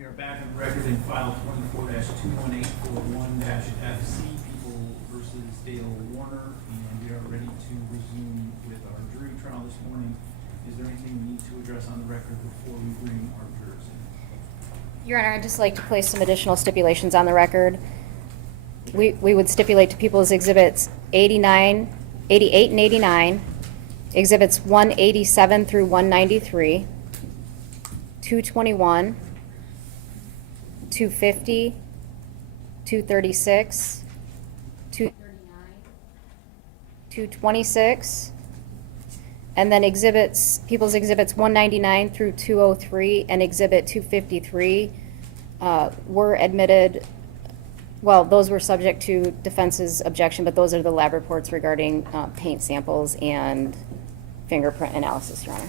We are back on the record in file 24-21841-FC, People versus Dale Warner, and we are ready to resume with our jury trial this morning. Is there anything we need to address on the record before we bring our jurors in? Your Honor, I'd just like to place some additional stipulations on the record. We would stipulate to People's Exhibits 88 and 89, Exhibits 187 through 193, 221, 250, 236, 239, 226, and then People's Exhibits 199 through 203 and Exhibit 253 were admitted. Well, those were subject to defense's objection, but those are the lab reports regarding paint samples and fingerprint analysis, Your Honor.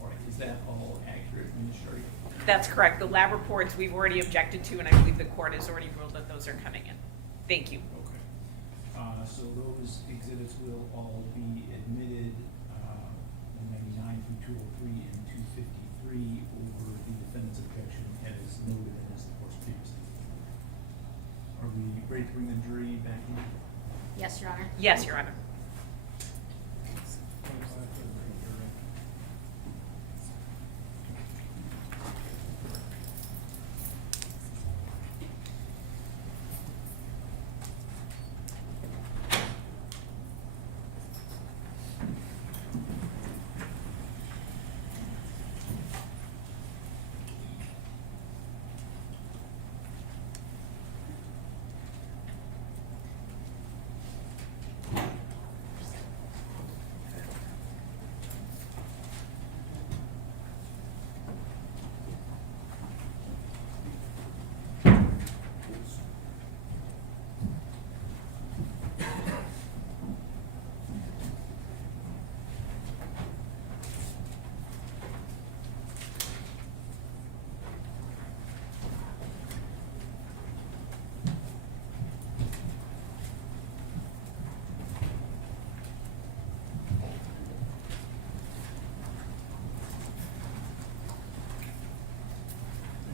All right, is that all accurate, Ms. Shardy? That's correct. The lab reports we've already objected to, and I believe the court has already ruled that those are coming in. Thank you. Okay. So those exhibits will all be admitted, 199 through 203 and 253 over the defendant's objection as noted and as the court's previously. Are we ready to bring the jury back in? Yes, Your Honor. Yes, Your Honor.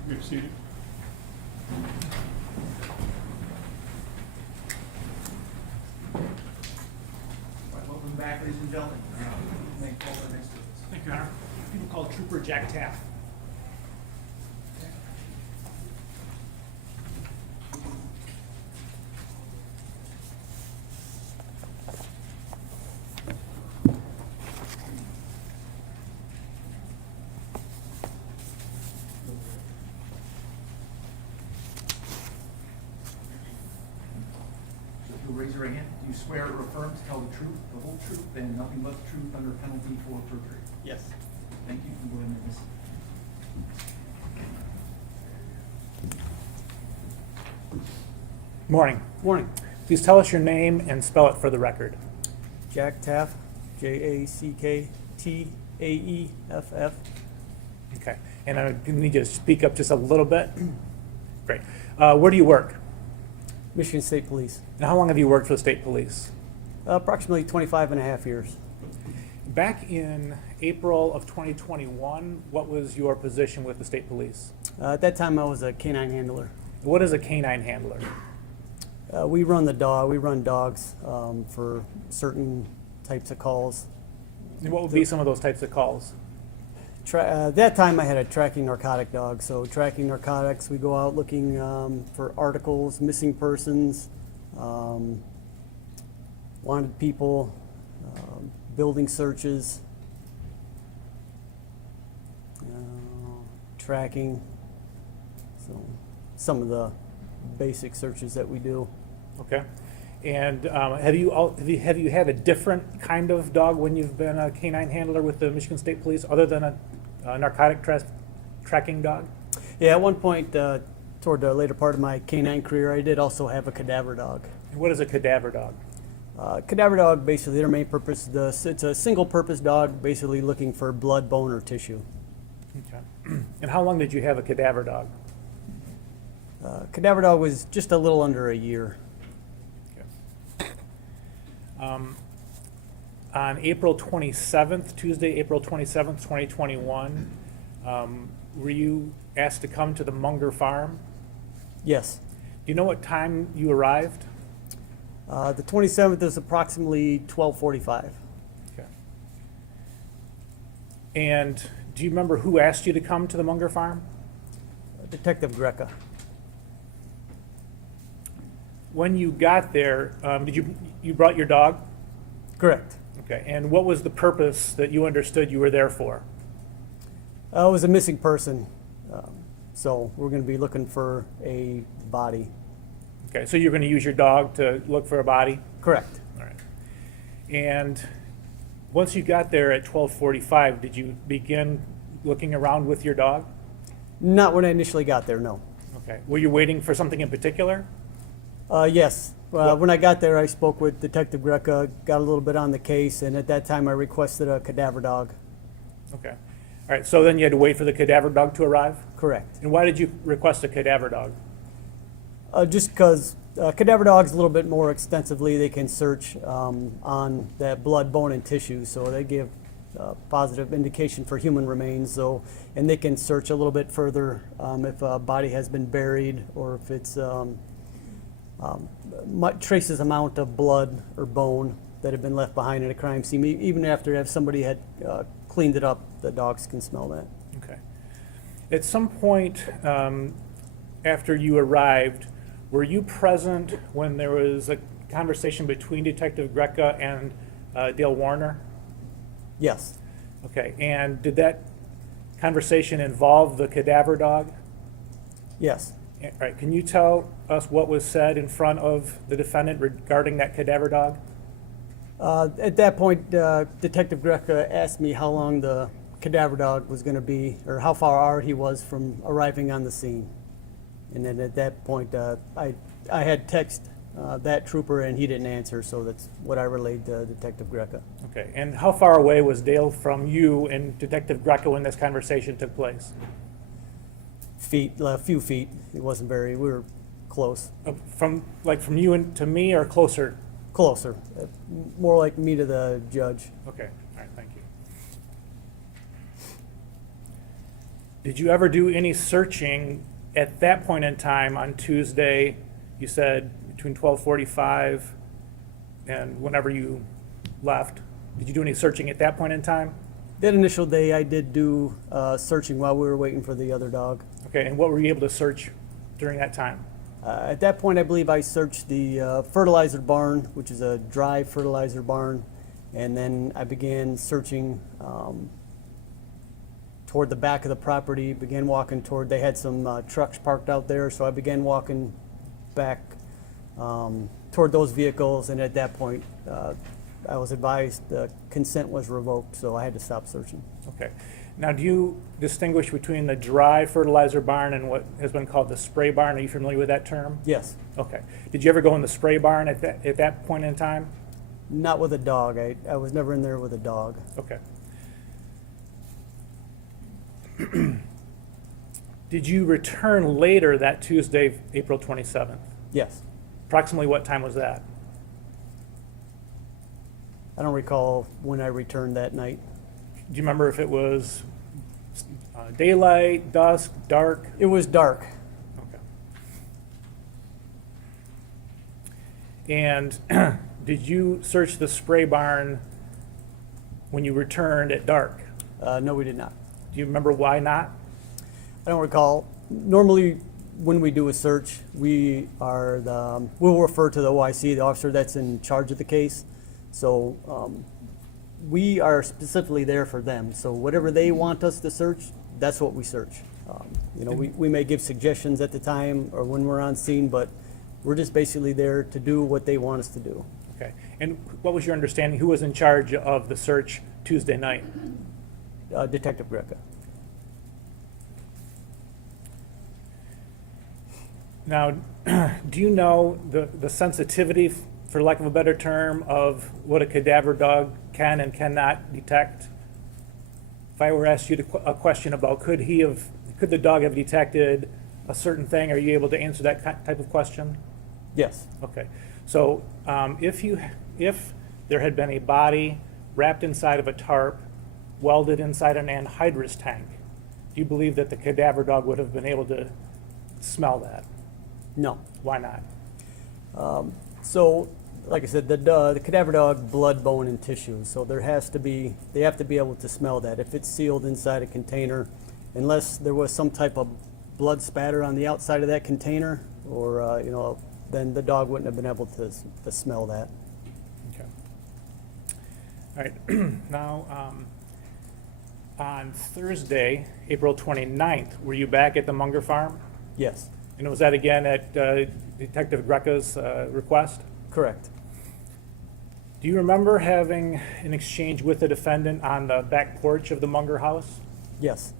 You're seated. All right, welcome back, ladies and gentlemen. May call the next witness. Thank you, Your Honor. People call Trooper Jack Taff. So if you'll raise your right hand, do you swear or affirm to tell the truth, the whole truth, and nothing but the truth under penalty for perjury? Yes. Thank you. You can go ahead and witness. Morning. Morning. Please tell us your name and spell it for the record. Jack Taff, Jacktaeff. Okay. And I need you to speak up just a little bit. Great. Where do you work? Michigan State Police. And how long have you worked for the state police? Approximately 25 and a half years. Back in April of 2021, what was your position with the state police? At that time, I was a canine handler. What is a canine handler? We run dogs for certain types of calls. And what would be some of those types of calls? That time, I had a tracking narcotic dog. So tracking narcotics, we go out looking for articles, missing persons, wanted people, building searches, tracking. So some of the basic searches that we do. Okay. And have you had a different kind of dog when you've been a canine handler with the Michigan State Police, other than a narcotic tracking dog? Yeah, at one point toward the later part of my canine career, I did also have a cadaver dog. And what is a cadaver dog? Cadaver dog, basically, their main purpose, it's a single-purpose dog, basically looking for blood, bone, or tissue. Okay. And how long did you have a cadaver dog? Cadaver dog was just a little under a year. On April 27th, Tuesday, April 27th, 2021, were you asked to come to the Munger farm? Yes. Do you know what time you arrived? The 27th is approximately 12:45. Okay. And do you remember who asked you to come to the Munger farm? Detective Greca. When you got there, did you brought your dog? Correct. Okay. And what was the purpose that you understood you were there for? It was a missing person, so we're going to be looking for a body. Okay. So you're going to use your dog to look for a body? Correct. All right. And once you got there at 12:45, did you begin looking around with your dog? Not when I initially got there, no. Okay. Were you waiting for something in particular? Yes. When I got there, I spoke with Detective Greca, got a little bit on the case, and at that time I requested a cadaver dog. Okay. All right. So then you had to wait for the cadaver dog to arrive? Correct. And why did you request a cadaver dog? Just because cadaver dogs a little bit more extensively, they can search on that blood, bone, and tissue, so they give positive indication for human remains. So, and they can search a little bit further if a body has been buried or if it's traces amount of blood or bone that have been left behind at a crime scene. Even after if somebody had cleaned it up, the dogs can smell that. Okay. At some point after you arrived, were you present when there was a conversation between Detective Greca and Dale Warner? Yes. Okay. And did that conversation involve the cadaver dog? Yes. All right. Can you tell us what was said in front of the defendant regarding that cadaver dog? At that point, Detective Greca asked me how long the cadaver dog was going to be, or how far out he was from arriving on the scene. And then at that point, I had text that trooper, and he didn't answer, so that's what I relayed to Detective Greca. Okay. And how far away was Dale from you and Detective Greca when this conversation took place? A few feet. It wasn't very. We were close. From you and to me, or closer? Closer. More like me to the judge. Okay. All right. Thank you. Did you ever do any searching at that point in time on Tuesday? You said between 12:45 and whenever you left. Did you do any searching at that point in time? That initial day, I did do searching while we were waiting for the other dog. Okay. And what were you able to search during that time? At that point, I believe I searched the fertilizer barn, which is a dry fertilizer barn, and then I began searching toward the back of the property, began walking toward, they had some trucks parked out there, so I began walking back toward those vehicles, and at that point, I was advised the consent was revoked, so I had to stop searching. Okay. Now, do you distinguish between the dry fertilizer barn and what has been called the spray barn? Are you familiar with that term? Yes. Okay. Did you ever go in the spray barn at that point in time? Not with a dog. I was never in there with a dog. Okay. Did you return later that Tuesday, April 27th? Yes. Approximately what time was that? I don't recall when I returned that night. Do you remember if it was daylight, dusk, dark? It was dark. Okay. And did you search the spray barn when you returned at dark? No, we did not. Do you remember why not? I don't recall. Normally, when we do a search, we'll refer to the OIC, the officer that's in charge of the case. So we are specifically there for them. So whatever they want us to search, that's what we search. We may give suggestions at the time or when we're on scene, but we're just basically there to do what they want us to do. Okay. And what was your understanding? Who was in charge of the search Tuesday night? Detective Greca. Now, do you know the sensitivity, for lack of a better term, of what a cadaver dog can and cannot detect? If I were asked you a question about could the dog have detected a certain thing, are you able to answer that type of question? Yes. Okay. So if there had been a body wrapped inside of a tarp, welded inside an anhydrous tank, do you believe that the cadaver dog would have been able to smell that? No. Why not? So, like I said, the cadaver dog, blood, bone, and tissue. So they have to be able to smell that. If it's sealed inside a container, unless there was some type of blood spatter on the outside of that container, or then the dog wouldn't have been able to smell that. Okay. All right. Now, on Thursday, April 29th, were you back at the Munger farm? Yes, And was that again at Detective Greca's request? correct. Do you remember having an exchange with the defendant on the back porch of the Munger house? Yes.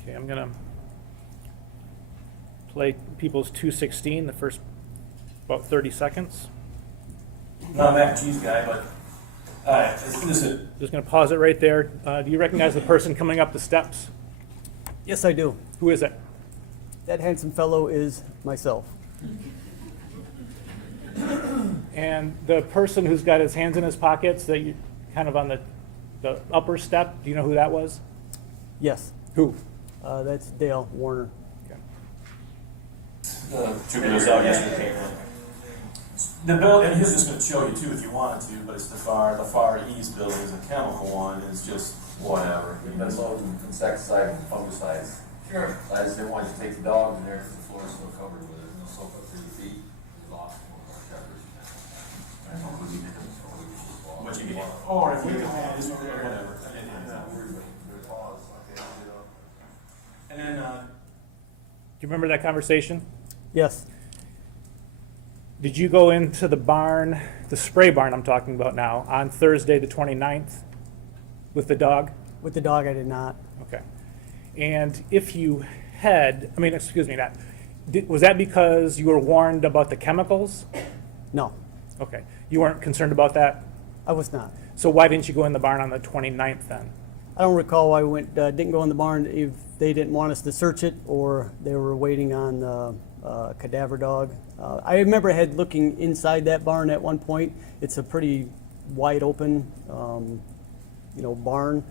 Okay, I'm gonna play People's 216, the first about 30 seconds. Not a mac and cheese guy, but listen. Just gonna pause it right there. Do you recognize the person coming up the steps? Yes, I do. Who is it? That handsome fellow is myself. And the person who's got his hands in his pockets, that you kind of on the upper step, do you know who that was? Yes. Who? That's Dale Warner. Trooping us out yesterday. The building, and he's just going to show you too if you wanted to, but it's the far east building is a chemical one. It's just whatever. That's all insecticide and fungicides. Sure. I just didn't want you to take the dog in there because the floor is still covered with it. No soap up 3 feet. We lost one of our shepherds. I don't know who you did. What you get. Or if you can have this one or whatever. And then, Do you remember that conversation? Yes. Did you go into the barn, the spray barn I'm talking about now, on Thursday the 29th with the dog? With the dog, I did not. Okay. And if you had, was that because you were warned about the chemicals? No, Okay. You weren't concerned about that? I was not. So why didn't you go in the barn on the 29th then? I don't recall why we didn't go in the barn if they didn't want us to search it or they were waiting on the cadaver dog. I remember looking inside that barn at one point. It's a pretty wide open, barn,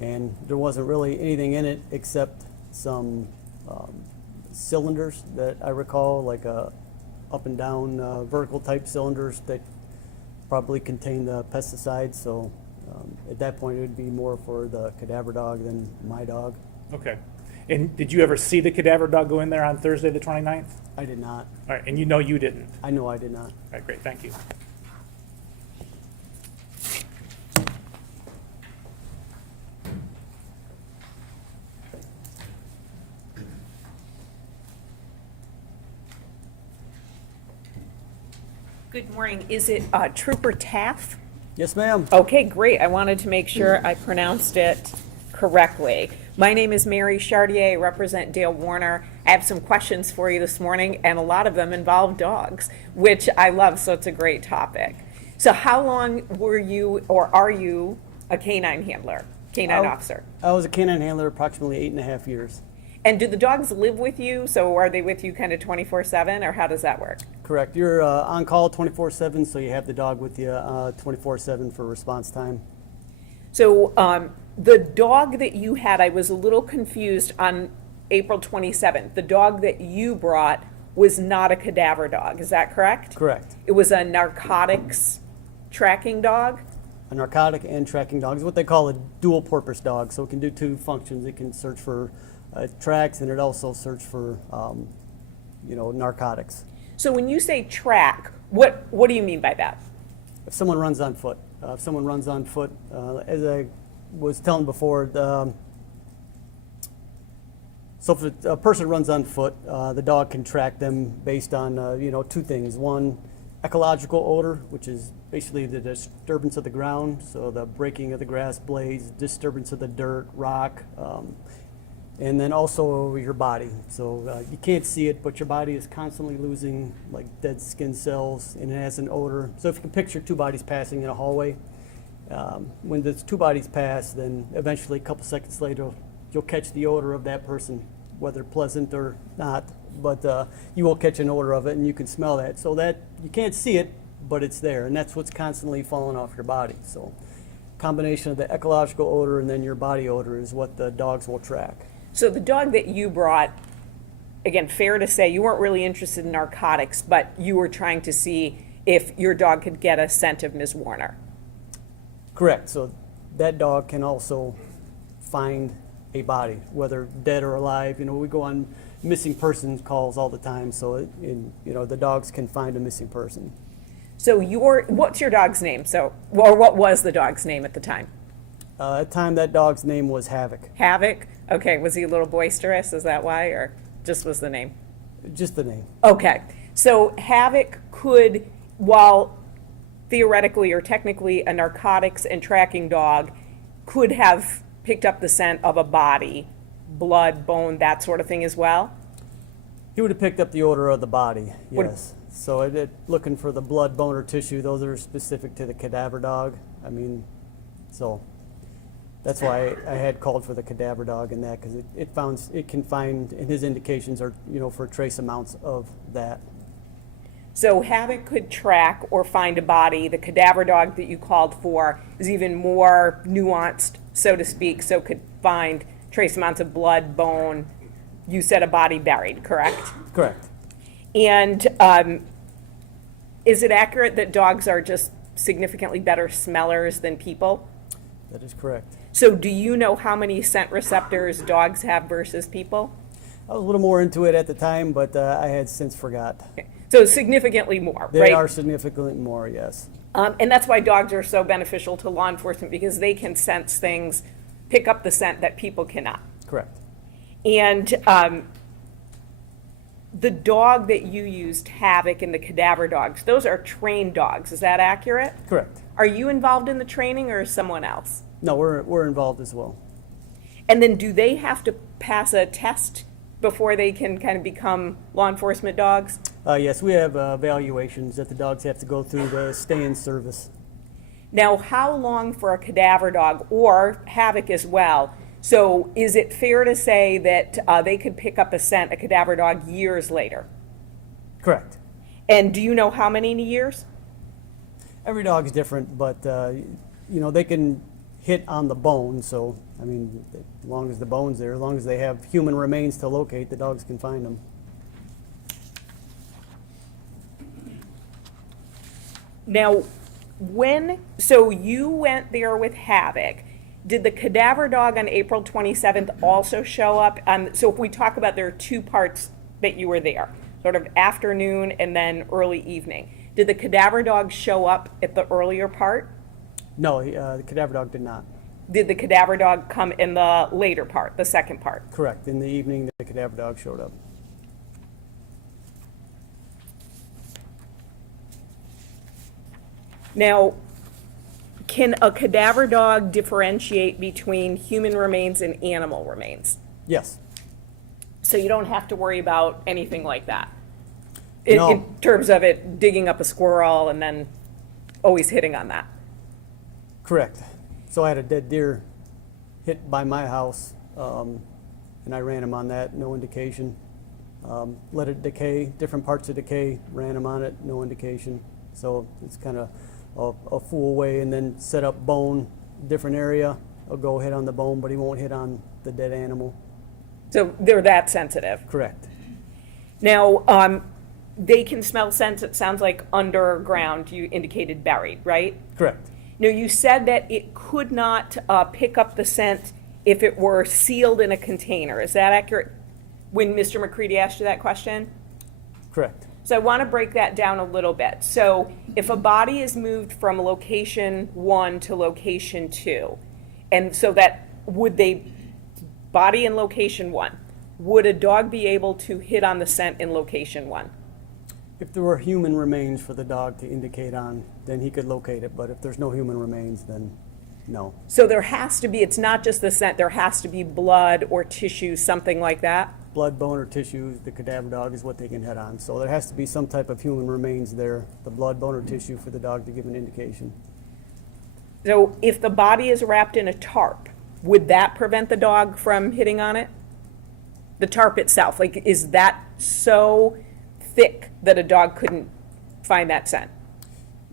and there wasn't really anything in it except some cylinders that I recall, like up and down vertical type cylinders that probably contain the pesticides. So at that point, it would be more for the cadaver dog than my dog. Okay. And did you ever see the cadaver dog go in there on Thursday the 29th? I did not. All right, and you know you didn't. I know I did not. All right, great, thank you. Good morning. Is it Trooper Taff? Yes, ma'am. Okay, great. I wanted to make sure I pronounced it correctly. My name is Mary Chartier. I represent Dale Warner. I have some questions for you this morning, and a lot of them involve dogs, which I love, so it's a great topic. So how long were you, or are you, a canine handler, canine officer? I was a canine handler approximately 8.5 years. And do the dogs live with you? So are they with you kind of 24/7, or how does that work? Correct. You're on call 24/7, so you have the dog with you 24/7 for response time. So the dog that you had, I was a little confused on April 27th. The dog that you brought was not a cadaver dog, is that correct? Correct. It was a narcotics tracking dog? A narcotic and tracking dog is what they call a dual purpose dog. So it can do two functions. It can search for tracks, and it also search for narcotics. So when you say track, what do you mean by that? If someone runs on foot, as I was telling before, so if a person runs on foot, the dog can track them based on two things. One, ecological odor, which is basically the disturbance of the ground, so the breaking of the grass blades, disturbance of the dirt, rock, and then also your body. So you can't see it, but your body is constantly losing like dead skin cells, and it has an odor. So if you can picture two bodies passing in a hallway, when the two bodies pass, then eventually a couple seconds later, you'll catch the odor of that person, whether pleasant or not, but you will catch an odor of it, and you can smell that. So that you can't see it, but it's there, and that's what's constantly falling off your body. So combination of the ecological odor and then your body odor is what the dogs will track. So the dog that you brought, again, fair to say, you weren't really interested in narcotics, but you were trying to see if your dog could get a scent of Ms. Warner. Correct. So that dog can also find a body, whether dead or alive. You know, we go on missing persons calls all the time, so the dogs can find a missing person. So what's your dog's name? Or what was the dog's name at the time? At the time, that dog's name was Havoc. Havoc? Okay, was he a little boisterous? Is that why, or just was the name? Just the name. Okay, so Havoc could, while theoretically or technically a narcotics and tracking dog, could have picked up the scent of a body, blood, bone, that sort of thing as well? He would have picked up the odor of the body, Would- yes. So looking for the blood, bone, or tissue, those are specific to the cadaver dog. I mean, so that's why I had called for the cadaver dog in that, because it can find, and his indications are, for trace amounts of that. So Havoc could track or find a body. The cadaver dog that you called for is even more nuanced, so to speak, so could find trace amounts of blood, bone. You said a body buried, correct? Correct. And is it accurate that dogs are just significantly better smellers than people? That is correct. So do you know how many scent receptors dogs have versus people? I was a little more into it at the time, but I had since forgot. Okay. So significantly more, They right? are significantly more, yes. And that's why dogs are so beneficial to law enforcement, because they can sense things, pick up the scent that people cannot. Correct. And the dog that you used, Havoc, and the cadaver dogs, those are trained dogs. Is that accurate? Correct. Are you involved in the training or is someone else? No, we're involved as well. And then do they have to pass a test before they can kind of become law enforcement dogs? Yes, we have evaluations that the dogs have to go through to stay in service. Now, how long for a cadaver dog, or Havoc as well? So is it fair to say that they could pick up a scent, a cadaver dog, years later? Correct. And do you know how many years? Every dog is different, but they can hit on the bone. So I mean, as long as the bone's there, as long as they have human remains to locate, the dogs can find them. Now, so you went there with Havoc. Did the cadaver dog on April 27th also show up? So if we talk about, there are two parts that you were there, sort of afternoon and then early evening. Did the cadaver dog show up at the earlier part? No, the cadaver dog did not. Did the cadaver dog come in the later part, the second part? Correct. In the evening, the cadaver dog showed up. Now, can a cadaver dog differentiate between human remains and animal remains? Yes. So you don't have to worry about anything like that? No. In terms of it digging up a squirrel and then always hitting on that? Correct. So I had a dead deer hit by my house, and I ran him on that, no indication. Let it decay, different parts of decay, ran him on it, no indication. So it's kind of a fool way, and then set up bone, different area. I'll go hit on the bone, but he won't hit on the dead animal. So they're that sensitive? Correct. Now, they can smell scents, it sounds like underground, you indicated buried, right? Correct. Now, you said that it could not pick up the scent if it were sealed in a container. Is that accurate when Mr. McCready asked you that question? Correct. So I want to break that down a little bit. So if a body is moved from location 1 to location 2, and so that body in location 1, would a dog be able to hit on the scent in location 1? If there were human remains for the dog to indicate on, then he could locate it, but if there's no human remains, then no. So there has to be, it's not just the scent, there has to be blood or tissue, something like that? Blood, bone, or tissue, the cadaver dog is what they can hit on. So there has to be some type of human remains there, the blood, bone, or tissue for the dog to give an indication. So if the body is wrapped in a tarp, would that prevent the dog from hitting on it? The tarp itself, like, is that so thick that a dog couldn't find that scent?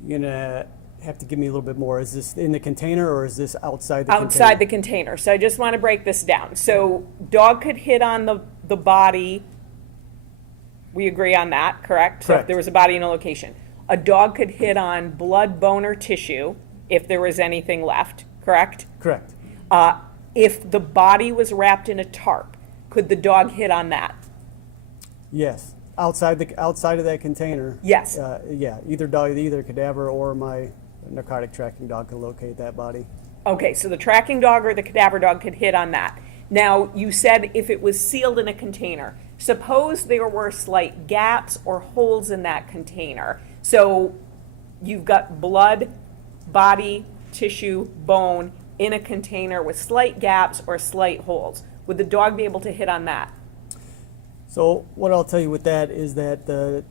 You're gonna have to give me a little bit more. Is this in the container or is this outside the container? Outside the container. So I just want to break this down. So dog could hit on the body. We agree on that, correct? So if Correct. there was a body in a location. A dog could hit on blood, bone, or tissue if there was anything left, correct? Correct. If the body was wrapped in a tarp, could the dog hit on that? Yes. Outside of that container. Yes. Yeah, either cadaver or my narcotic tracking dog can locate that body. Okay, so the tracking dog or the cadaver dog could hit on that. Now, you said if it was sealed in a container. Suppose there were slight gaps or holes in that container. So you've got blood, body, tissue, bone in a container with slight gaps or slight holes. Would the dog be able to hit on that? So what I'll tell you with that is that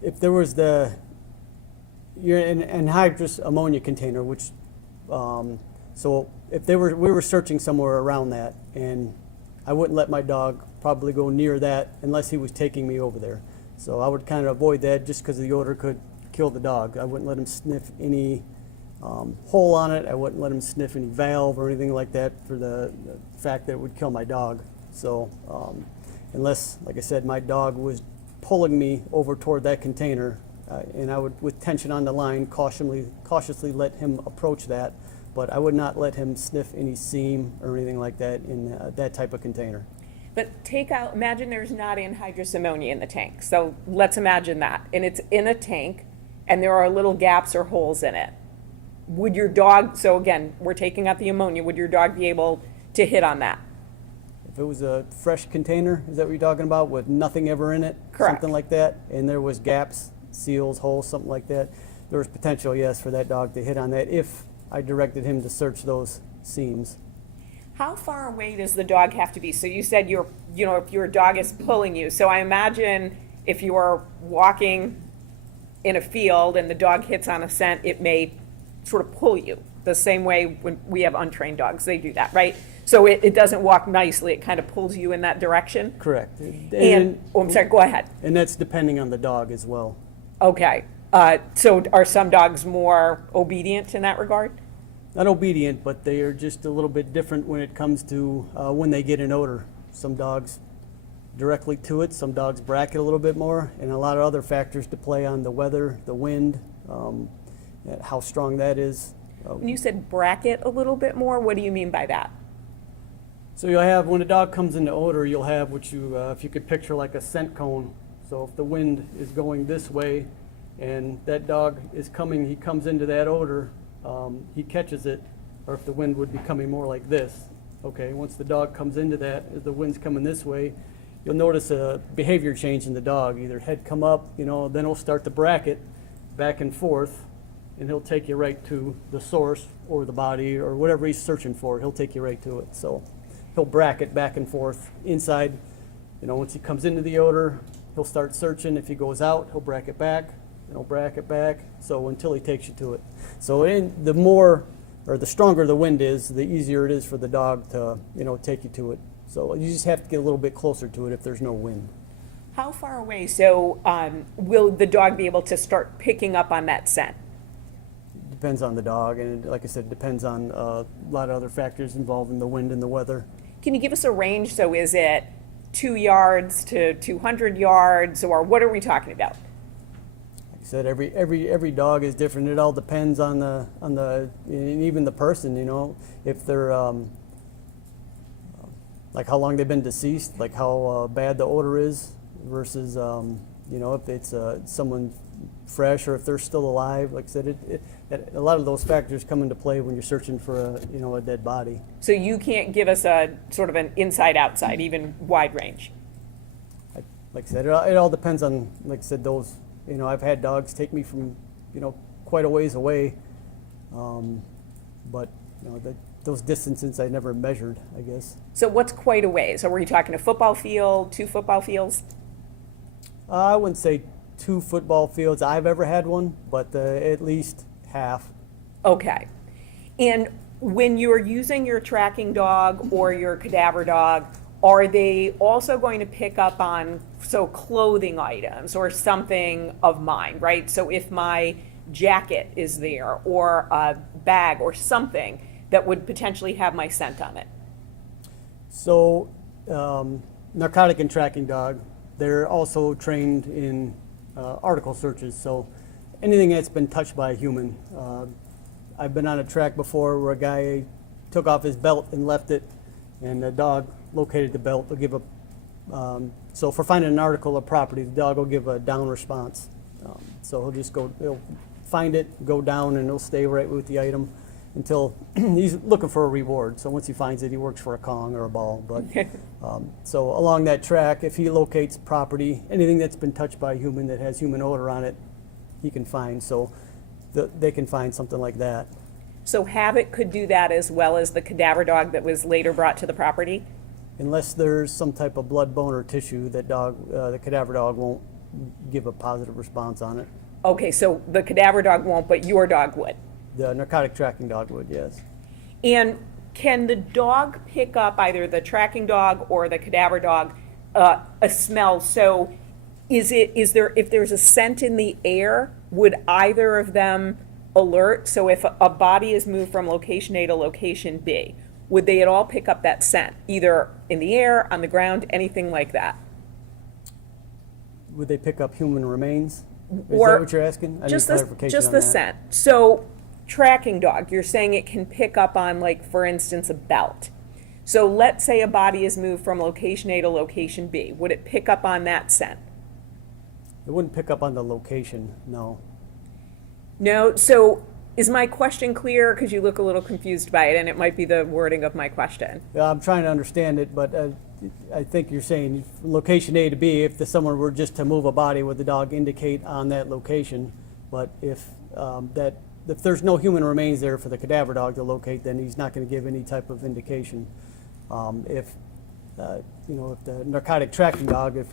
if there was you're in anhydrous ammonia container, which so if we were searching somewhere around that, and I wouldn't let my dog probably go near that unless he was taking me over there. So I would kind of avoid that just because the odor could kill the dog. I wouldn't let him sniff any hole on it. I wouldn't let him sniff any valve or anything like that for the fact that it would kill my dog. So unless, like I said, my dog was pulling me over toward that container, and I would, with tension on the line, cautiously let him approach that, but I would not let him sniff any seam or anything like that in that type of container. But imagine there's not anhydrous ammonia in the tank. So let's imagine that. And it's in a tank, and there are little gaps or holes in it. Would your dog, so again, we're taking out the ammonia, would your dog be able to hit on that? If it was a fresh container, is that what you're talking about, with nothing ever in it? Correct. Something like that, and there was gaps, seals, holes, something like that, there was potential, yes, for that dog to hit on that if I directed him to search those seams. How far away does the dog have to be? So you said if your dog is pulling you. So I imagine if you are walking in a field and the dog hits on a scent, it may sort of pull you the same way when we have untrained dogs. They do that, right? So it doesn't walk nicely. It kind of pulls you in that direction. Correct. I'm sorry, go ahead. And that's depending on the dog as well. Okay. So are some dogs more obedient in that regard? Not obedient, but they are just a little bit different when it comes to when they get an odor. Some dogs directly to it, some dogs bracket a little bit more, and a lot of other factors to play on the weather, the wind, how strong that is. When you said bracket a little bit more, what do you mean by that? So you'll have, when a dog comes into odor, you'll have what if you could picture like a scent cone. So if the wind is going this way and that dog is coming, he comes into that odor, he catches it, or if the wind would be coming more like this. Okay, once the dog comes into that, as the wind's coming this way, you'll notice a behavior change in the dog. Either head come up, then he'll start to bracket back and forth, and he'll take you right to the source or the body or whatever he's searching for. He'll take you right to it. So he'll bracket back and forth inside. Once he comes into the odor, he'll start searching. If he goes out, he'll bracket back, and he'll bracket back. So until he takes you to it. So the stronger the wind is, the easier it is for the dog to, take you to it. So you just have to get a little bit closer to it if there's no wind. How far away? So will the dog be able to start picking up on that scent? Depends on the dog, and like I said, depends on a lot of other factors involved in the wind and the weather. Can you give us a range? So is it 2 yards to 200 yards, or what are we talking about? Like I said, every dog is different. It all depends on the and even the person. If they're like how long they've been deceased, like how bad the odor is, versus if it's someone fresh or if they're still alive. Like I said, a lot of those factors come into play when you're searching for a dead body. So you can't give us a sort of an inside-outside, even wide range. Like I said, it all depends on, like I said, those. I've had dogs take me from quite a ways away, but those distances I never measured, I guess. So what's quite a ways? So were you talking a football field, 2 football fields? I wouldn't say 2 football fields. I've ever had one, but at least half. Okay. And when you're using your tracking dog or your cadaver dog, are they also going to pick up on, so clothing items or something of mine, right? So if my jacket is there or a bag or something that would potentially have my scent on it? So, narcotic and tracking dog, they're also trained in article searches. So anything that's been touched by a human. I've been on a track before where a guy took off his belt and left it, and the dog located the belt. They'll give a, so for finding an article of property, the dog will give a down response. So he'll just go, he'll find it, go down, and he'll stay right with the item until he's looking for a reward. So once he finds it, he works for a Kong or a ball. But so along that track, if he locates property, anything that's been touched by a human that has human odor on it, he can find. So they can find something like that. So Havoc could do that as well as the cadaver dog that was later brought to the property? Unless there's some type of blood, bone, or tissue, that dog, the cadaver dog won't give a positive response on it. Okay, so the cadaver dog won't, but your dog would? The narcotic tracking dog would, yes. And can the dog pick up, either the tracking dog or the cadaver dog, a smell? So if there's a scent in the air, would either of them alert? So if a body is moved from location A to location B, would they at all pick up that scent, either in the air, on the ground, anything like that? Would they pick up human remains? Is Or that what you're asking? I need clarification just on the that. scent. So tracking dog, you're saying it can pick up on, like, for instance, a belt. So let's say a body is moved from location A to location B. Would it pick up on that scent? It wouldn't pick up on the location, no. No? So is my question clear? Because you look a little confused by it, and it might be the wording of my question. Yeah, I'm trying to understand it, but I think you're saying location A to B, if someone were just to move a body, would the dog indicate on that location? But if there's no human remains there for the cadaver dog to locate, then he's not going to give any type of indication. If the narcotic tracking dog, if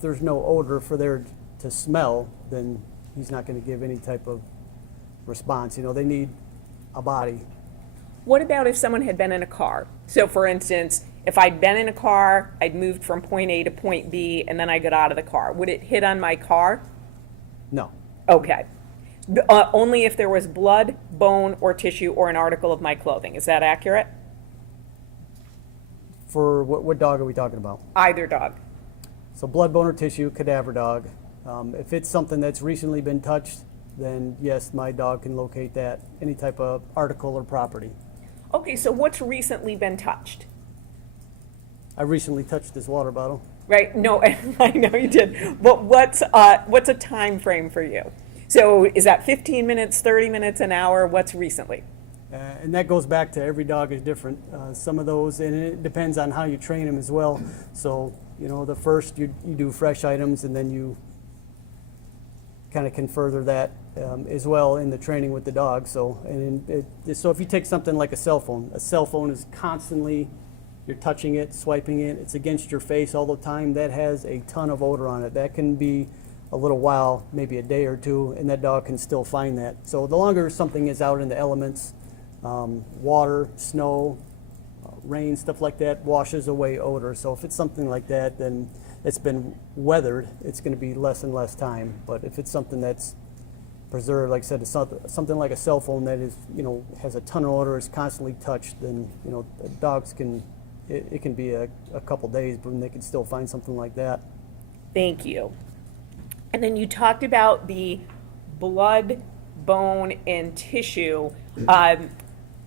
there's no odor for there to smell, then he's not going to give any type of response. They need a body. What about if someone had been in a car? So for instance, if I'd been in a car, I'd moved from point A to point B, and then I got out of the car. Would it hit on my car? No. Okay. Only if there was blood, bone, or tissue, or an article of my clothing. Is that accurate? For what dog are we talking about? Either dog. So blood, bone, or tissue, cadaver dog. If it's something that's recently been touched, then yes, my dog can locate that, any type of article or property. Okay, so what's recently been touched? I recently touched this water bottle. Right? No, I know you did. But what's a time frame for you? So is that 15 minutes, 30 minutes, an hour? What's recently? And that goes back to every dog is different. Some of those, and it depends on how you train them as well. So, the first you do fresh items, and then you kind of can further that as well in the training with the dog. So, so if you take something like a cell phone is constantly, you're touching it, swiping it, it's against your face all the time. That has a ton of odor on it. That can be a little while, maybe a day or two, and that dog can still find that. So the longer something is out in the elements, water, snow, rain, stuff like that, washes away odor. So if it's something like that, then it's been weathered, it's going to be less and less time. But if it's something that's preserved, like I said, it's something like a cell phone that is, has a ton of odor, is constantly touched, then, dogs can, it can be a couple days, but they can still find something like that. Thank you. And then you talked about the blood, bone, and tissue.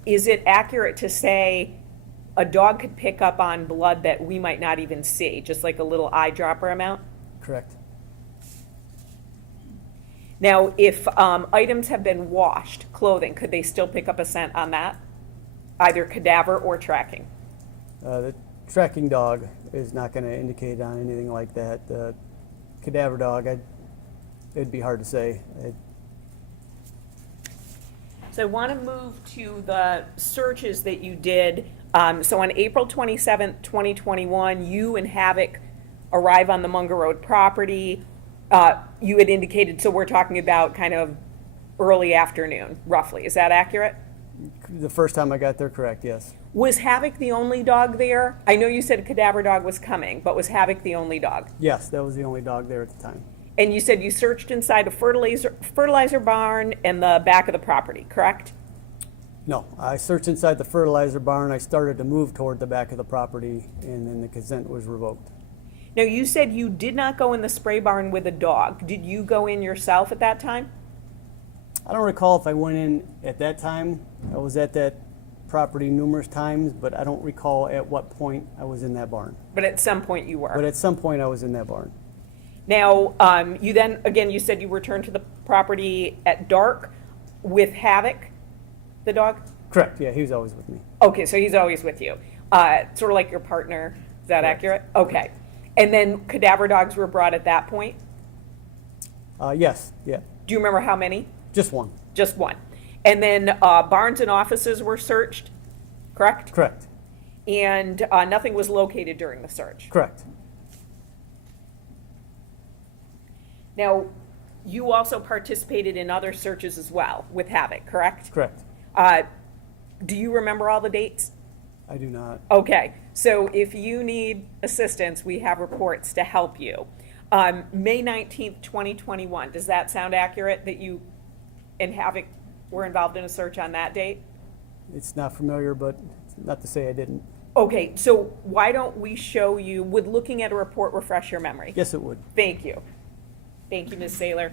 Is it accurate to say a dog could pick up on blood that we might not even see, just like a little eyedropper amount? Correct. Now, if items have been washed, clothing, could they still pick up a scent on that? Either cadaver or tracking? The tracking dog is not going to indicate on anything like that. The cadaver dog, it'd be hard to say. So I want to move to the searches that you did. So on April 27th, 2021, you and Havoc arrive on the Munger Road property. You had indicated, so we're talking about kind of early afternoon, roughly. Is that accurate? The first time I got there, correct, yes. Was Havoc the only dog there? I know you said a cadaver dog was coming, but was Havoc the only dog? Yes, that was the only dog there at the time. And you said you searched inside a fertilizer barn and the back of the property, correct? No, I searched inside the fertilizer barn. I started to move toward the back of the property, and then the consent was revoked. Now, you said you did not go in the spray barn with a dog. Did you go in yourself at that time? I don't recall if I went in at that time. I was at that property numerous times, but I don't recall at what point I was in that barn. But at some point you were. But at some point I was in that barn. Now, you then, again, you said you returned to the property at dark with Havoc, the dog? Correct, yeah, he was always with me. Okay, so he's always with you. Sort of like your partner. Is that Correct. accurate? Okay. And then cadaver dogs were brought at that point? Yes, yeah, Do you remember how many? just one. Just one. And then barns and offices were searched, correct? Correct, And nothing was located during the search. correct. Now, you also participated in other searches as well with Havoc, correct? Correct. Do you remember all the dates? I do not. Okay, so if you need assistance, we have reports to help you. May 19th, 2021, does that sound accurate that you and Havoc were involved in a search on that date? It's not familiar, but not to say I didn't. Okay, so why don't we show you, would looking at a report refresh your memory? Yes, it would. Thank you. Thank you, Ms. Saylor.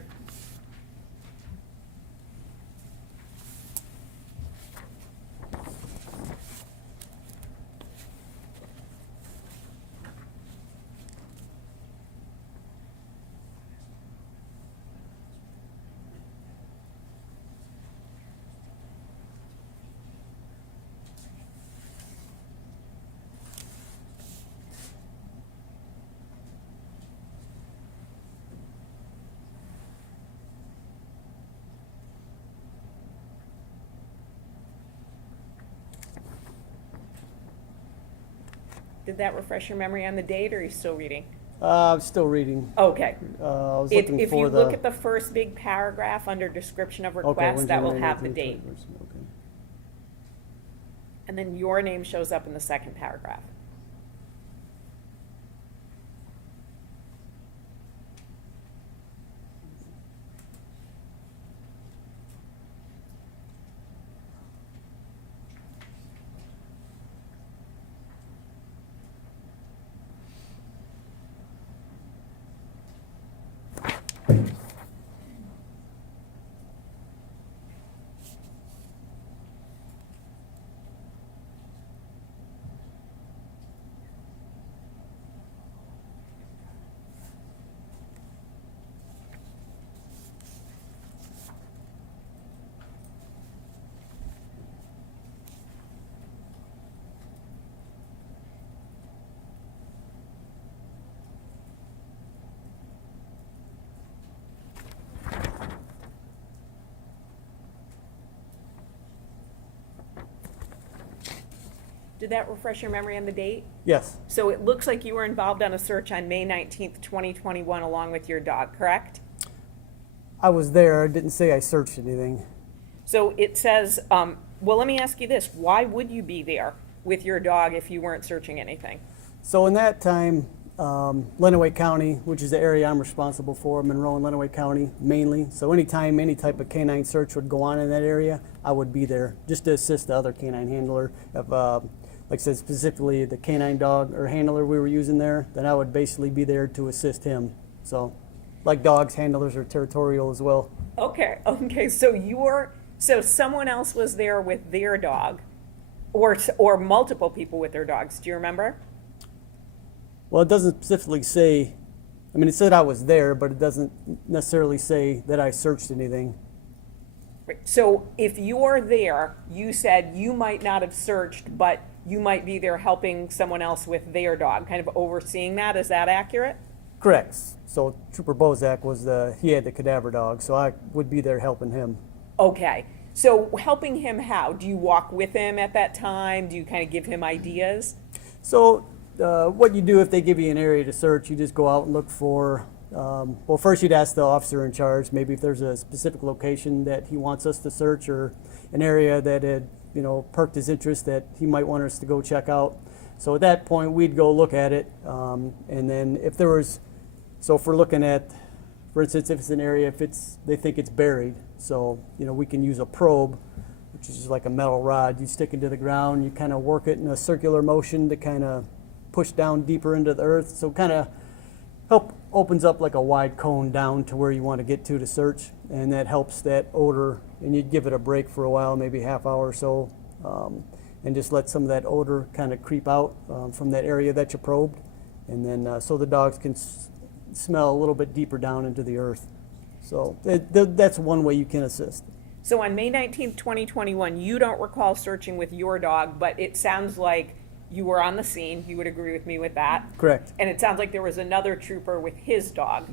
Did that refresh your memory on the date, or are you still reading? I'm still reading. Okay. I was If, looking if for you the. look at the first big paragraph under description of Okay, request, when that will generated have the to date. Okay. And then your name shows up in the second paragraph. Did that refresh your memory on the date? Yes, So it looks like you were involved on a search on May 19th, 2021, along with your dog, correct? I was there. I didn't say I searched anything. So it says, well, let me ask you this. Why would you be there with your dog if you weren't searching anything? So in that time, Lenawee County, which is the area I'm responsible for, Monroe and Lenawee County mainly. So anytime any type of canine search would go on in that area, I would be there just to assist the other canine handler. If, like I said, specifically the canine dog or handler we were using there, then I would basically be there to assist him. So like dogs, handlers are territorial as well. Okay, so someone else was there with their dog, or multiple people with their dogs. Do you remember? Well, it doesn't specifically say, I mean, it said I was there, but it doesn't necessarily say that I searched anything. Right. So if you're there, you said you might not have searched, but you might be there helping someone else with their dog, kind of overseeing that. Is that accurate? Correct. So Trooper Bozak he had the cadaver dog, so I would be there helping him. Okay. So helping him how? Do you walk with him at that time? Do you kind of give him ideas? So what you do if they give you an area to search, you just go out and look for, well, first you'd ask the officer in charge, maybe if there's a specific location that he wants us to search, or an area that had, perked his interest that he might want us to go check out. So at that point, we'd go look at it, and then if there was, so if we're looking at, for instance, if it's an area, they think it's buried, so, we can use a probe, which is just like a metal rod. You stick it to the ground, you kind of work it in a circular motion to kind of push down deeper into the earth, so kind of opens up like a wide cone down to where you want to get to search, and that helps that odor, and you'd give it a break for a while, maybe half hour or so, and just let some of that odor kind of creep out from that area that you probed, and then so the dogs can smell a little bit deeper down into the earth. So that's one way you can assist. So on May 19th, 2021, you don't recall searching with your dog, but it sounds like you were on the scene. You would agree with me with that? Correct. And it sounds like there was another trooper with his dog.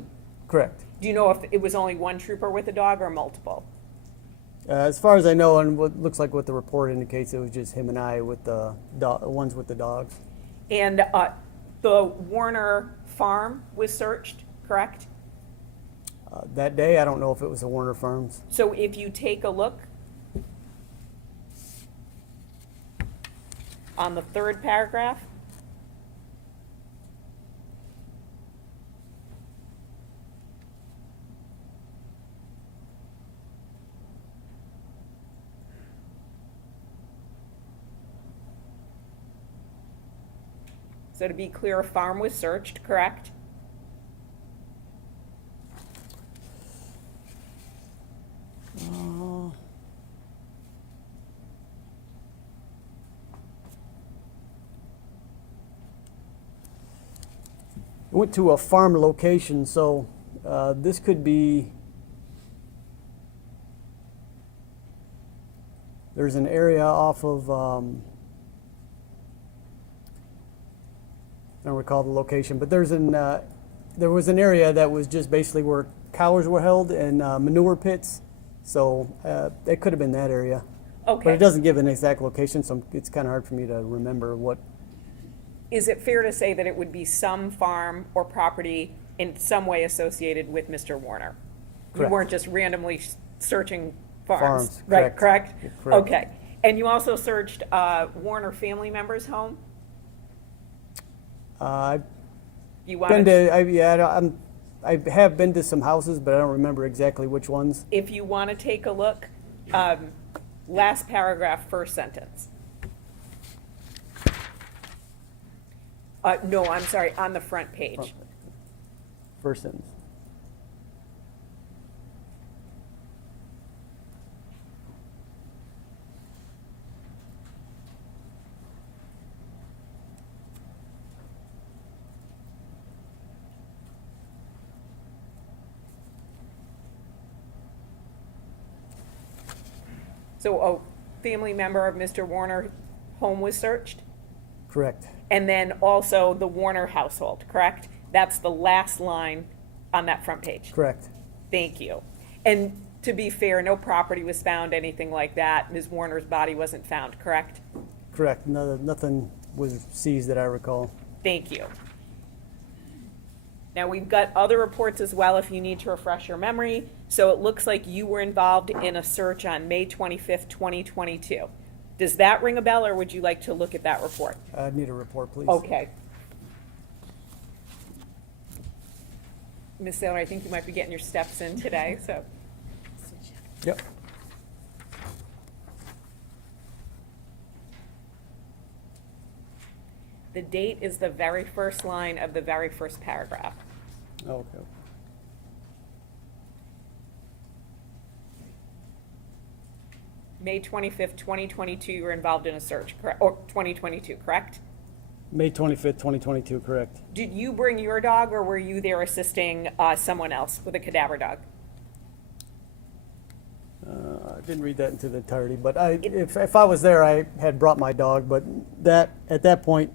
Correct. Do you know if it was only one trooper with a dog or multiple? As far as I know, and what looks like what the report indicates, it was just him and I with the ones with the dogs. And the Warner farm was searched, correct? That day, I don't know if it was the Warner Farms. So if you take a look on the third paragraph, so to be clear, a farm was searched, correct? Went to a farm location, so this could be, there's an area off of, I don't recall the location, but there was an area that was just basically where cows were held and manure pits, so it could have been that area. Okay. But it doesn't give an exact location, so it's kind of hard for me to remember what. Is it fair to say that it would be some farm or property in some way associated with Mr. Warner? You Correct. weren't just randomly searching farms? Farms, Right, correct. correct? Correct. Okay. And you also searched Warner family members' home? I've You been wanted, to, I have been to some houses, but I don't remember exactly which ones. if you want to take a look, last paragraph, first sentence. No, I'm sorry, on the front page. First sentence. So a family member of Mr. Warner's home was searched? Correct. And then also the Warner household, correct? That's the last line on that front page. Correct. Thank you. And to be fair, no property was found, anything like that. Ms. Warner's body wasn't found, correct? Correct. Nothing was seized that I recall. Thank you. Now, we've got other reports as well if you need to refresh your memory. So it looks like you were involved in a search on May 25th, 2022. Does that ring a bell, or would you like to look at that report? I need a report, please. Okay. Ms. Saylor, I think you might be getting your steps in today, so. Yep. The date is the very first line of the very first paragraph. Okay. May 25th, 2022, you were involved in a search, correct? Or 2022, correct? May 25th, 2022, correct. Did you bring your dog, or were you there assisting someone else with a cadaver dog? I didn't read that into the entirety, but if I was there, I had brought my dog, but at that point,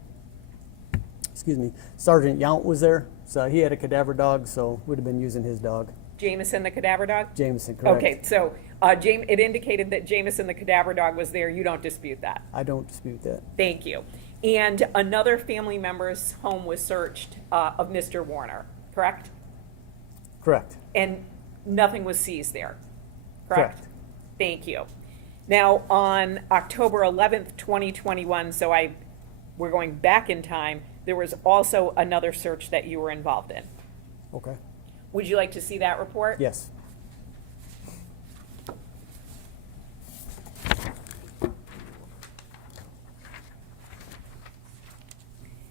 excuse me, Sergeant Yount was there, so he had a cadaver dog, so would have been using his dog. Jameson, the cadaver dog? Jameson, correct. Okay, so it indicated that Jameson, the cadaver dog, was there. You don't dispute that? I don't dispute that. Thank you. And another family member's home was searched of Mr. Warner, correct? Correct. And nothing was seized there, correct? Correct. Thank you. Now, on October 11th, 2021, we're going back in time, there was also another search that you were involved in. Okay. Would you like to see that report? Yes.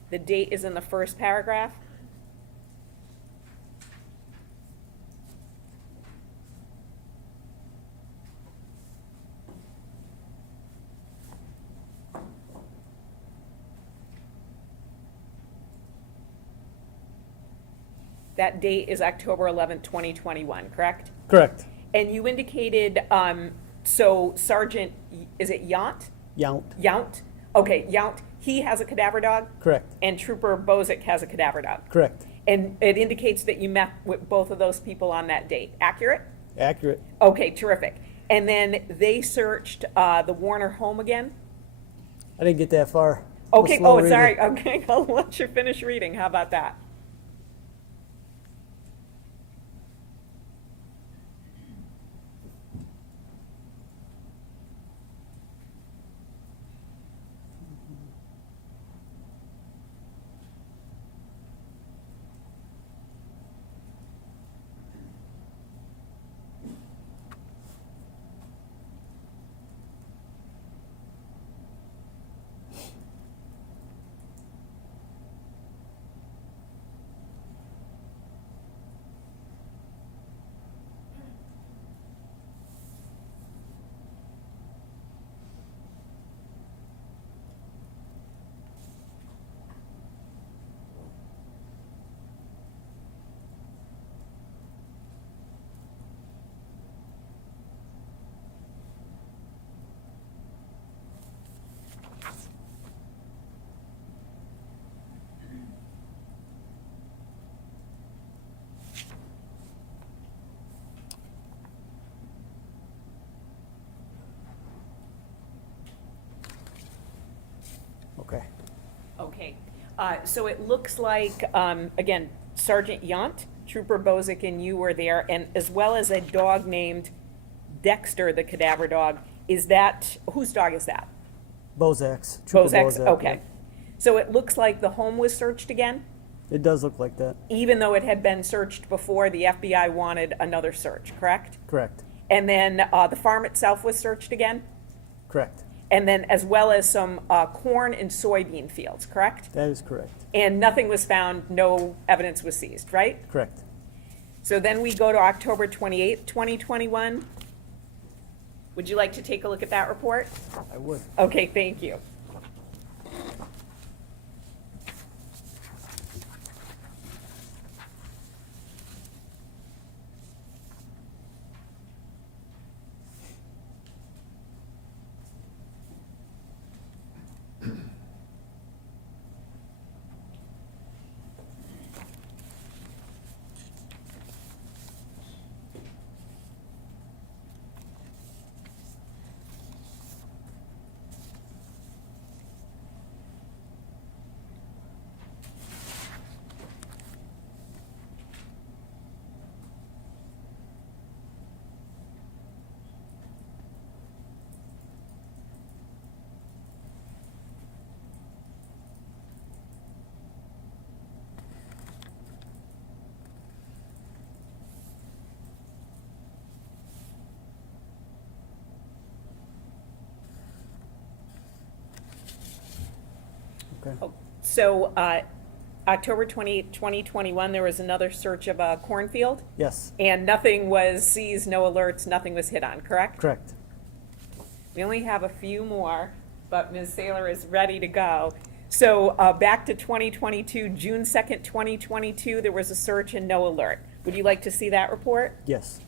The date is in the first paragraph. That date is October 11th, 2021, correct? Correct. And you indicated, so Sergeant, is it Yount? Yount. Yount? Okay, Yount, he has a cadaver dog? Correct. And Trooper Bozick has a cadaver dog? Correct. And it indicates that you met with both of those people on that date, accurate? Accurate. Okay, terrific. And then they searched the Warner home again? I didn't get that far. I'm a Okay, slow oh, reader. sorry, okay, I'll let you finish reading, how about that? Okay. Okay, so it looks like, again, Sergeant Yount, Trooper Bozick, and you were there, and as well as a dog named Dexter, the cadaver dog. Is that, whose dog is that? Bozak's. Trooper Bozak's, Bozak, okay. yeah. So it looks like the home was searched again, It does look like that. even though it had been searched before, the FBI wanted another search, correct? Correct. And then the farm itself was searched again? Correct. And then as well as some corn and soybean fields, correct? That is correct. And nothing was found, no evidence was seized, right? Correct. So then we go to October 28th, 2021. Would you like to take a look at that report? I would. Okay, thank you. Okay. So October 28th, 2021, there was another search of a cornfield, Yes. and nothing was seized, no alerts, nothing was hit on, correct? Correct. We only have a few more, but Ms. Saylor is ready to go. So back to 2022, June 2nd, 2022, there was a search and no alert. Would you like to see that report? Yes.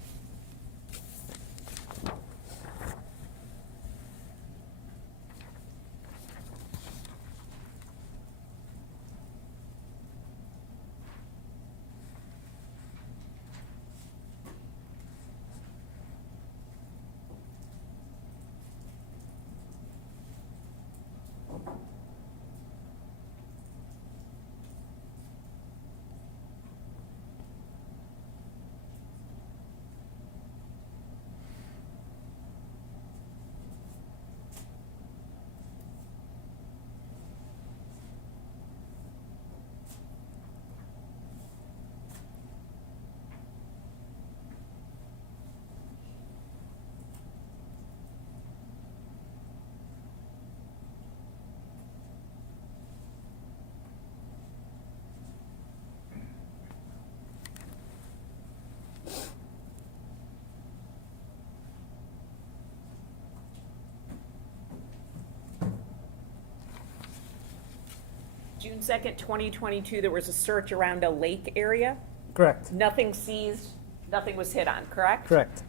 June 2nd, 2022, there was a search around a lake area. Correct, Nothing seized, nothing was hit on, correct? correct.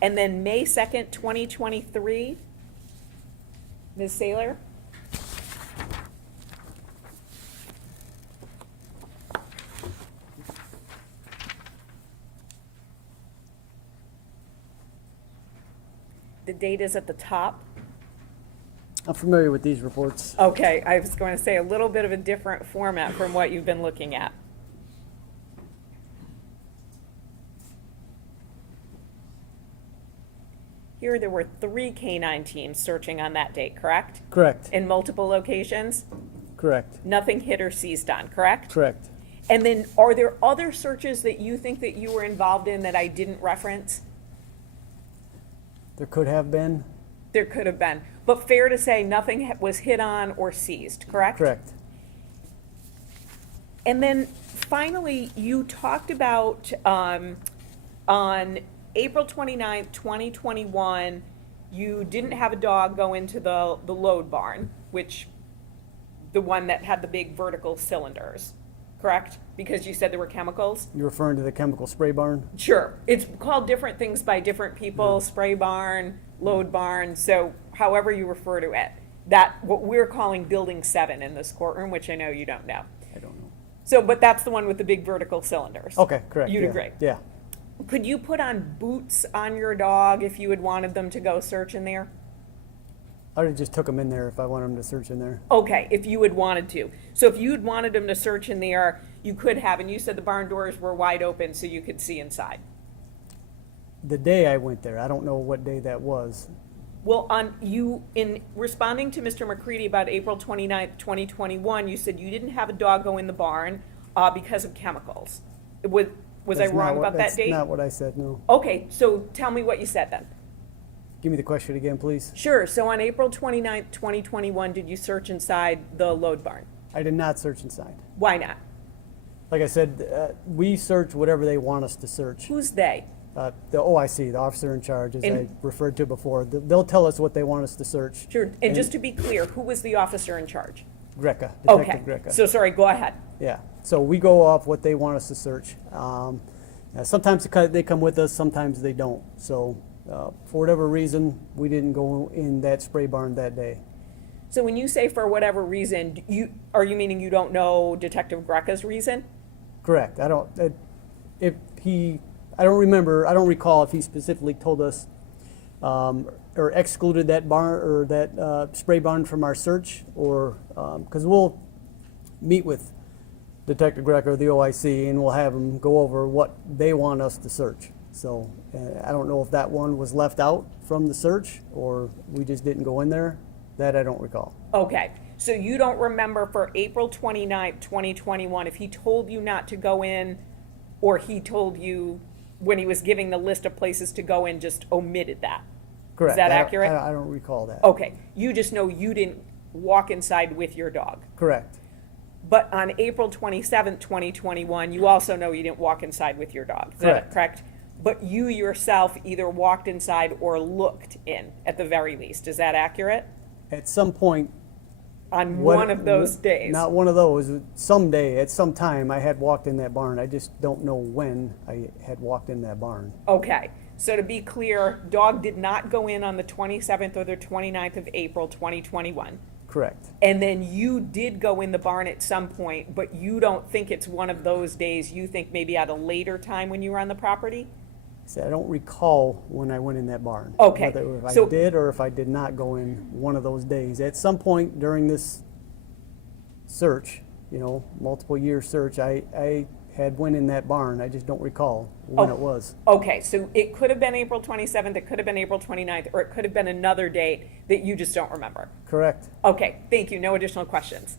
And then May 2nd, 2023, Ms. Saylor? The date is at the top. I'm familiar with these reports. Okay, I was going to say a little bit of a different format from what you've been looking at. Here, there were 3 canine teams searching on that date, correct? Correct, In multiple locations? correct, Nothing hit or seized on, correct? correct. And then, are there other searches that you think that you were involved in that I didn't reference? There could have been, There could have been. But fair to say, nothing was hit on or seized, correct? correct. And then finally, you talked about on April 29th, 2021, you didn't have a dog go into the load barn, which, the one that had the big vertical cylinders, correct? Because you said there were chemicals? You're referring to the chemical spray barn? Sure. It's called different things by different people, spray barn, load barn, so however you refer to it. That, what we're calling Building 7 in this courtroom, which I know you don't know. I don't know. So, but that's the one with the big vertical cylinders. Okay, correct. You'd yeah, agree? Yeah, Could you put on boots on your dog if you had wanted them to go search in there? I would've just took them in there if I wanted them to search in there. Okay, if you had wanted to. So if you had wanted them to search in there, you could have, and you said the barn doors were wide open so you could see inside. The day I went there, I don't know what day that was. Well, in responding to Mr. McCready about April 29th, 2021, you said you didn't have a dog go in the barn because of chemicals. Was I That's not wrong what- about that date? That's not what I said, no. Okay, so tell me what you said then. Give me the question again, please. Sure, so on April 29th, 2021, did you search inside the load barn? I did not search inside. Why not? Like I said, we search whatever they want us to search. Who's they? The OIC, the officer in charge, as I And- referred to before, they'll tell us what they want us to search. Sure, and just to be clear, who was the officer in charge? Greca, Okay, Detective Greca. so sorry, go ahead. Yeah, so we go off what they want us to search. Sometimes they come with us, sometimes they don't. So for whatever reason, we didn't go in that spray barn that day. So when you say for whatever reason, are you meaning you don't know Detective Greca's reason? Correct. I don't remember, I don't recall if he specifically told us or excluded that barn or that spray barn from our search, or because we'll meet with Detective Greca or the OIC and we'll have them go over what they want us to search. So I don't know if that one was left out from the search or we just didn't go in there. That I don't recall. Okay, so you don't remember for April 29th, 2021, if he told you not to go in, or he told you when he was giving the list of places to go in, just omitted that? Correct. Is that I don't- accurate? I don't recall that. Okay, you just know you didn't walk inside with your dog. Correct. But on April 27th, 2021, you also know you didn't walk inside with your dog. Is that Correct. correct? But you yourself either walked inside or looked in, at the very least. Is that accurate? At some point, On what- one of those days? Not one of those. Someday, at some time, I had walked in that barn. I just don't know when I had walked in that barn. Okay, so to be clear, dog did not go in on the 27th or the 29th of April, 2021. Correct. And then you did go in the barn at some point, but you don't think it's one of those days. You think maybe at a later time when you were on the property? So I don't recall when I went in that barn. Okay, Whether if so- I did or if I did not go in one of those days. At some point during this search, multiple year search, I had went in that barn. I just don't recall when Oh. it was. Okay, so it could have been April 27th, it could have been April 29th, or it could have been another date that you just don't remember. Correct. Okay, thank you. No additional questions.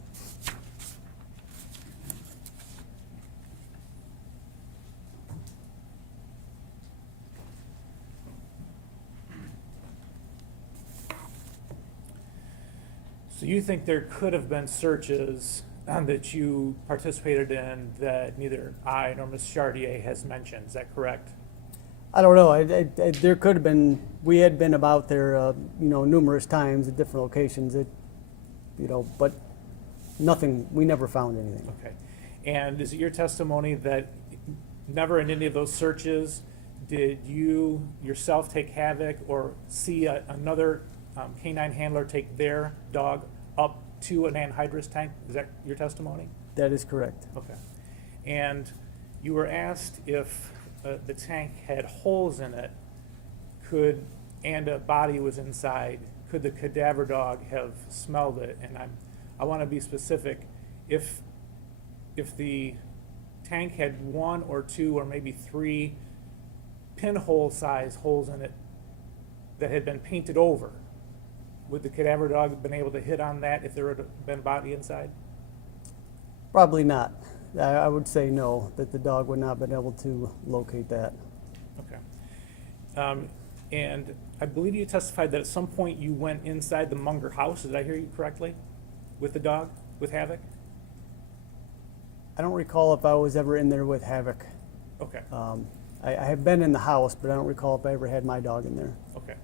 So you think there could have been searches that you participated in that neither I nor Ms. Chartier has mentioned, is that correct? I don't know. There could have been. We had been about there, numerous times at different locations. But nothing, we never found anything. Okay. And is it your testimony that never in any of those searches did you yourself take Havoc or see another canine handler take their dog up to an anhydrous tank? Is that your testimony? That is correct. Okay. And you were asked if the tank had holes in it, and a body was inside, could the cadaver dog have smelled it? And I want to be specific. If the tank had 1 or 2 or maybe 3 pinhole size holes in it that had been painted over, would the cadaver dog have been able to hit on that if there had been a body inside? Probably not. I would say no, that the dog would not have been able to locate that. Okay. And I believe you testified that at some point you went inside the Munger house. Did I hear you correctly? With the dog, with Havoc? I don't recall if I was ever in there with Havoc. Okay. I have been in the house, but I don't recall if I ever had my dog in there. Okay.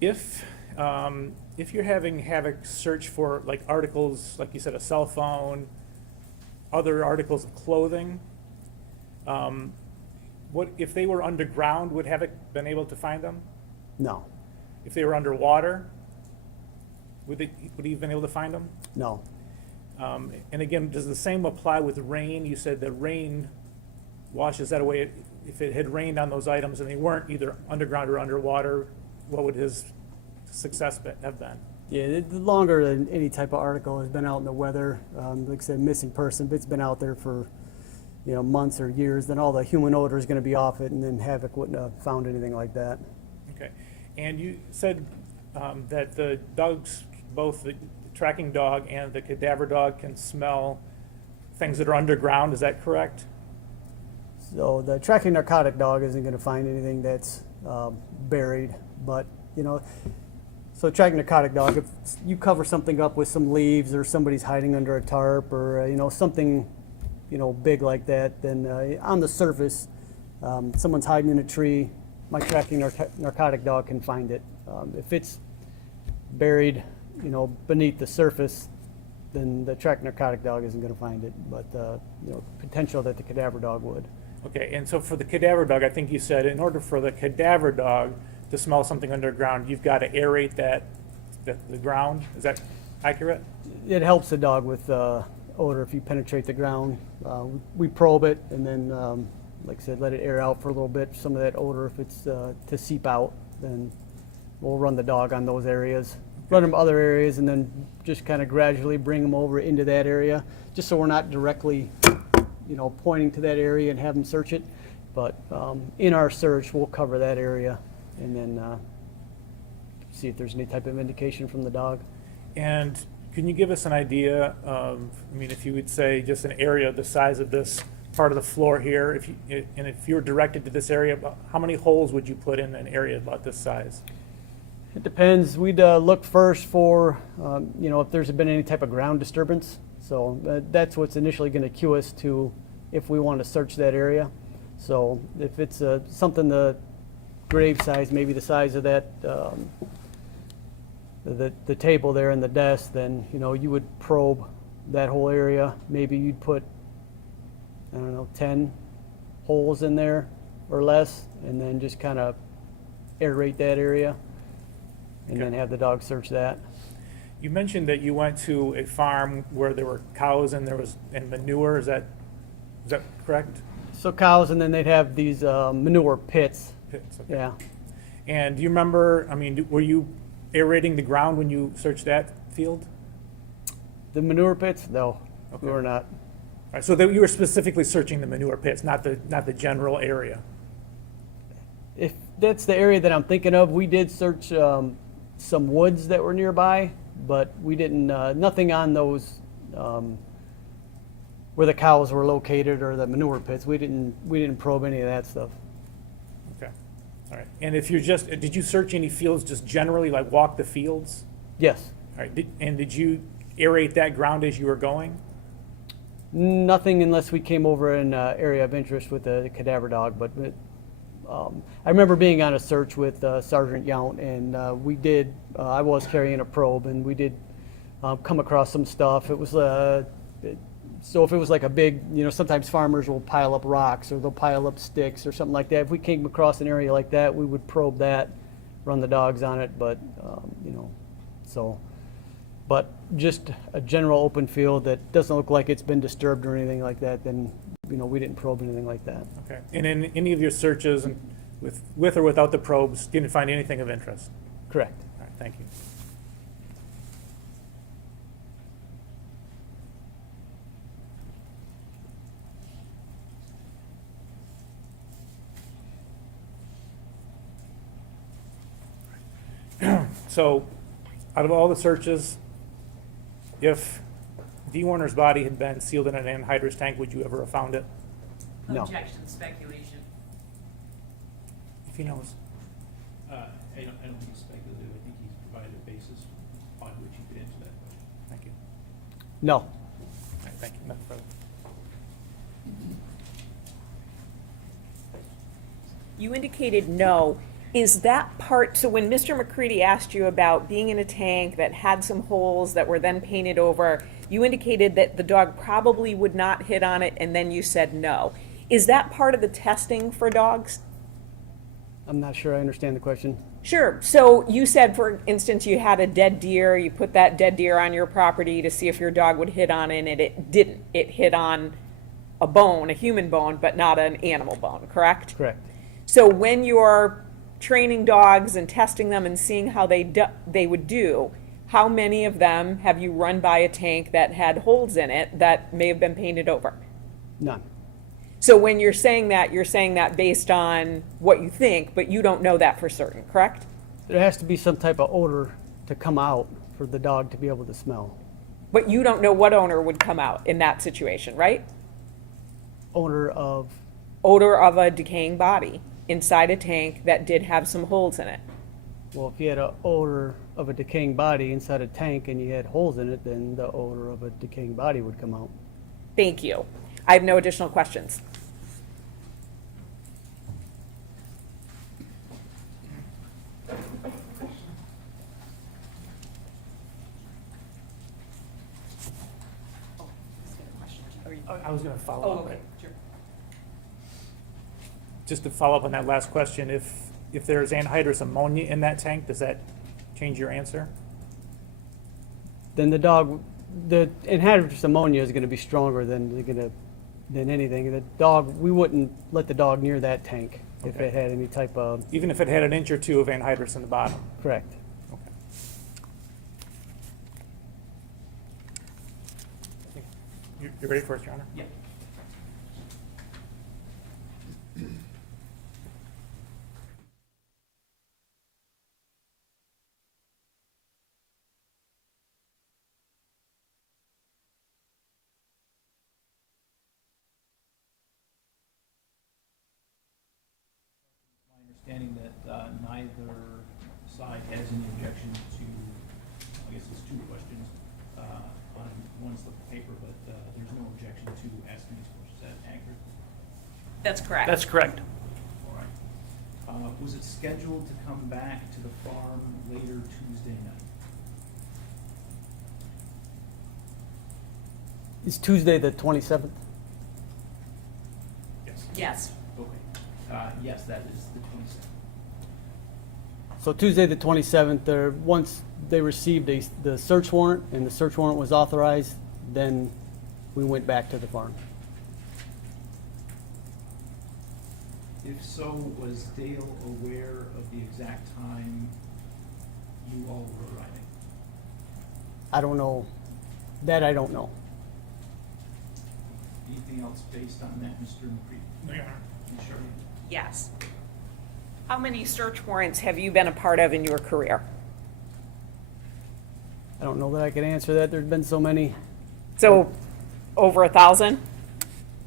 If you're having Havoc search for like articles, like you said, a cell phone, other articles of clothing, what if they were underground? Would Havoc been able to find them? No, If they were underwater, would he have been able to find them? no. And again, does the same apply with rain? You said that rain washes that away. If it had rained on those items and they weren't either underground or underwater, what would his success have been? Yeah, the longer than any type of article has been out in the weather, like I said, missing person, if it's been out there for, months or years, then all the human odor is going to be off it, and then Havoc wouldn't have found anything like that. Okay. And you said that the dogs, both the tracking dog and the cadaver dog, can smell things that are underground. Is that correct? So the tracking narcotic dog isn't going to find anything that's buried, but so tracking narcotic dog, if you cover something up with some leaves or somebody's hiding under a tarp or something big like that, then on the surface, someone's hiding in a tree, my tracking narcotic dog can find it. If it's buried beneath the surface, then the tracking narcotic dog isn't going to find it, but potential that the cadaver dog would. Okay. And so for the cadaver dog, I think you said in order for the cadaver dog to smell something underground, you've got to aerate the ground. Is that accurate? It helps the dog with odor if you penetrate the ground. We probe it and then, like I said, let it air out for a little bit. Some of that odor, if it's to seep out, then we'll run the dog on those areas. Run them other areas and then just kind of gradually bring them over into that area, just so we're not directly, pointing to that area and have them search it. But in our search, we'll cover that area and then see if there's any type of indication from the dog. And can you give us an idea of, if you would say just an area the size of this part of the floor here, if you were directed to this area, how many holes would you put in an area about this size? It depends. We'd look first for, if there's been any type of ground disturbance. So that's what's initially going to cue us to if we want to search that area. So if it's something the grave size, maybe the size of that, the table there and the desk, then, you would probe that whole area. Maybe you'd put, 10 holes in there or less, and then just kind of aerate that area. And then have the dog search that. You mentioned that you went to a farm where there were cows and and manure. Is that correct? So cows, and then they'd have these manure pits. Pits, okay. Yeah. And do you remember? Were you aerating the ground when you searched that field? The manure pits? No, Okay. we were not. All right, so you were specifically searching the manure pits, not the general area. If that's the area that I'm thinking of, we did search some woods that were nearby, but we didn't. Nothing on those where the cows were located or the manure pits. We didn't probe any of that stuff. Okay. All right. And if did you search any fields just generally, like walk the fields? Yes. All right. Did you aerate that ground as you were going? Nothing unless we came over an area of interest with the cadaver dog. But I remember being on a search with Sergeant Yount, and we did. I was carrying a probe, and we did come across some stuff. It was, so if it was like a big, sometimes farmers will pile up rocks or they'll pile up sticks or something like that. If we came across an area like that, we would probe that, run the dogs on it, but, so. But just a general open field that doesn't look like it's been disturbed or anything like that, then, we didn't probe anything like that. Okay. And in any of your searches, and with or without the probes, didn't find anything of interest? Correct. All right, thank you. So, out of all the searches, if Dee Warner's body had been sealed in an anhydrous tank, would you ever have found it? No. Objection, speculation. If he knows. I don't think it's speculative. I think he's provided a basis on which he could answer that question. Thank you. No. All right, thank you. Nothing further. You indicated no. Is that part, so when Mr. McCready asked you about being in a tank that had some holes that were then painted over, you indicated that the dog probably would not hit on it, and then you said no. Is that part of the testing for dogs? I'm not sure I understand the question. Sure. So you said, for instance, you had a dead deer, you put that dead deer on your property to see if your dog would hit on it, and it didn't. It hit on a bone, a human bone, but not an animal bone, correct? Correct. So when you're training dogs and testing them and seeing how they would do, how many of them have you run by a tank that had holes in it that may have been painted over? None. So when you're saying that based on what you think, but you don't know that for certain, correct? There has to be some type of odor to come out for the dog to be able to smell. But you don't know what odor would come out in that situation, right? Odor of, Odor of a decaying body inside a tank that did have some holes in it. well, if you had an odor of a decaying body inside a tank and you had holes in it, then the odor of a decaying body would come out. Thank you. I have no additional questions. I was going to follow Oh, up. okay, sure. Just to follow up on that last question, if there's anhydrous ammonia in that tank, does that change your answer? Then the anhydrous ammonia is gonna be stronger than anything. The dog, we wouldn't let the dog near that tank if Okay. it had any type of, Even if it had an inch or two of anhydrous in the bottom? correct. Okay. I think you're ready for us, Your Honor? Yeah. My understanding that neither side has any objection to, I guess it's two questions. On one slip of paper, but there's no objection to asking these questions. Is that accurate? That's correct. That's correct. All right. Was it scheduled to come back to the farm later Tuesday night? It's Tuesday, the 27th. Yes. Yes. Okay. Yes, that is the 27th. So Tuesday, the 27th, once they received the search warrant and the search warrant was authorized, then we went back to the farm. If so, was Dale aware of the exact time you all were arriving? I don't know. That I don't know. Anything else based on that, Mr. McCready? No, Your Honor. Ms. Sharkey? Yes. How many search warrants have you been a part of in your career? I don't know that I can answer that. There's been so many. So, over 1,000?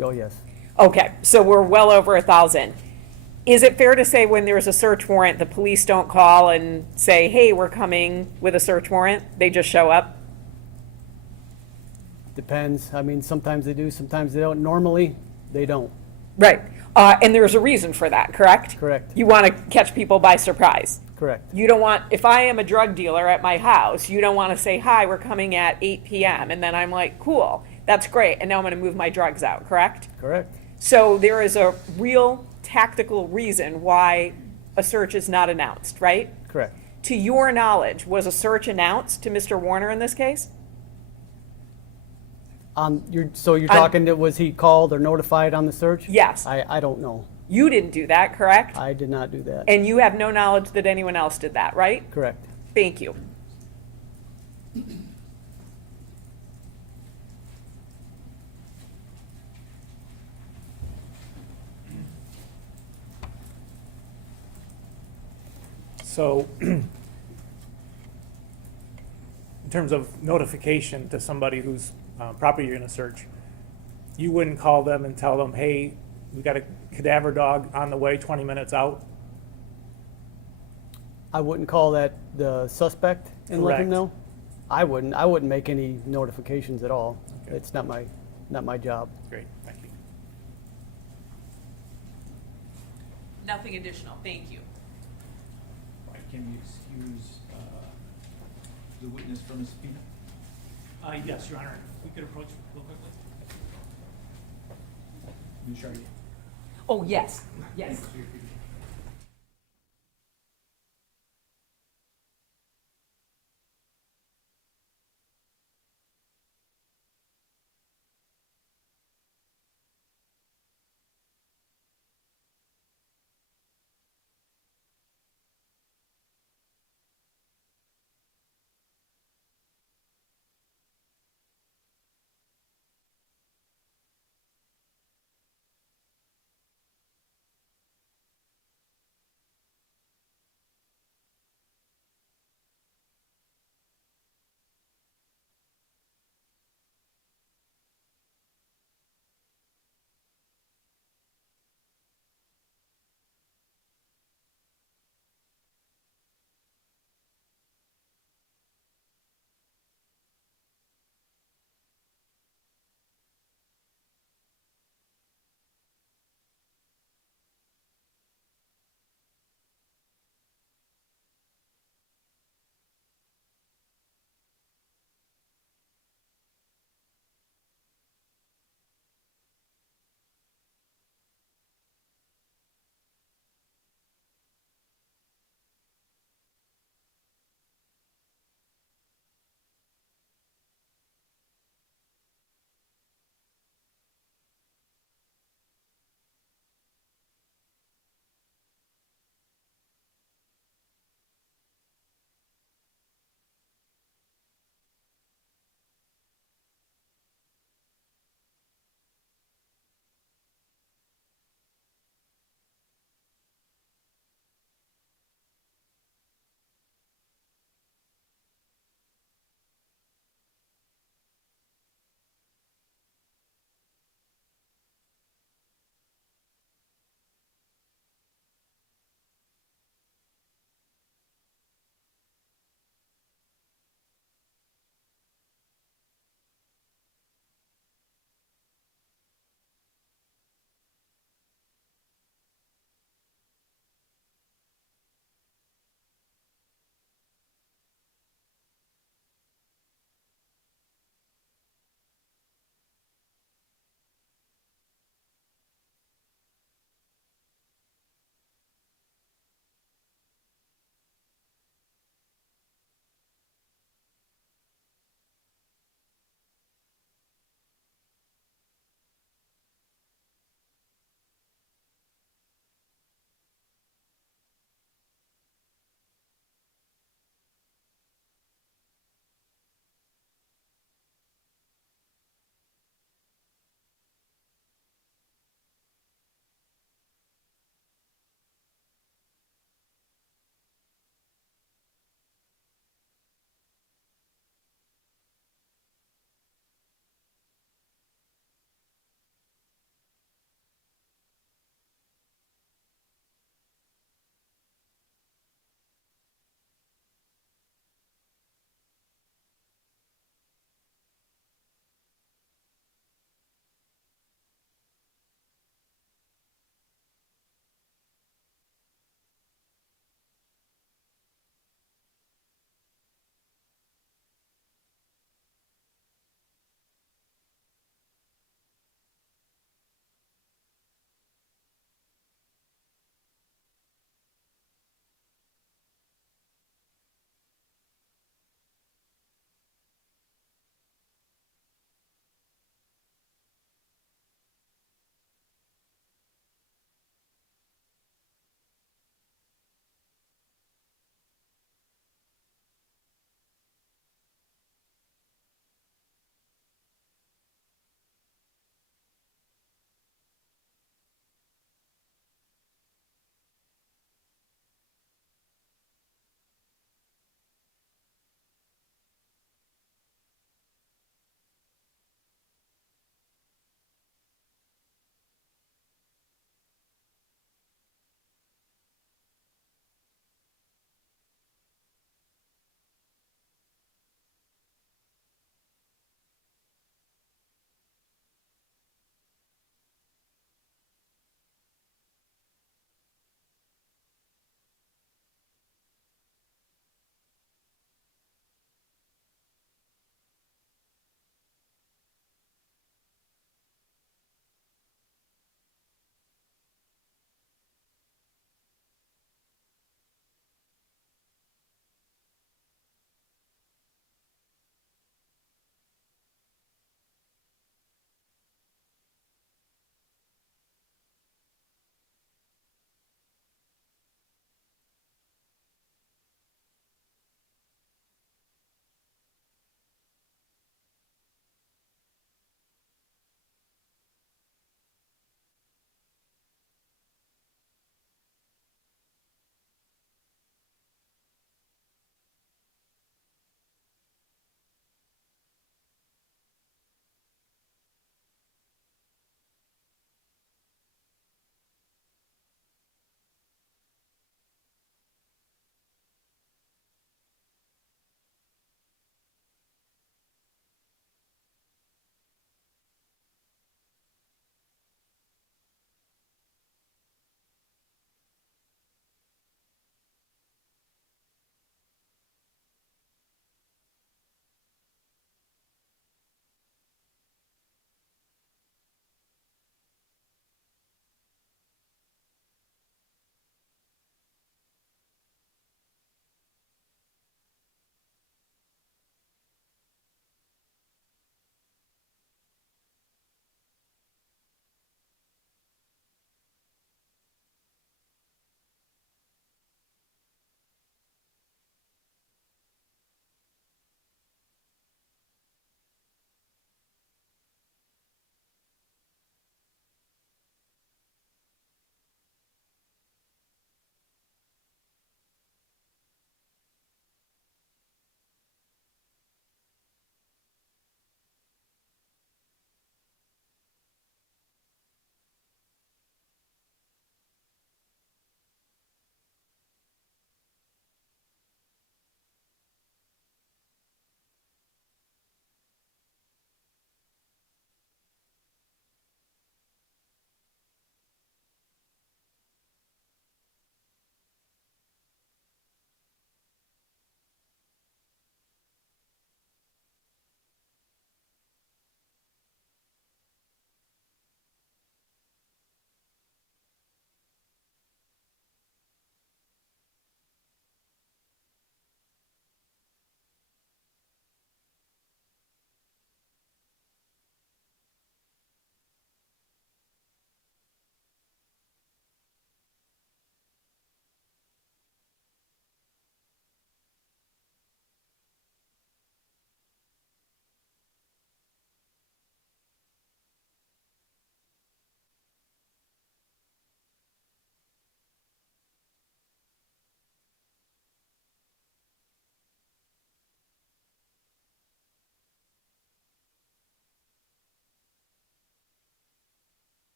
Oh, yes. Okay, so we're well over 1,000. Is it fair to say when there's a search warrant, the police don't call and say, hey, we're coming with a search warrant? They just show up? Depends. I mean, sometimes they do, sometimes they don't. Normally, they don't. Right. And there's a reason for that, correct? Correct. You want to catch people by surprise. Correct. You don't want, if I am a drug dealer at my house, you don't want to say, hi, we're coming at 8 PM. And then I'm like, cool, that's great. And now I'm going to move my drugs out, correct? Correct. So there is a real tactical reason why a search is not announced, right? Correct. To your knowledge, was a search announced to Mr. Warner in this case? So you're talking, was he called or notified on the search? Yes. I don't know. You didn't do that, correct? I did not do that. And you have no knowledge that anyone else did that, right? Correct. Thank you. So, in terms of notification to somebody whose property you're gonna search, you wouldn't call them and tell them, hey, we got a cadaver dog on the way 20 minutes out? I wouldn't call that the suspect and let him Correct. know? I wouldn't make any notifications at all. Okay. It's not my job. Great, thank you. Nothing additional, thank you. Can we excuse the witness from the subpoena? Yes, Your Honor, we could approach real quickly. Ms. Chartier? Oh, yes, yes. Thanks for your feedback.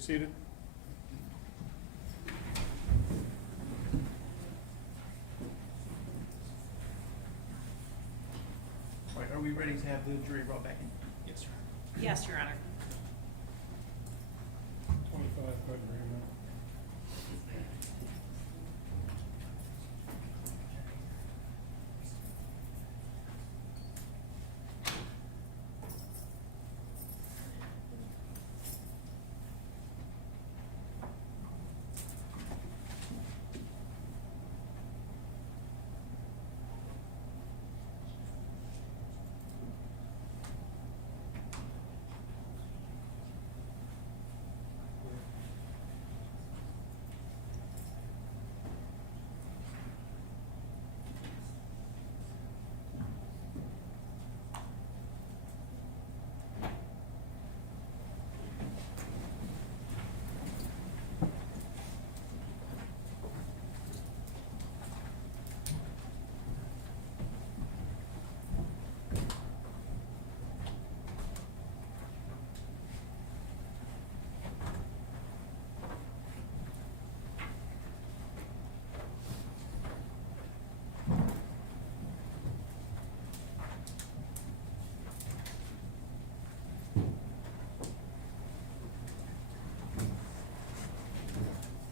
Be seated. All right, are we ready to have the jury brought back in? Yes, Your Honor. Yes, Your Honor. 25,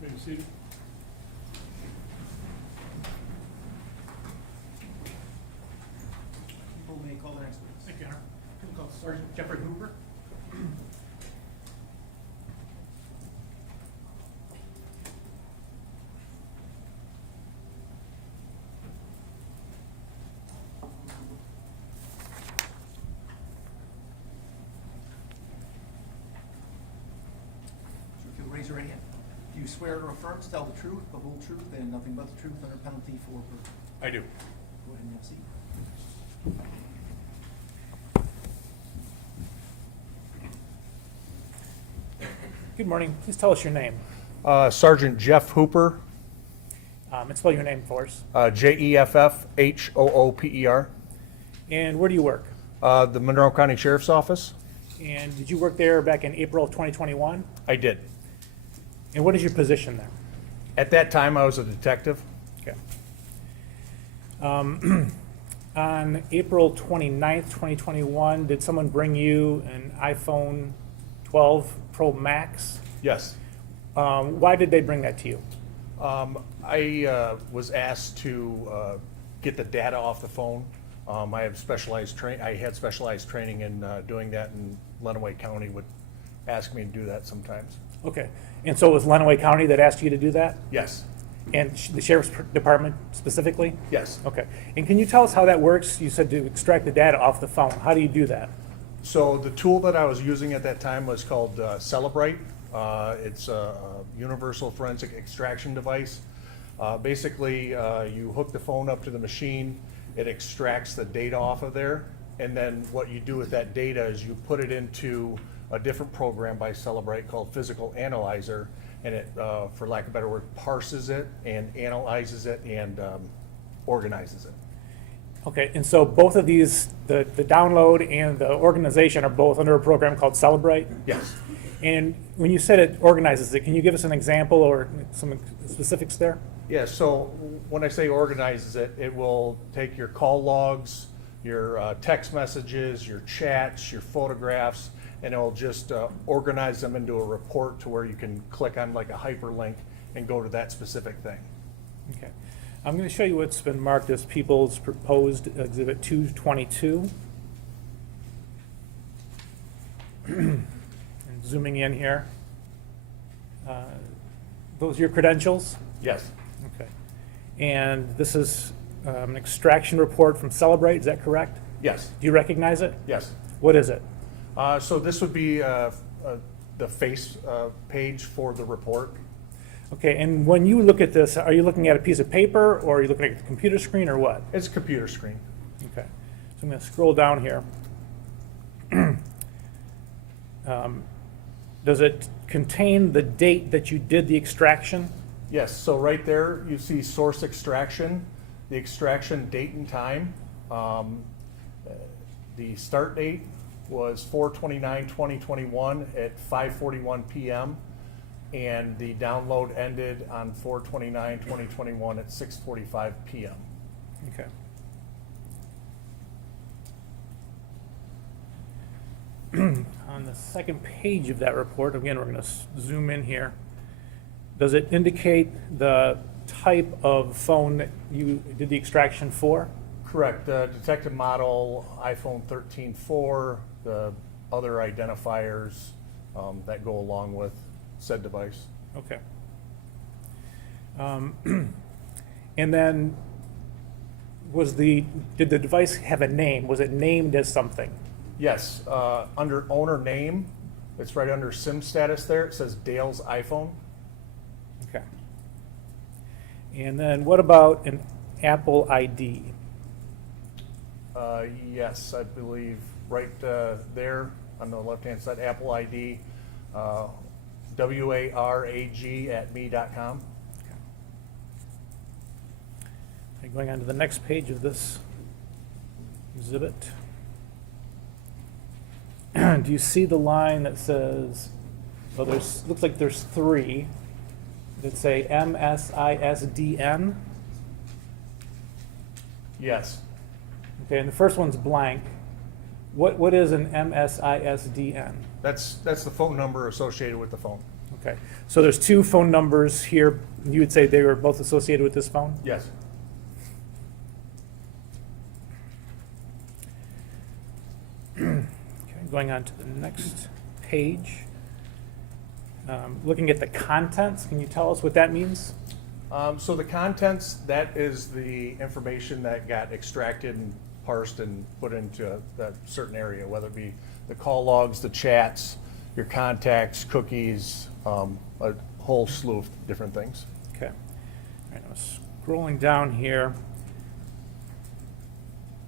Be seated. People may call their next witness. Thank you, Your Honor. We'll call Sergeant Jeffrey Hooper. So if you'll raise your right hand. Do you swear or affirm to tell the truth, the whole truth, and nothing but the truth under penalty for perjury? I do. Go ahead and have a seat. Good morning. Please tell us your name. Sergeant Jeff Hooper, And spell your name for us. Jeffhooper. And where do you work? The Monroe County Sheriff's Office. And did you work there back in April of 2021? I did. And what is your position there? At that time, I was a detective. Okay. On April 29th, 2021, did someone bring you an iPhone 12 Pro Max? Yes. Why did they bring that to you? I was asked to get the data off the phone. I had specialized training in doing that, and Lenawee County would ask me to do that sometimes. Okay. And so it was Lenawee County that asked you to do that? Yes. And the Sheriff's Department specifically? Yes. Okay. And can you tell us how that works? You said to extract the data off the phone. How do you do that? So the tool that I was using at that time was called Celebrate. It's a universal forensic extraction device. Basically, you hook the phone up to the machine, it extracts the data off of there, and then what you do with that data is you put it into a different program by Celebrate called Physical Analyzer, and it, for lack of a better word, parses it and analyzes it and organizes it. Okay, and so both of these, the download and the organization are both under a program called Celebrate? Yes. And when you said it organizes it, can you give us an example or some specifics there? Yeah, so when I say organizes it, it will take your call logs, your text messages, your chats, your photographs, and it'll just organize them into a report to where you can click on like a hyperlink and go to that specific thing. Okay. I'm going to show you what's been marked as People's Proposed Exhibit 222. And zooming in here. Those are your credentials? Yes. Okay. And this is an extraction report from Celebrate, is that correct? Yes. Do you recognize it? Yes. What is it? So this would be the face page for the report. Okay, and when you look at this, are you looking at a piece of paper, or are you looking at the computer screen, or what? It's a computer screen. Okay, so I'm going to scroll down here. Does it contain the date that you did the extraction? Yes, so right there you see source extraction, the extraction date and time. The start date was 4/29/2021 at 5:41 p.m. and the download ended on 4/29/2021 at 6:45 p.m. Okay. On the second page of that report, again, we're going to zoom in here. Does it indicate the type of phone that you did the extraction for? Correct. Detected model iPhone 13.4, the other identifiers that go along with said device. Okay. And then did the device have a name? Was it named as something? Yes, under owner name, it's right under SIM status there. It says Dale's iPhone. Okay. And then what about an Apple ID? Yes, I believe right there on the left-hand side, Apple ID, warag@me.com. Okay, going on to the next page of this exhibit. Do you see the line that says, well, looks like there's three that say MSISDN? Yes. Okay, and the first one's blank. What is an MSISDN? That's the phone number associated with the phone. Okay, so there's two phone numbers here. You would say they were both associated with this phone? Yes. Okay, going on to the next page. Looking at the contents, can you tell us what that means? So the contents, that is the information that got extracted and parsed and put into that certain area, whether it be the call logs, the chats, your contacts, cookies, a whole slew of different things. Okay. All right, I'm scrolling down here.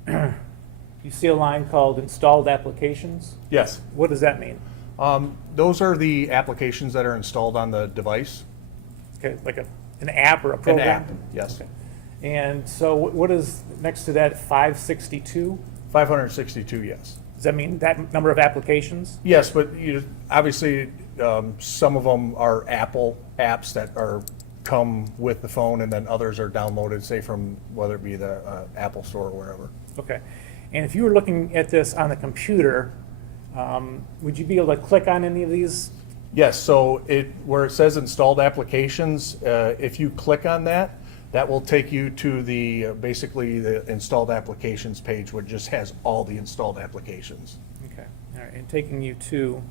You see a line called installed applications? Yes. What does that mean? Those are the applications that are installed on the device. Okay, like an app or a program? An app, yes. Okay. And so what is next to that, 562? 562, yes. Does that mean that number of applications? Yes, but obviously some of them are Apple apps that come with the phone, and then others are downloaded, say from whether it be the Apple Store or wherever. Okay. And if you were looking at this on the computer, would you be able to click on any of these? Yes, so where it says installed applications, if you click on that, that will take you to basically the installed applications page, which just has all the installed applications. Okay. All right. And taking you to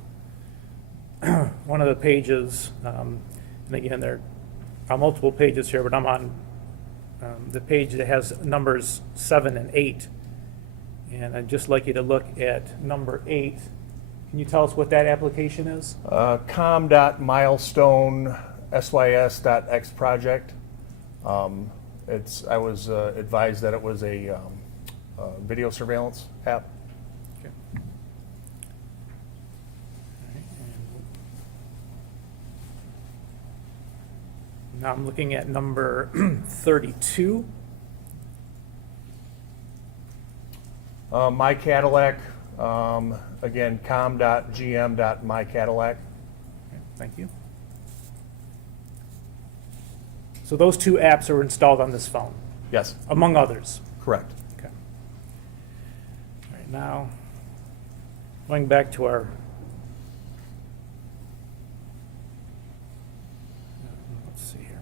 one of the pages, and again, there are multiple pages here, but I'm on the page that has numbers 7 and 8. And I'd just like you to look at number 8. Can you tell us what that application is? com.milestone.sys.x project. I was advised that it was a video surveillance app. Okay. All right, and now I'm looking at number 32. My Cadillac, again, com.gm.mycadillac. Okay, thank you. So those two apps are installed on this phone, Yes, among others. correct. Okay. All right, now, going back to our, let's see here.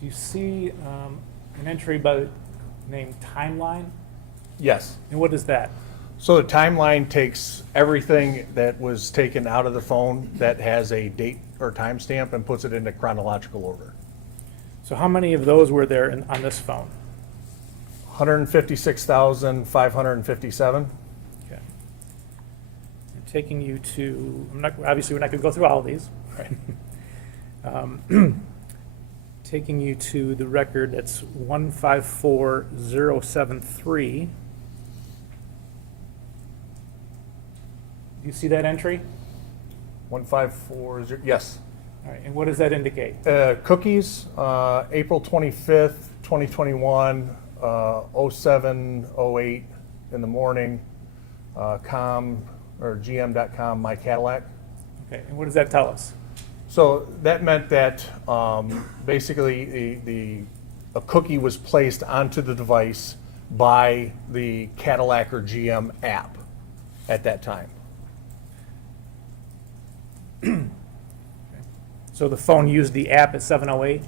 Do you see an entry by the name timeline? Yes. And what is that? So the timeline takes everything that was taken out of the phone that has a date or timestamp and puts it into chronological order. So how many of those were there on this phone? 156,557. Okay. And taking you to, obviously we're not going to go through all of these. Right. Taking you to the record that's 154073. Do you see that entry? 1540, yes. All right, and what does that indicate? Cookies, April 25th, 2021, 07:08 in the morning. com or gm.com my Cadillac. Okay, and what does that tell us? So that meant that basically a cookie was placed onto the device by the Cadillac or GM app at that time. So the phone used the app at 7:08?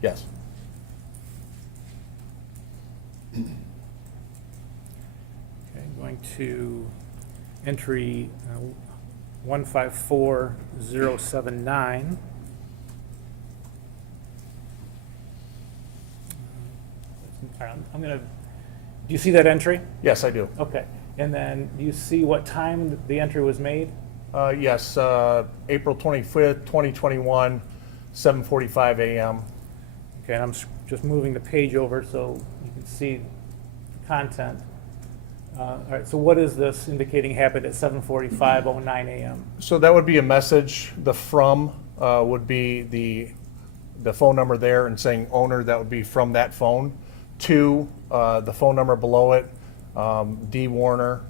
Yes. Okay, going to entry 154079. All right, I'm gonna, do you see that entry? Yes, I do. Okay, and then do you see what time the entry was made? Yes, April 25th, 2021, 7:45 a.m. Okay, and I'm just moving the page over so you can see the content. All right, so what is this indicating happened at 7:45:09 a.m.? So that would be a message. The from would be the phone number there and saying owner, that would be from that phone, to the phone number below it, Dee Warner.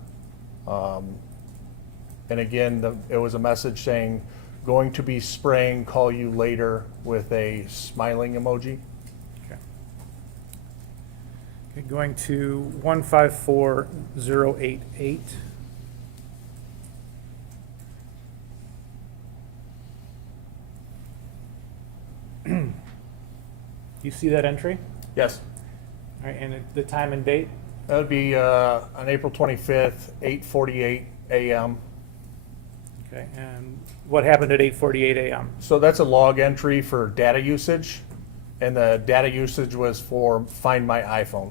And again, it was a message saying, going to be spraying, call you later, with a smiling emoji. Okay. Okay, going to 154088. Do you see that entry? Yes, All right, and the time and date? that would be on April 25th, 8:48 a.m. Okay, and what happened at 8:48 a.m.? So that's a log entry for data usage, and the data usage was for Find My iPhone.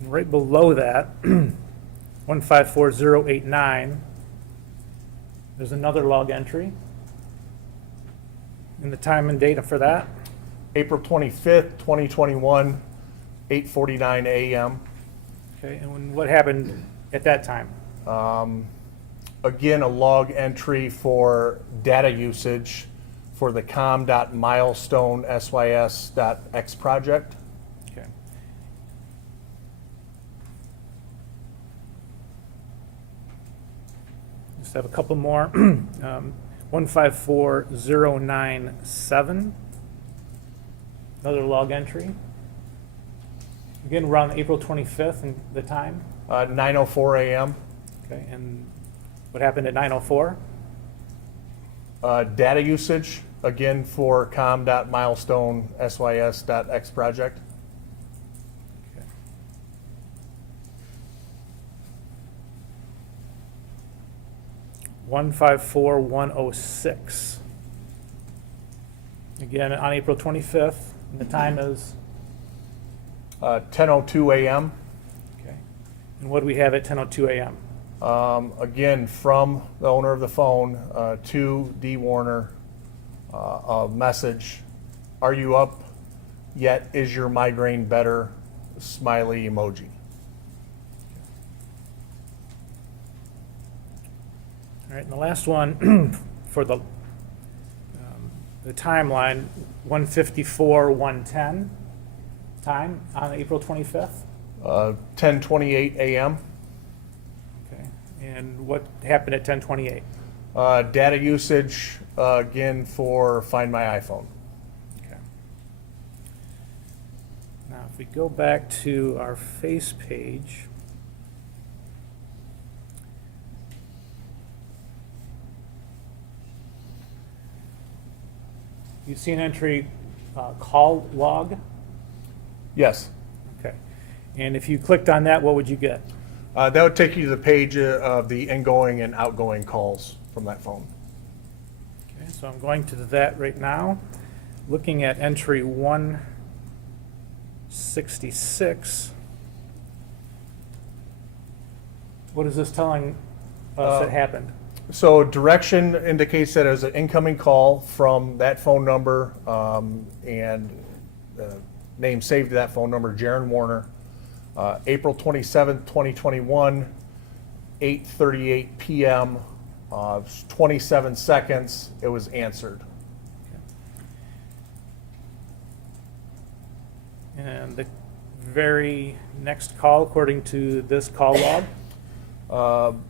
And right below that, 154089, there's another log entry. And the time and date for that? April 25th, 2021, 8:49 a.m. Okay, and what happened at that time? Again, a log entry for data usage for the com.milestonесys.x project. Okay. Just have a couple more. 154097. Another log entry. Again, around April 25th and the time. 9:04 a.m. Okay, and what happened at 9:04? Data usage, again for com.milestonesys.x project. Okay. One 154106. Again, on April 25th, and the time is, 10:02 a.m. okay. And what do we have at 10:02 a.m.? Again, from the owner of the phone to Dee Warner, a message, are you up yet? Is your migraine better? Smiley emoji. All right, and the last one for the timeline, 1:54:110 time on April 25th. 10:28 a.m. Okay, and what happened at 10:28? Data usage, again for Find My iPhone. Okay. Now, if we go back to our face page, you see an entry call log? Yes. Okay. And if you clicked on that, what would you get? That would take you to the page of the ingoing and outgoing calls from that phone. Okay, so I'm going to that right now. Looking at entry 166. What is this telling us that happened? So direction indicates that it was an incoming call from that phone number, and name saved to that phone number, Jaron Warner. April 27th, 2021, 8:38 p.m., 27 seconds, it was answered. And very next call according to this call log?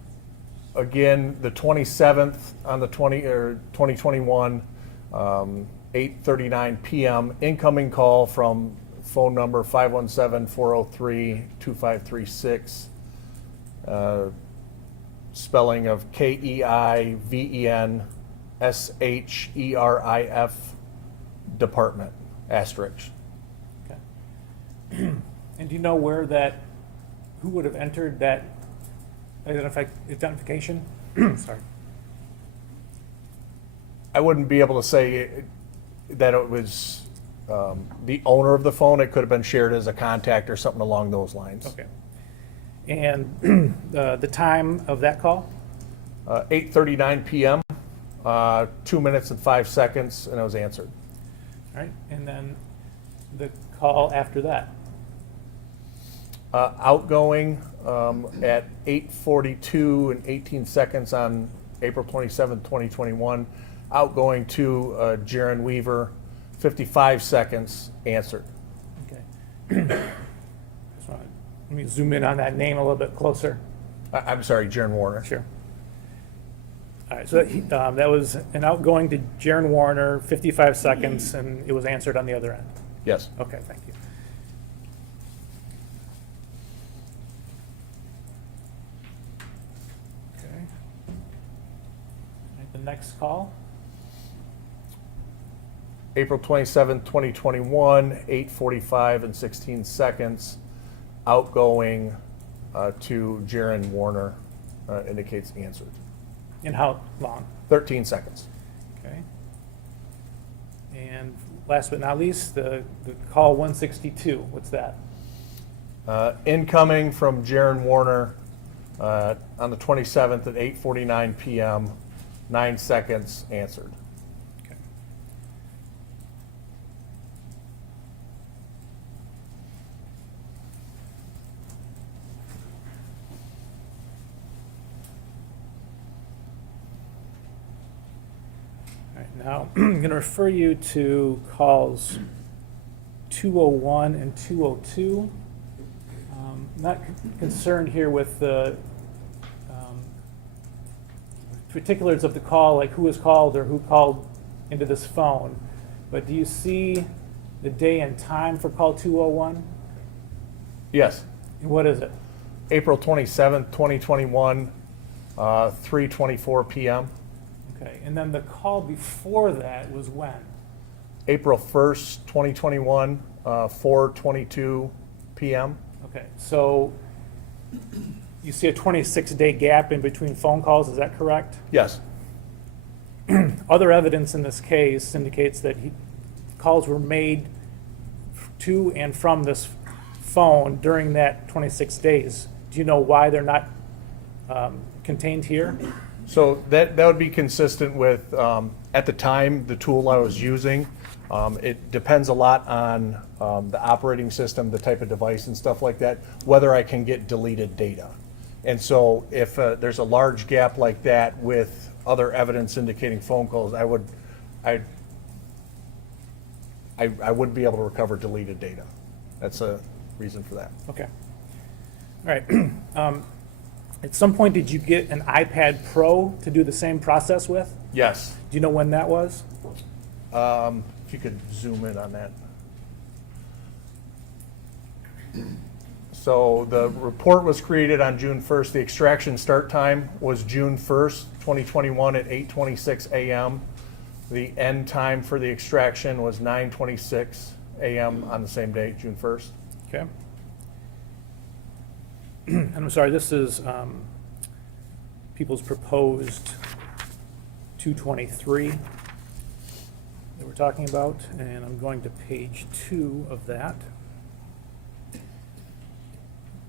Again, the 27th on the 2021, 8:39 p.m. Incoming call from phone number 517-403-2536. Spelling of KEIVENSHERIF department, asterisk. Okay. And do you know where who would have entered that identification? Sorry. I wouldn't be able to say that it was the owner of the phone. It could have been shared as a contact or something along those lines. Okay. And the time of that call? 8:39 p.m., 2 minutes and 5 seconds, and it was answered. All right. And then the call after that? Outgoing at 8:42 and 18 seconds on April 27, 2021. Outgoing to Jaron Weaver, 55 seconds, answered. Okay. Let me zoom in on that name a little bit closer. I'm sorry, Jaron Warner. Sure. All right, so that was an outgoing to Jaron Warner, 55 seconds, and it was answered on the other end. Yes. Okay, thank you. Okay. All right, the next call? April 27, 2021, 8:45 and 16 seconds. Outgoing to Jaron Warner, indicates answered. And how long? 13 seconds. Okay. And last but not least, the call 162, what's that? Incoming from Jaron Warner on the 27th at 8:49 p.m., 9 seconds, answered. Okay. All right, now I'm going to refer you to calls 201 and 202. Not concerned here with the particulars of the call, like who was called or who called into this phone, but do you see the day and time for call 201? Yes. And what is it? April 27th, 2021, 3:24 p.m. Okay, and then the call before that was when? April 1st, 2021, 4:22 p.m. Okay, so you see a 26-day gap in between phone calls, is that correct? Yes. Other evidence in this case indicates that calls were made to and from this phone during that 26 days. Do you know why they're not contained here? So that would be consistent with, at the time, the tool I was using. It depends a lot on the operating system, the type of device and stuff like that, whether I can get deleted data. And so if there's a large gap like that with other evidence indicating phone calls, I would be able to recover deleted data. That's a reason for that. Okay. All right. At some point, did you get an iPad Pro to do the same process with? Yes. Do you know when that was? If you could zoom in on that. So the report was created on June 1st. The extraction start time was June 1st, 2021 at 8:26 a.m. The end time for the extraction was 9:26 a.m. on the same day, June 1st. Okay. And I'm sorry, this is people's proposed 223 that we're talking about, and I'm going to page 2 of that.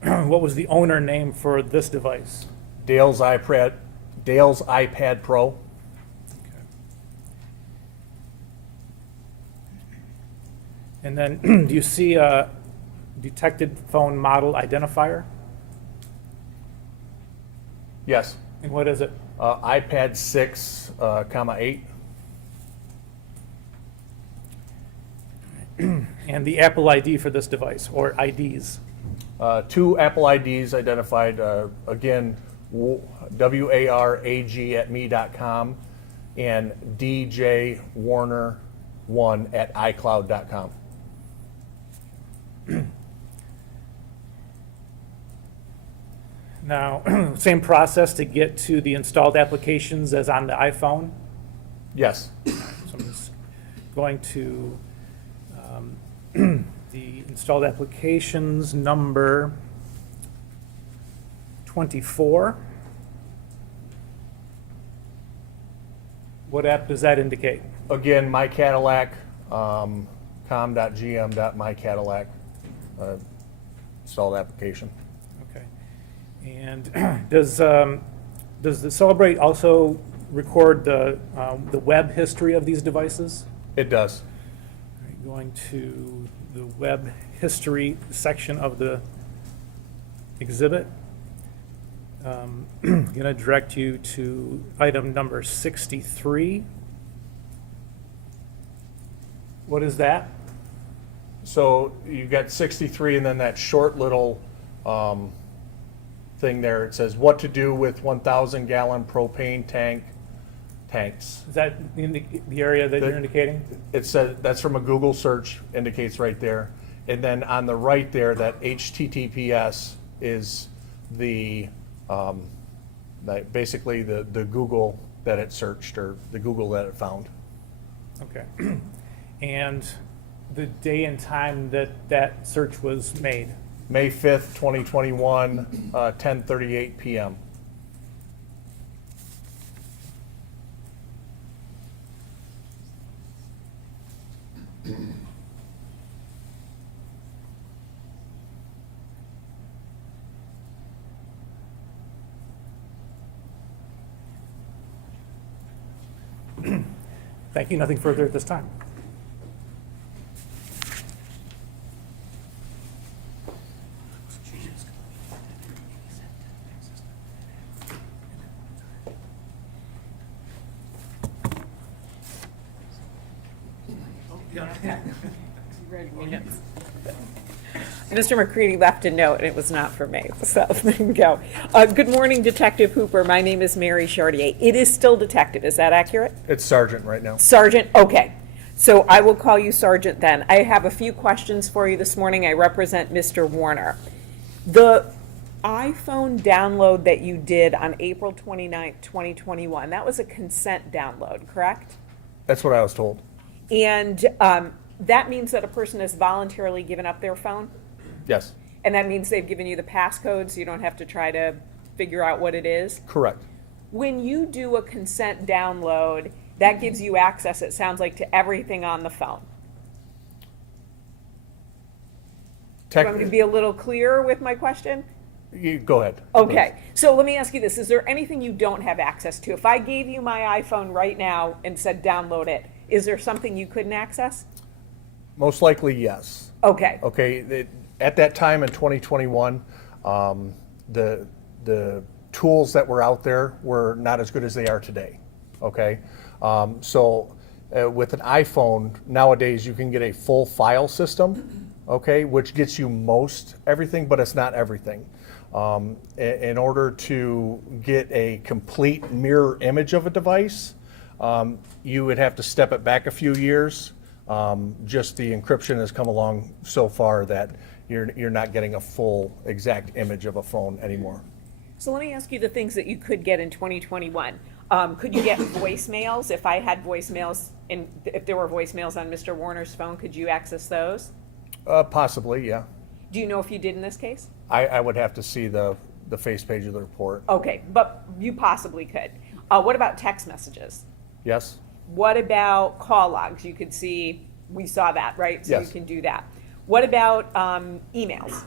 What was the owner name for this device? Dale's iPad Pro. Okay. And then, do you see a detected phone model identifier? Yes. And what is it? iPad 6, comma 8. And the Apple ID for this device, or IDs? 2 Apple IDs identified, again, warag@me.com and djwarner1@icloud.com. Now, same process to get to the installed applications as on the iPhone? Yes. So I'm just going to the installed applications number 24. What app does that indicate? Again, My Cadillac, com.gm.mycadillac, installed application. Okay. And does the Celebrate also record the web history of these devices? It does. All right, going to the web history section of the exhibit. I'm going to direct you to item number 63. What is that? So you've got 63 and then that short little thing there. It says what to do with 1,000-gallon propane tanks. Is that the area that you're indicating? It says, that's from a Google search, indicates right there. And then on the right there, that HTTPS is the, basically the Google that it searched, or the Google that it found. Okay. And the day and time that that search was made? May 5th, 2021, 10:38 p.m. Thank you. Nothing further at this time. Mr. McCready left a note, and it was not for me, so there you go. Good morning, Detective Hooper. My name is Mary Chartier. It is still detective, is that accurate? It's Sergeant right now. Sergeant, okay. So I will call you Sergeant then. I have a few questions for you this morning. I represent Mr. Warner. The iPhone download that you did on April 29th, 2021, that was a consent download, correct? That's what I was told. And that means that a person has voluntarily given up their phone? Yes, And that means they've given you the passcode, so you don't have to try to figure out what it is? correct. When you do a consent download, that gives you access, it sounds like, to everything on the phone. Do you want me to be a little clearer with my question? You go ahead. Okay, so let me ask you this. Is there anything you don't have access to? If I gave you my iPhone right now and said download it, is there something you couldn't access? Most likely, yes. Okay, Okay, at that time in 2021, the tools that were out there were not as good as they are today. Okay, so with an iPhone nowadays, you can get a full file system, okay, which gets you most everything, but it's not everything. In order to get a complete mirror image of a device, you would have to step it back a few years. Just the encryption has come along so far that you're not getting a full exact image of a phone anymore. so let me ask you the things that you could get in 2021. Could you get voicemails? If I had voicemails, if there were voicemails on Mr. Warner's phone, could you access those? Possibly, yeah. Do you know if you did in this case? I would have to see the face page of the report. Okay, but you possibly could. What about text messages? Yes? What about call logs? You could see, we saw that, right? So Yes. you can do that. What about emails?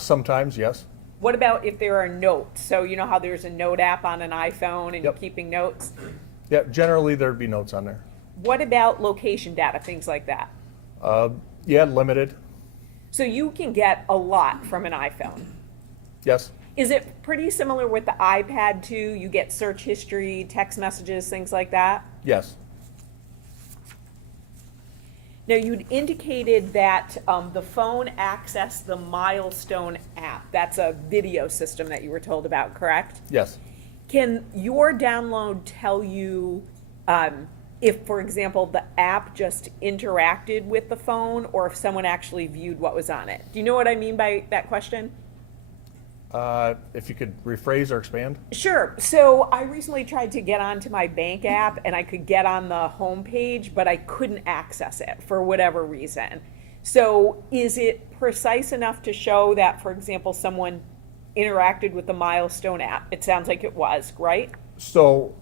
Sometimes, yes. What about if there are notes? So you know how there's a note app on an iPhone and you're Yep. keeping notes? Yeah, generally there'd be notes on there. What about location data, things like that? Yeah, limited. So you can get a lot from an iPhone. Yes. Is it pretty similar with the iPad too? You get search history, text messages, things like that? Yes. Now, you'd indicated that the phone accessed the Milestone app. That's a video system that you were told about, correct? Yes. Can your download tell you if, for example, the app just interacted with the phone or if someone actually viewed what was on it? Do you know what I mean by that question? If you could rephrase or expand? Sure. So I recently tried to get onto my bank app and I could get on the home page, but I couldn't access it for whatever reason. So is it precise enough to show that, for example, someone interacted with the Milestone app? It sounds like it was, right? So,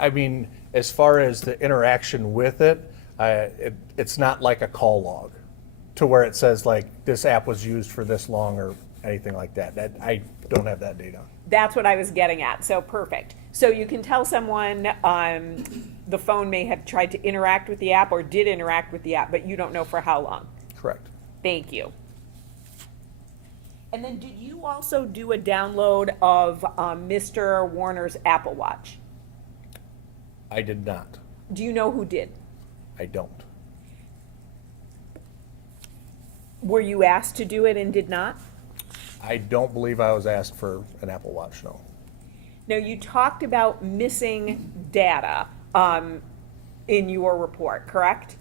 I mean, as far as the interaction with it, it's not like a call log to where it says like this app was used for this long or anything like that. I don't have that data. That's what I was getting at. So perfect. So you can tell someone the phone may have tried to interact with the app or did interact with the app, but you don't know for how long. Correct. Thank you. And then did you also do a download of Mr. Warner's Apple Watch? I did not. Do you know who did? I don't. Were you asked to do it and did not? I don't believe I was asked for an Apple Watch, no. Now, you talked about missing data in your report, correct?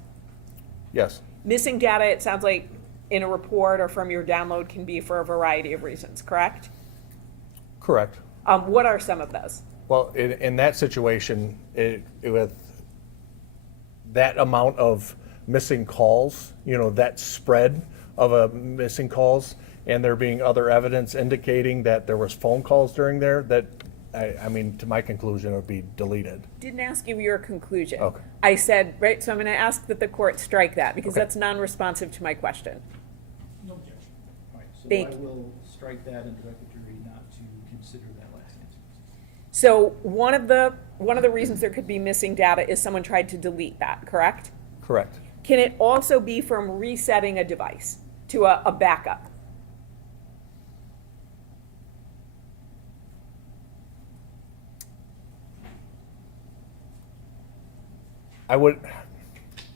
Yes. Missing data, it sounds like, in a report or from your download can be for a variety of reasons, correct? Correct. What are some of those? Well, in that situation, with that amount of missing calls, that spread of missing calls, and there being other evidence indicating that there was phone calls during there, that, I mean, to my conclusion, it would be deleted. Didn't ask you your conclusion. Okay. I said, right, so I'm gonna ask that the court strike that because Okay. that's non-responsive to my question. No objection. All right, so Thank I you. will strike that and direct the jury not to consider that last answer. So one of the reasons there could be missing data is someone tried to delete that, correct? Correct. Can it also be from resetting a device to a backup?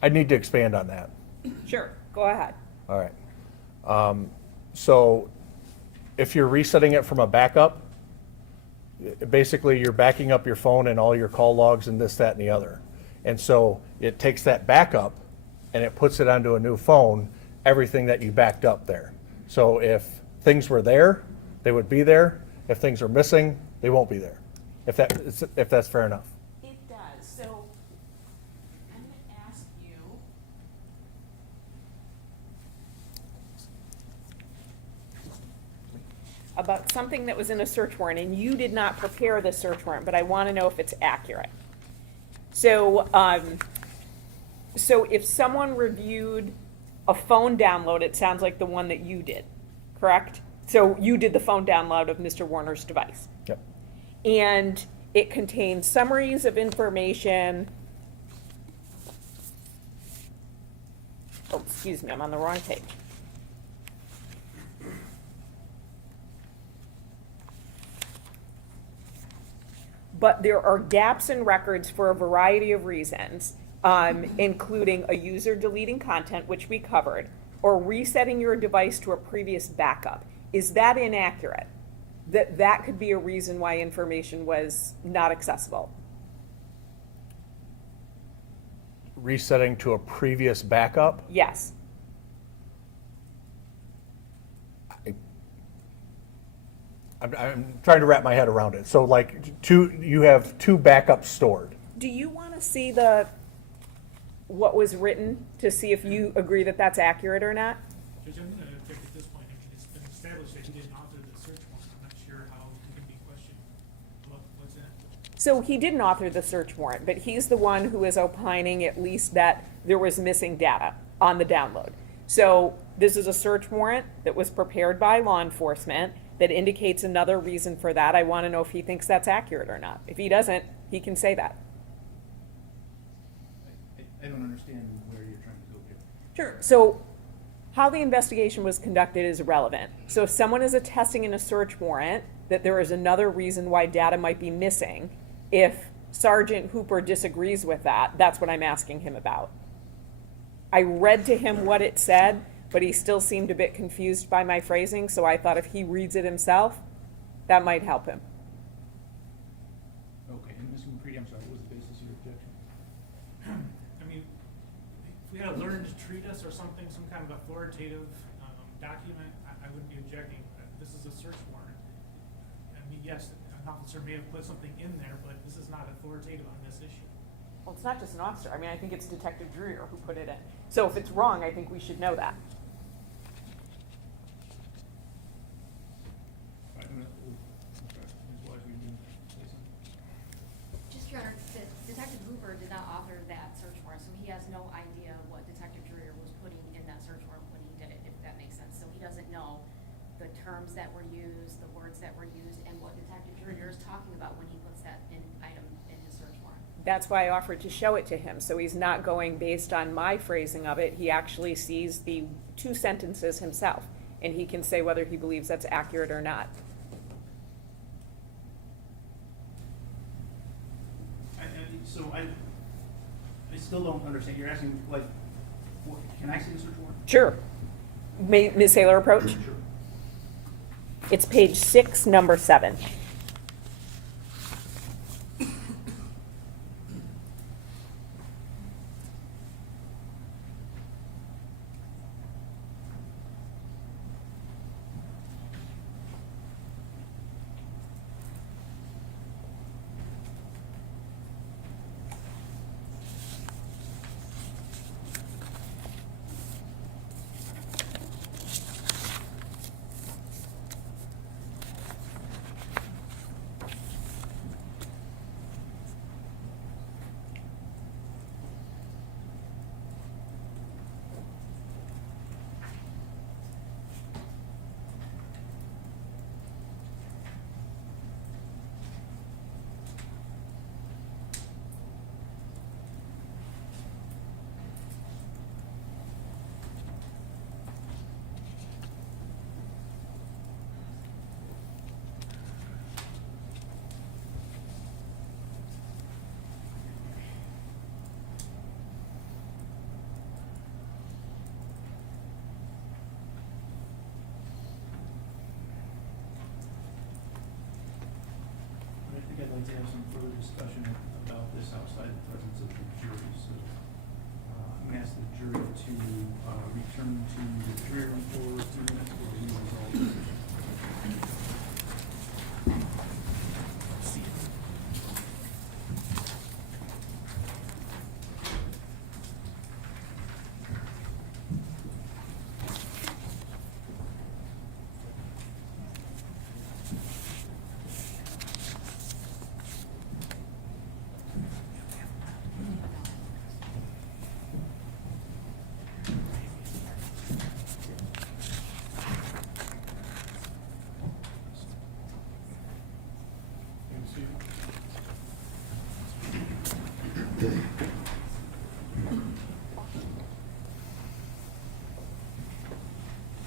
I'd need to expand on that. Sure, go ahead. All right. So if you're resetting it from a backup, basically you're backing up your phone and all your call logs and this, that, and the other. And so it takes that backup and it puts it onto a new phone, everything that you backed up there. So if things were there, they would be there. If things are missing, they won't be there. If that's fair enough. It does. So I'm going to ask you. About something that was in a search warrant, and you did not prepare the search warrant, but I want to know if it's accurate. So, so if someone reviewed a phone download, it sounds like the one that you did, correct? So you did the phone download of Mr. Warner's device. Yep. And it contains summaries of information. Oh, excuse me, I'm on the wrong page. But there are gaps in records for a variety of reasons, including a user deleting content, which we covered, or resetting your device to a previous backup. Is that inaccurate? That could be a reason why information was not accessible. Resetting to a previous backup. Yes. I'm trying to wrap my head around it. So like you have two backups stored. Do you want to see what was written to see if you agree that that's accurate or not? Judge, I'm going to object at this point. I mean, it's been established that he didn't author the search warrant. I'm not sure how he can be questioned about what's in it. So he didn't author the search warrant, but he's the one who is opining at least that there was missing data on the download. So this is a search warrant that was prepared by law enforcement that indicates another reason for that. I want to know if he thinks that's accurate or not. If he doesn't, he can say that. I don't understand where you're trying to go here. Sure. So how the investigation was conducted is irrelevant. So if someone is attesting in a search warrant that there is another reason why data might be missing, if Sergeant Hooper disagrees with that, that's what I'm asking him about. I read to him what it said, but he still seemed a bit confused by my phrasing, so I thought if he reads it himself, that might help him. Okay, and Mr. McCready, I'm sorry, what was the basis of your objection? I mean, if we had a learn to treat us or something, some kind of authoritative document, I wouldn't be objecting. This is a search warrant. I mean, yes, an officer may have put something in there, but this is not authoritative on this issue. Well, it's not just an officer. I mean, I think it's Detective Dreer who put it in. So if it's wrong, I think we should know that. I don't know, I'm sorry, Ms. Wise, were you going to say something? Just Your Honor, Detective Hooper did not author that search warrant, so he has no idea what Detective Dreer was putting in that search warrant when he did it, if that makes sense. So he doesn't know the terms that were used, the words that were used, and what Detective Dreer is talking about when he puts that item in his search warrant. That's why I offered to show it to him. So he's not going based on my phrasing of it. He actually sees the 2 sentences himself, and he can say whether he believes that's accurate or not. So I still don't understand, you're asking, like, can I see the search warrant? Sure. May Ms. Saylor approach? Sure. It's page 6, number 7. I think I'd like to have some further discussion about this outside the presence of the jury, so I'm going to ask the jury to return to the jury room for a few minutes where we resolve this issue.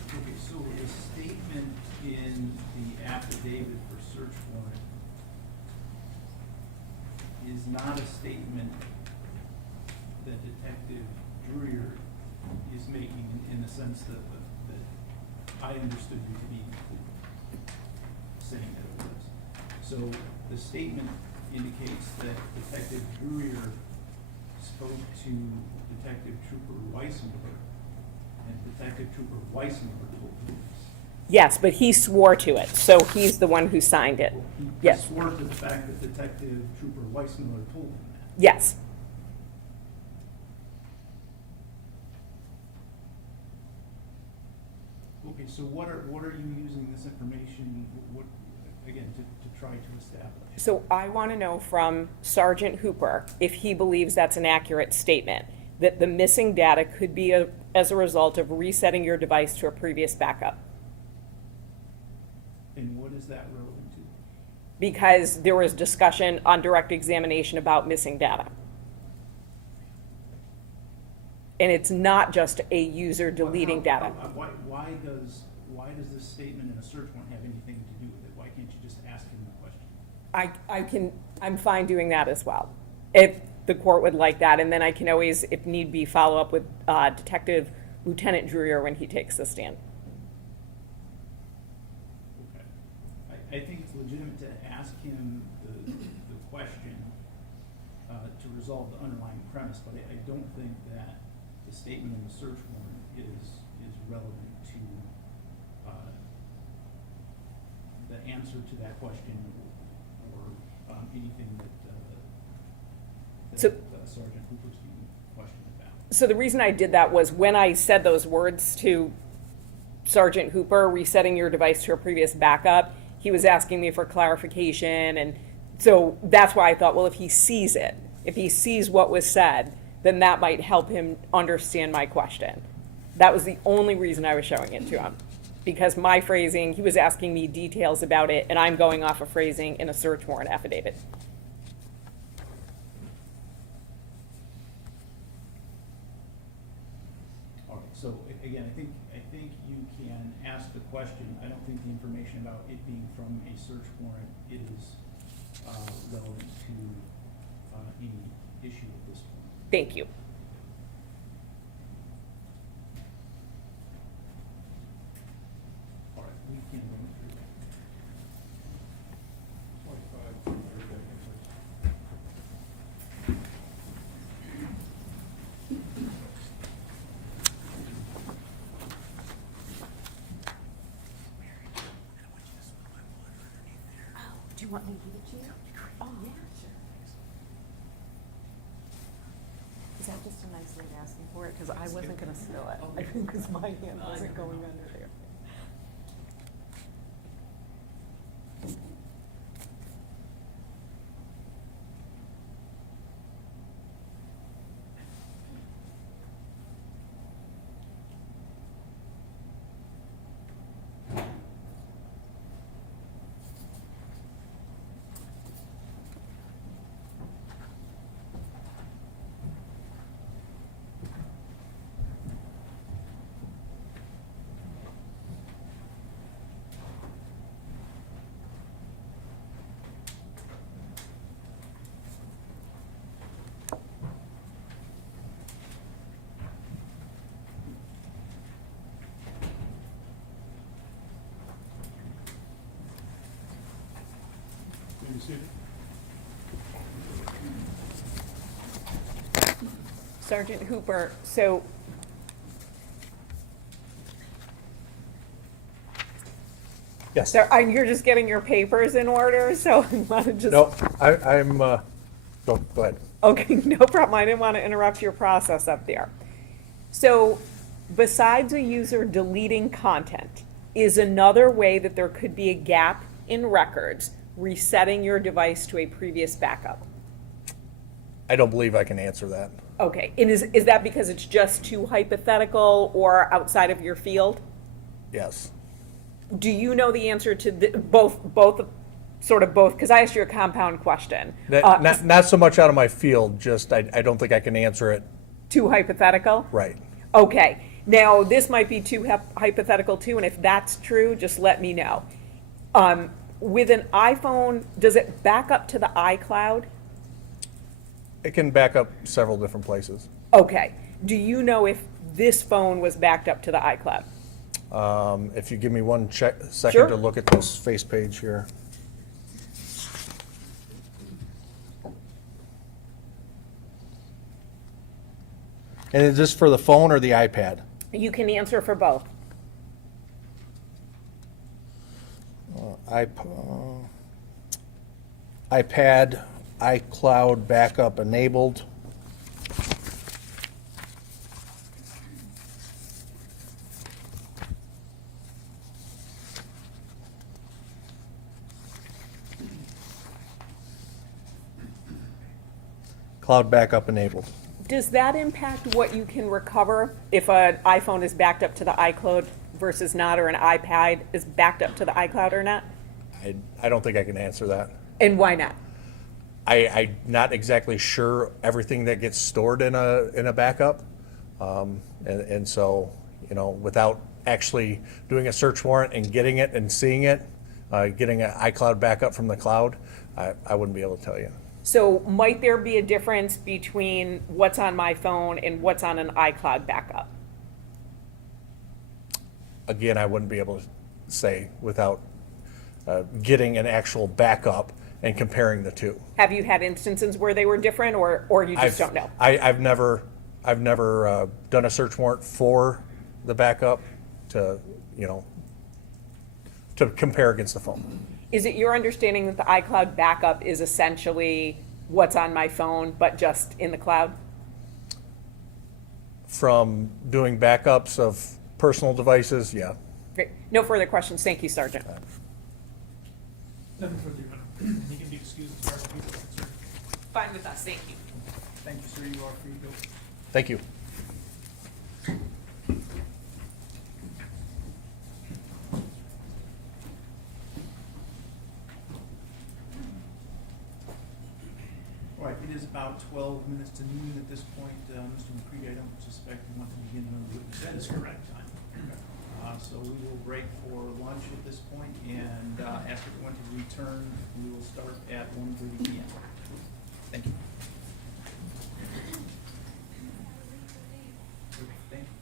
Okay, so the statement in the affidavit for search warrant is not a statement that Detective Dreer is making in the sense that I understood you to be saying that it was. So the statement indicates that Detective Dreer spoke to Detective Trooper Weissenberg, and Detective Trooper Weissenberg told him this. Yes, but he swore to it, so he's the one who signed it. He Yes. swore to the fact that Detective Trooper Weissenberg told him that. Yes. Okay, so what are you using this information, again, to try to establish? So I want to know from Sergeant Hooper if he believes that's an accurate statement, that the missing data could be as a result of resetting your device to a previous backup. And what is that relevant to? Because there was discussion on direct examination about missing data. And it's not just a user deleting data. Why does this statement in a search warrant have anything to do with it? Why can't you just ask him the question? I'm fine doing that as well. the court would like that, and then I can always, if need be, follow up with Detective Lieutenant Dreyer when he takes the stand. Okay. I think it's legitimate to ask him the question to resolve the underlying premise, but I don't think that the statement in the search warrant is relevant to the answer to that question or anything that So- Sergeant Hooper's being questioned about. So the reason I did that was when I said those words to Sergeant Hooper, resetting your device to a previous backup, he was asking me for clarification, and so that's why I thought, well, if he sees it, if he sees what was said, then that might help him understand my question. That was the only reason I was showing it to him, because my phrasing, he was asking me details about it, and I'm going off of phrasing in a search warrant affidavit. All right, so again, I think you can ask the question. I don't think the information about it being from a search warrant is relevant to any issue at this point. Thank you. All right, we can run through that. Do you want me to give it to you? Oh, yeah, sure. Is that just a nice way of asking for it? Because I wasn't going to steal it. I think because my hand wasn't going under there. Sergeant Hooper, so Yes. you're just getting your papers in order, so I want to just. No, I'm, go ahead. Okay, no problem. I didn't want to interrupt your process up there. So besides a user deleting content, is another way that there could be a gap in records resetting your device to a previous backup? I don't believe I can answer that. Okay, and is that because it's just too hypothetical or outside of your field? Yes. Do you know the answer to both, because I asked you a compound question. Not so much out of my field, just I don't think I can answer it Too hypothetical? right. Okay, now this might be too hypothetical too, and if that's true, just let me know. With an iPhone, does it back up to the iCloud? It can back up several different places. Okay, do you know if this phone was backed up to the iCloud? If you give me one second Sure. to look at this face page here. And is this for the phone or the iPad? You can answer for both. iPad, iCloud backup enabled. Cloud backup enabled. Does that impact what you can recover if an iPhone is backed up to the iCloud versus not, or an iPad is backed up to the iCloud or not? I don't think I can answer that. And why not? I'm not exactly sure everything that gets stored in a backup. And so, without actually doing a search warrant and getting it and seeing it, getting an iCloud backup from the cloud, I wouldn't be able to tell you. So might there be a difference between what's on my phone and what's on an iCloud backup? Again, I wouldn't be able to say without getting an actual backup and comparing the two. Have you had instances where they were different, or you just don't know? I've never done a search warrant for the backup to, to compare against the phone. Is it your understanding that the iCloud backup is essentially what's on my phone, but just in the cloud? From doing backups of personal devices, yeah. Great. No further questions. Thank you, Sergeant. Nothing further, Your Honor. He can be excused as far as people are concerned. Fine with us. Thank you. Thank you, sir, you are free to go. Thank you. All right, it is about 12 minutes to noon at this point. Mr. McCready, I don't suspect you want to begin another witness. That is correct, time. So we will break for lunch at this point, and after when to return, we will start at 1:30 p.m. Thank you. Thank you.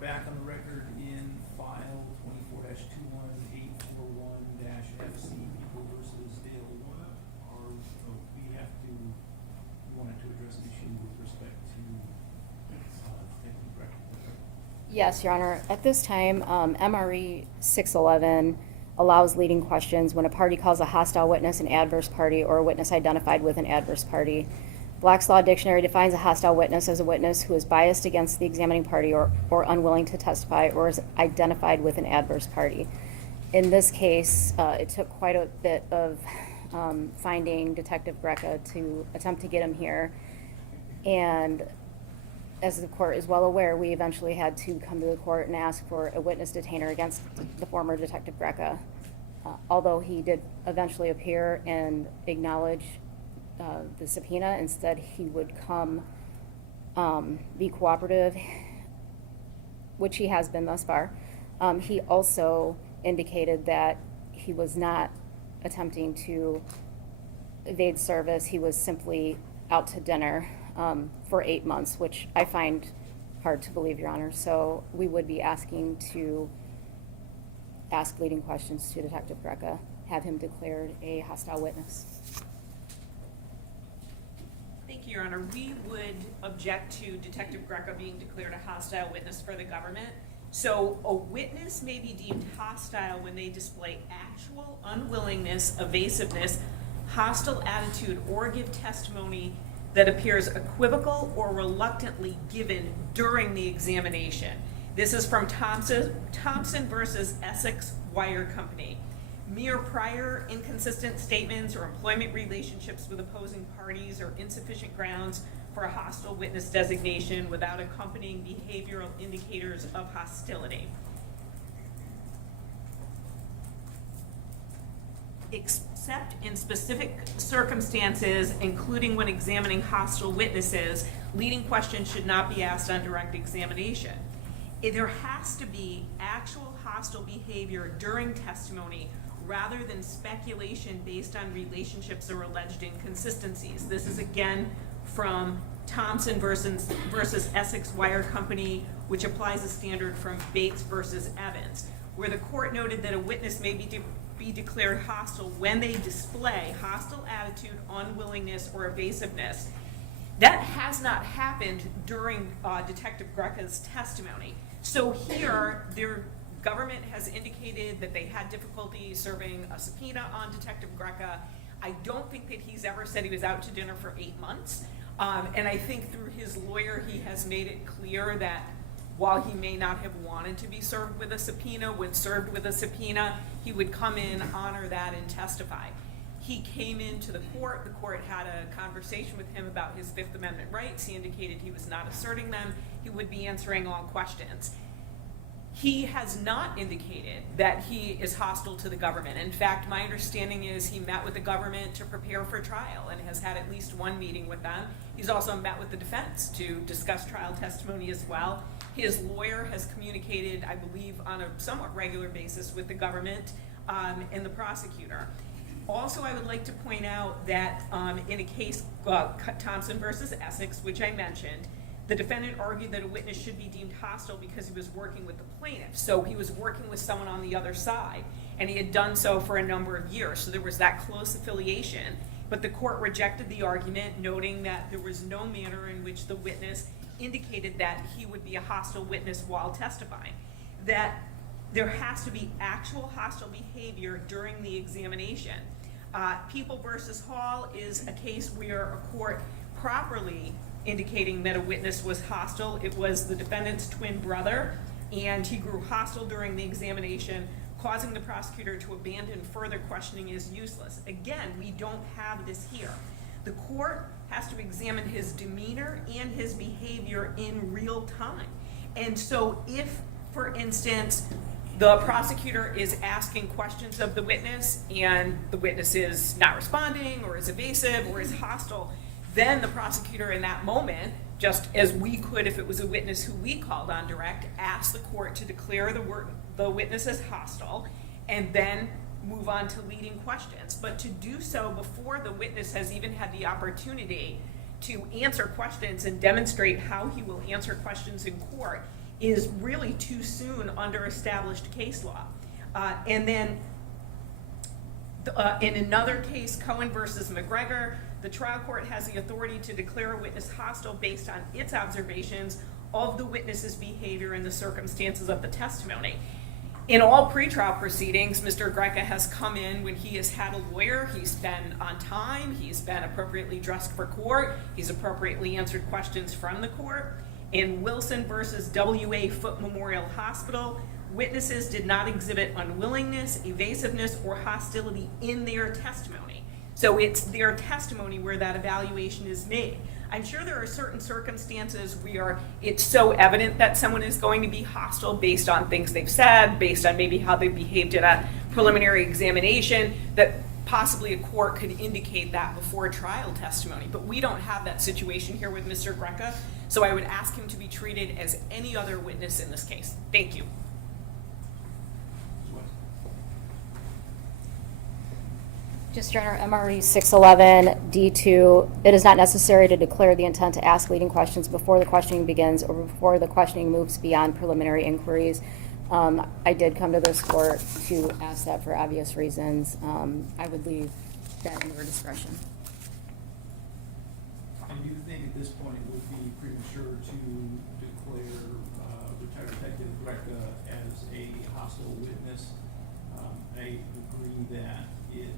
back on the record in file 24-21841-FC, People versus Dale Warner, we wanted to address an issue with respect to technical record. Yes, Your Honor. At this time, MRE 611 allows leading questions when a party calls a hostile witness an adverse party or a witness identified with an adverse party. Black's Law Dictionary defines a hostile witness as a witness who is biased against the examining party or unwilling to testify or is identified with an adverse party. In this case, it took quite a bit of finding Detective Greca to attempt to get him here. And as the court is well aware, we eventually had to come to the court and ask for a witness detainer against the former Detective Greca. Although he did eventually appear and acknowledge the subpoena, instead he would come be cooperative, which he has been thus far. He also indicated that he was not attempting to evade service. He was simply out to dinner for 8 months, which I find hard to believe, Your Honor. So we would be asking to ask leading questions to Detective Greca, have him declared a hostile witness. Thank you, Your Honor. We would object to Detective Greca being declared a hostile witness for the government. So a witness may be deemed hostile when they display actual unwillingness, evasiveness, hostile attitude, or give testimony that appears equivocal or reluctantly given during the examination. This is from Thompson versus Essex Wire Company. Mere prior inconsistent statements or employment relationships with opposing parties are insufficient grounds for a hostile witness designation without accompanying behavioral indicators of hostility. Except in specific circumstances, including when examining hostile witnesses, leading questions should not be asked on direct examination. There has to be actual hostile behavior during testimony rather than speculation based on relationships or alleged inconsistencies. This is again from Thompson versus Essex Wire Company, which applies a standard from Bates versus Evans, where the court noted that a witness may be declared hostile when they display hostile attitude, unwillingness, or evasiveness. That has not happened during Detective Greca's testimony. So here, their government has indicated that they had difficulty serving a subpoena on Detective Greca. I don't think that he's ever said he was out to dinner for 8 months. And I think through his lawyer, he has made it clear that while he may not have wanted to be served with a subpoena, when served with a subpoena, he would come in, honor that, and testify. He came into the court had a conversation with him about his Fifth Amendment rights. He indicated he was not asserting them. He would be answering all questions. He has not indicated that he is hostile to the government. In fact, my understanding is he met with the government to prepare for trial and has had at least one meeting with them. He's also met with the defense to discuss trial testimony as well. His lawyer has communicated, I believe, on a somewhat regular basis with the government and the prosecutor. Also, I would like to point out that in a case, Thompson versus Essex, which I mentioned, the defendant argued that a witness should be deemed hostile because he was working with the plaintiff. So he was working with someone on the other side, and he had done so for a number of years. So there was that close affiliation. But the court rejected the argument, noting that there was no manner in which the witness indicated that he would be a hostile witness while testifying. That there has to be actual hostile behavior during the examination. People versus Hall is a case where a court properly indicating that a witness was hostile. It was the defendant's twin brother, and he grew hostile during the examination, causing the prosecutor to abandon further questioning as useless. Again, we don't have this here. The court has to examine his demeanor and his behavior in real time. And so if, for instance, the prosecutor is asking questions of the witness and the witness is not responding or is evasive or is hostile, then the prosecutor in that moment, just as we could if it was a witness who we called on direct, ask the court to declare the witness as hostile and then move on to leading questions. But to do so before the witness has even had the opportunity to answer questions and demonstrate how he will answer questions in court is really too soon under established case law. And then in another case, Cohen versus McGregor, the trial court has the authority to declare a witness hostile based on its observations of the witness's behavior and the circumstances of the testimony. In all pretrial proceedings, Mr. Greca has come in when he has had a lawyer, he's been on time, he's been appropriately dressed for court, he's appropriately answered questions from the court. In Wilson versus W.A. Foote Memorial Hospital, witnesses did not exhibit unwillingness, evasiveness, or hostility in their testimony. So it's their testimony where that evaluation is made. I'm sure there are certain circumstances where it's so evident that someone is going to be hostile based on things they've said, based on maybe how they behaved at a preliminary examination, that possibly a court could indicate that before a trial testimony. But we don't have that situation here with Mr. Greca, so I would ask him to be treated as any other witness in this case. Thank you. Just Your Honor, MRE 611 D2, it is not necessary to declare the intent to ask leading questions before the questioning begins or before the questioning moves beyond preliminary inquiries. I did come to this court to ask that for obvious reasons. I would leave that in your discretion. I do think at this point it would be premature to declare retired Detective Greca as a hostile witness. I agree that it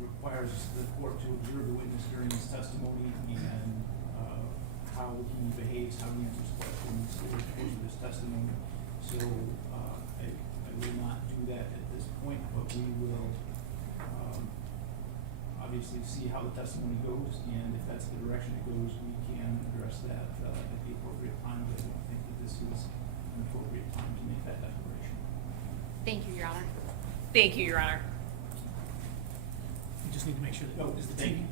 requires the court to observe the witness during his testimony and how he behaves, how he answers questions over the course of his testimony. So I will not do that at this point, but we will obviously see how the testimony goes, and if that's the direction it goes, we can address that at the appropriate time. But I don't think that this is an appropriate time to make that declaration. Thank you, Your Honor. Thank you, Your Honor. We just need to make sure that is the Thank you.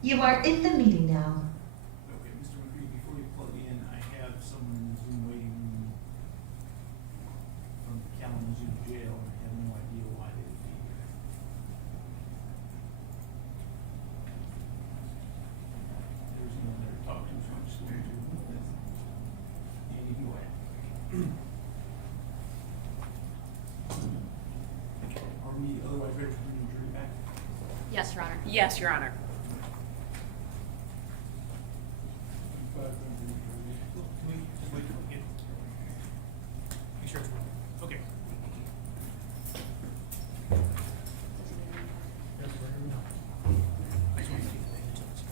You are in the meeting now. Okay, Mr. McCready, before you plug in, I have someone in the Zoom waiting room from the Kalamazoo jail, and I have no idea why they would be here. There's no one there to talk to, so I'm just going to, Andy, go ahead. Are we otherwise ready to bring the jury back? Yes, Your Honor. Yes, Your Honor. Can we just wait till we get, make sure it's working? Okay. I just want to keep the data until it's.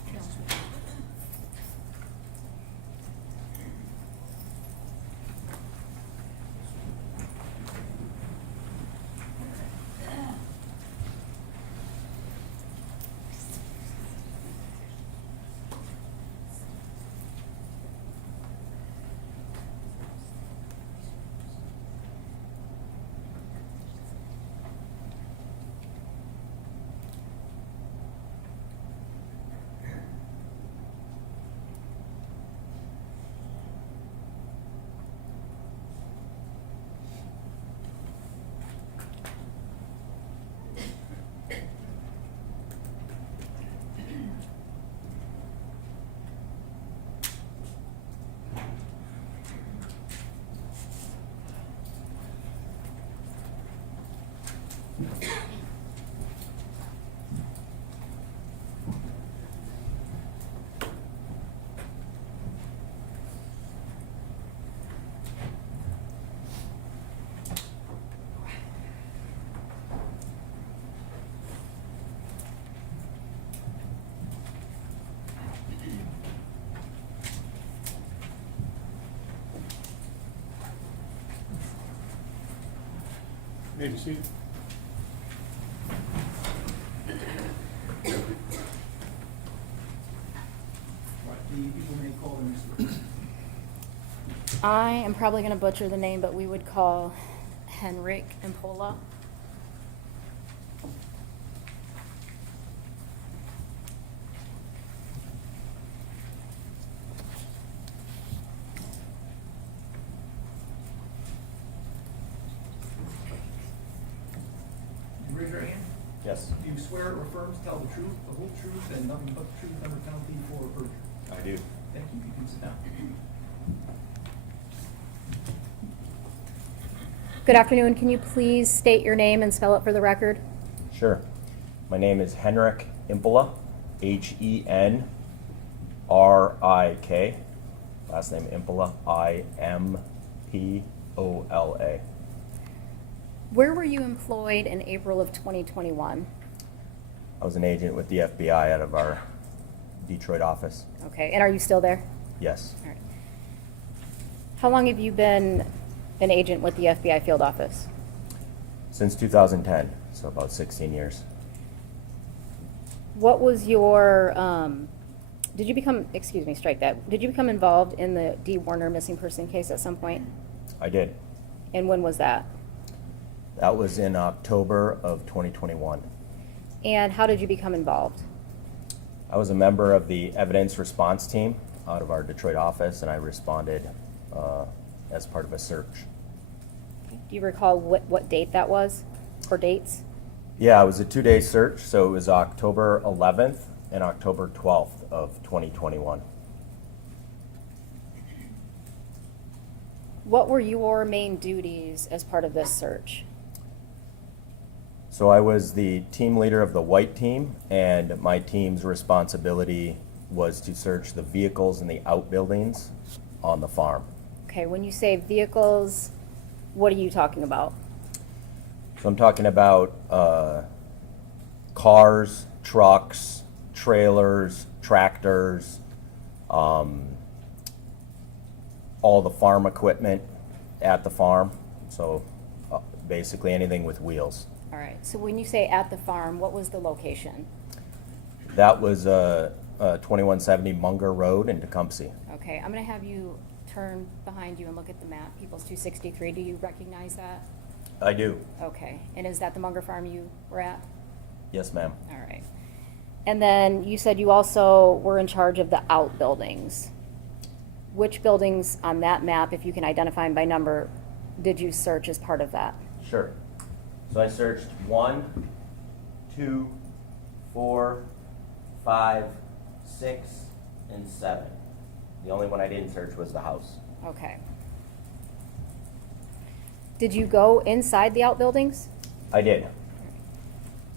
May be seated. Right, the people may call their next witness. I am probably going to butcher the name, but we would call Henrik Impola. swear or affirm to tell the truth, the whole truth, and nothing but the truth under penalty for perjury? I do. Thank you. You can sit down. Good afternoon. Can you please state your name and spell it for the record? Sure. My name is Henrik Impola, Henrik. Last name Impola, Impola. Where were you employed in April of 2021? I was an agent with the FBI out of our Detroit office. Okay, and are you still there? Yes. All right. How long have you been an agent with the FBI field office? Since 2010, so about 16 years. What was your, did you become, excuse me, strike that. Did you become involved in the Dee Warner missing person case at some point? I did. And when was that? That was in October of 2021. And how did you become involved? I was a member of the evidence response team out of our Detroit office, and I responded as part of a search. Do you recall what date that was, or dates? Yeah, it was a 2-day search, so it was October 11th and October 12th of 2021. What were your main duties as part of this search? So I was the team leader of the white team, and my team's responsibility was to search the vehicles in the outbuildings on the farm. Okay, when you say vehicles, what are you talking about? So I'm talking about cars, trucks, trailers, tractors, all the farm equipment at the farm. So basically anything with wheels. All right, so when you say at the farm, what was the location? That was 2170 Munger Road in Tecumseh. Okay, I'm gonna have you turn behind you and look at the map, People's 263. Do you recognize that? I do. Okay, and is that the Munger farm you were at? Yes, ma'am. All right. And then you said you also were in charge of the outbuildings. Which buildings on that map, if you can identify them by number, did you search as part of that? Sure. So I searched 1, 2, 4, 5, 6, and 7. The only one I didn't search was the house. Okay. Did you go inside the outbuildings? I did.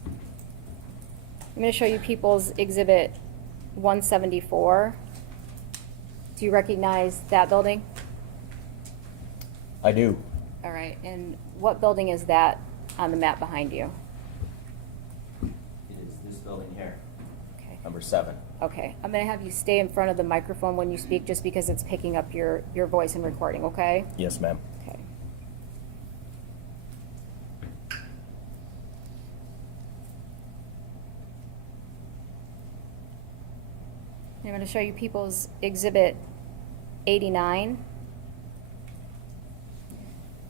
I'm going to show you People's Exhibit 174. Do you recognize that building? I do. All right, and what building is that on the map behind you? It is this building here, Okay. number 7. Okay, I'm going to have you stay in front of the microphone when you speak just because it's picking up your voice and recording, okay? Yes, ma'am. Okay. I'm going to show you People's Exhibit 89.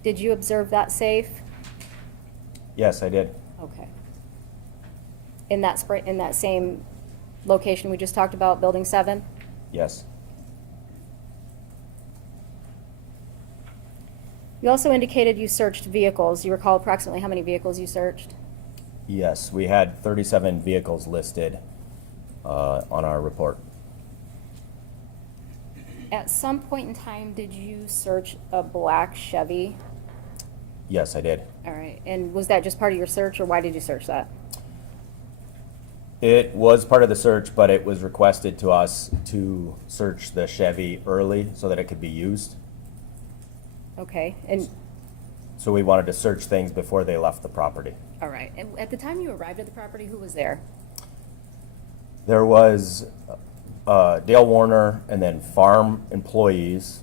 Did you observe that safe? Yes, I did. Okay. In that same location we just talked about, Building 7? Yes. You also indicated you searched vehicles. You recall approximately how many vehicles you searched? Yes, we had 37 vehicles listed on our report. At some point in time, did you search a black Chevy? Yes, I did. All right, and was that just part of your search, or why did you search that? It was part of the search, but it was requested to us to search the Chevy early so that it could be used. Okay, and, So we wanted to search things before they left the property. all right, and at the time you arrived at the property, who was there? There was Dale Warner and then farm employees.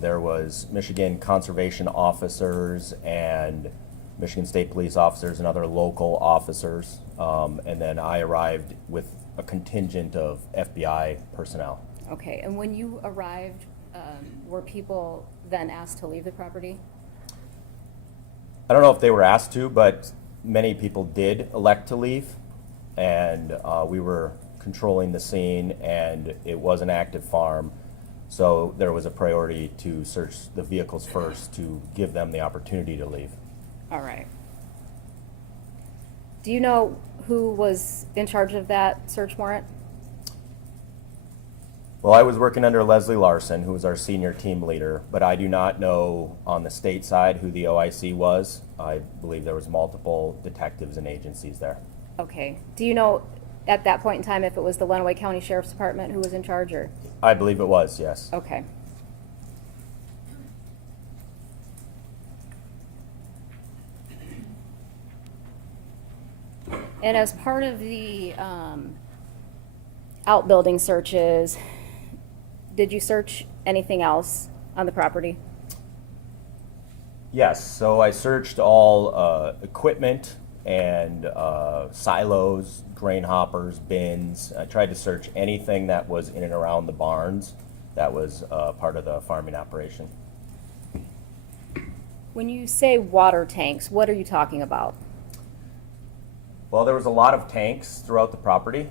There was Michigan conservation officers and Michigan State police officers and other local officers. And then I arrived with a contingent of FBI personnel. Okay, and when you arrived, were people then asked to leave the property? I don't know if they were asked to, but many people did elect to leave. And we were controlling the scene, and it was an active farm. So there was a priority to search the vehicles first to give them the opportunity to leave. All right. Do you know who was in charge of that search warrant? Well, I was working under Leslie Larson, who was our senior team leader, but I do not know on the state side who the OIC was. I believe there was multiple detectives and agencies there. Okay. Do you know at that point in time if it was the Lenawee County Sheriff's Department who was in charge, or? I believe it was, yes. Okay. And as part of the outbuilding searches, did you search anything else on the property? Yes, so I searched all equipment and silos, grain hoppers, bins. I tried to search anything that was in and around the barns that was part of the farming operation. When you say water tanks, what are you talking about? Well, there was a lot of tanks throughout the property.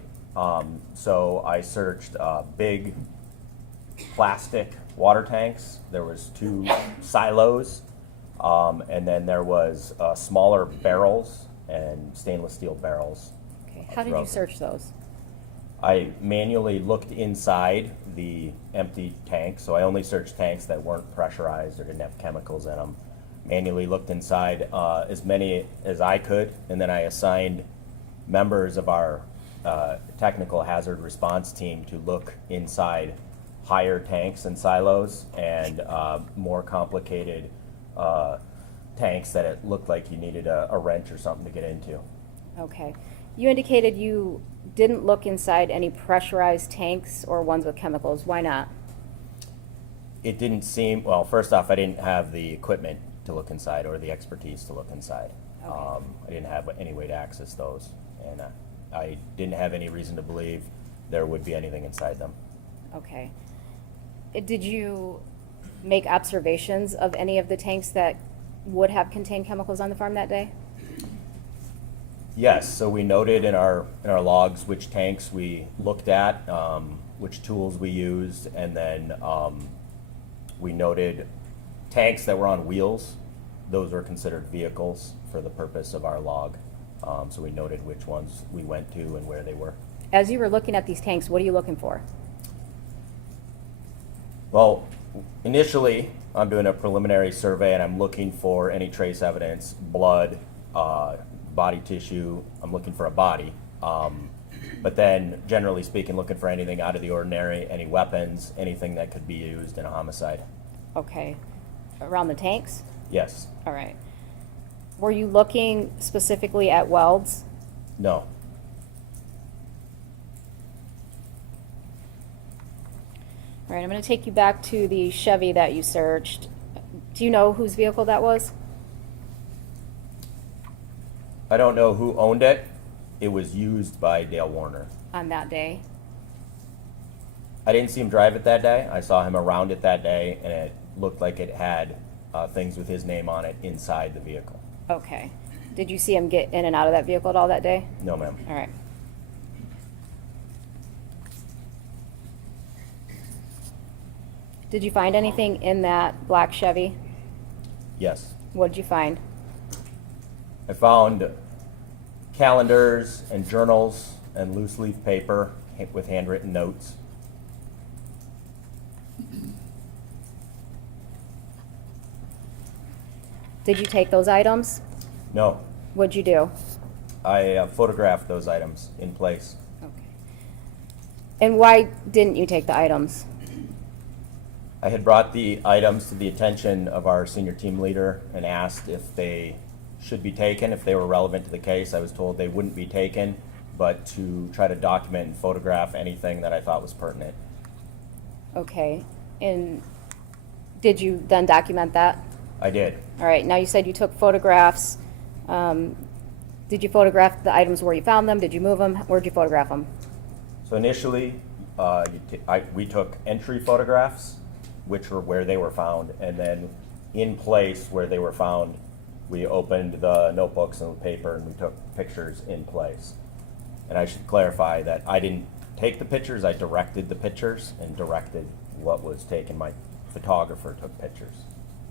So I searched big plastic water tanks. There was 2 silos, and then there was smaller barrels and stainless steel barrels. Okay. How did you search those? I manually looked inside the empty tank, so I only searched tanks that weren't pressurized or didn't have chemicals in them. Manually looked inside as many as I could, and then I assigned members of our technical hazard response team to look inside higher tanks and silos and more complicated tanks that it looked like you needed a wrench or something to get into. Okay. You indicated you didn't look inside any pressurized tanks or ones with chemicals. Why not? It didn't seem, well, first off, I didn't have the equipment to look inside or the expertise to look inside. Okay. I didn't have any way to access those, and I didn't have any reason to believe there would be anything inside them. Okay. Did you make observations of any of the tanks that would have contained chemicals on the farm that day? Yes, so we noted in our logs which tanks we looked at, which tools we used, and then we noted tanks that were on wheels. Those were considered vehicles for the purpose of our log. So we noted which ones we went to and where they were. As you were looking at these tanks, what are you looking for? Well, initially, I'm doing a preliminary survey and I'm looking for any trace evidence, blood, body tissue. I'm looking for a body. But then, generally speaking, looking for anything out of the ordinary, any weapons, anything that could be used in a homicide. Okay. Around the tanks? Yes. All right. Were you looking specifically at welds? No. All right, I'm going to take you back to the Chevy that you searched. Do you know whose vehicle that was? I don't know who owned it. It was used by Dale Warner. On that day? I didn't see him drive it that day. I saw him around it that day, and it looked like it had things with his name on it inside the vehicle. Okay. Did you see him get in and out of that vehicle at all that day? No, ma'am. All right. Did you find anything in that black Chevy? Yes. What did you find? I found calendars and journals and loose leaf paper with handwritten notes. Did you take those items? No. What'd you do? I photographed those items in place. Okay. And why didn't you take the items? I had brought the items to the attention of our senior team leader and asked if they should be taken, if they were relevant to the case. I was told they wouldn't be taken, but to try to document and photograph anything that I thought was pertinent. Okay. And did you then document that? I did. All right. Now you said you took photographs. Did you photograph the items where you found them? Did you move them? Where'd you photograph them? So initially, we took entry photographs, which were where they were found, and then in place where they were found, we opened the notebooks and the paper and we took pictures in place. And I should clarify that I didn't take the pictures, I directed the pictures and directed what was taken. My photographer took pictures.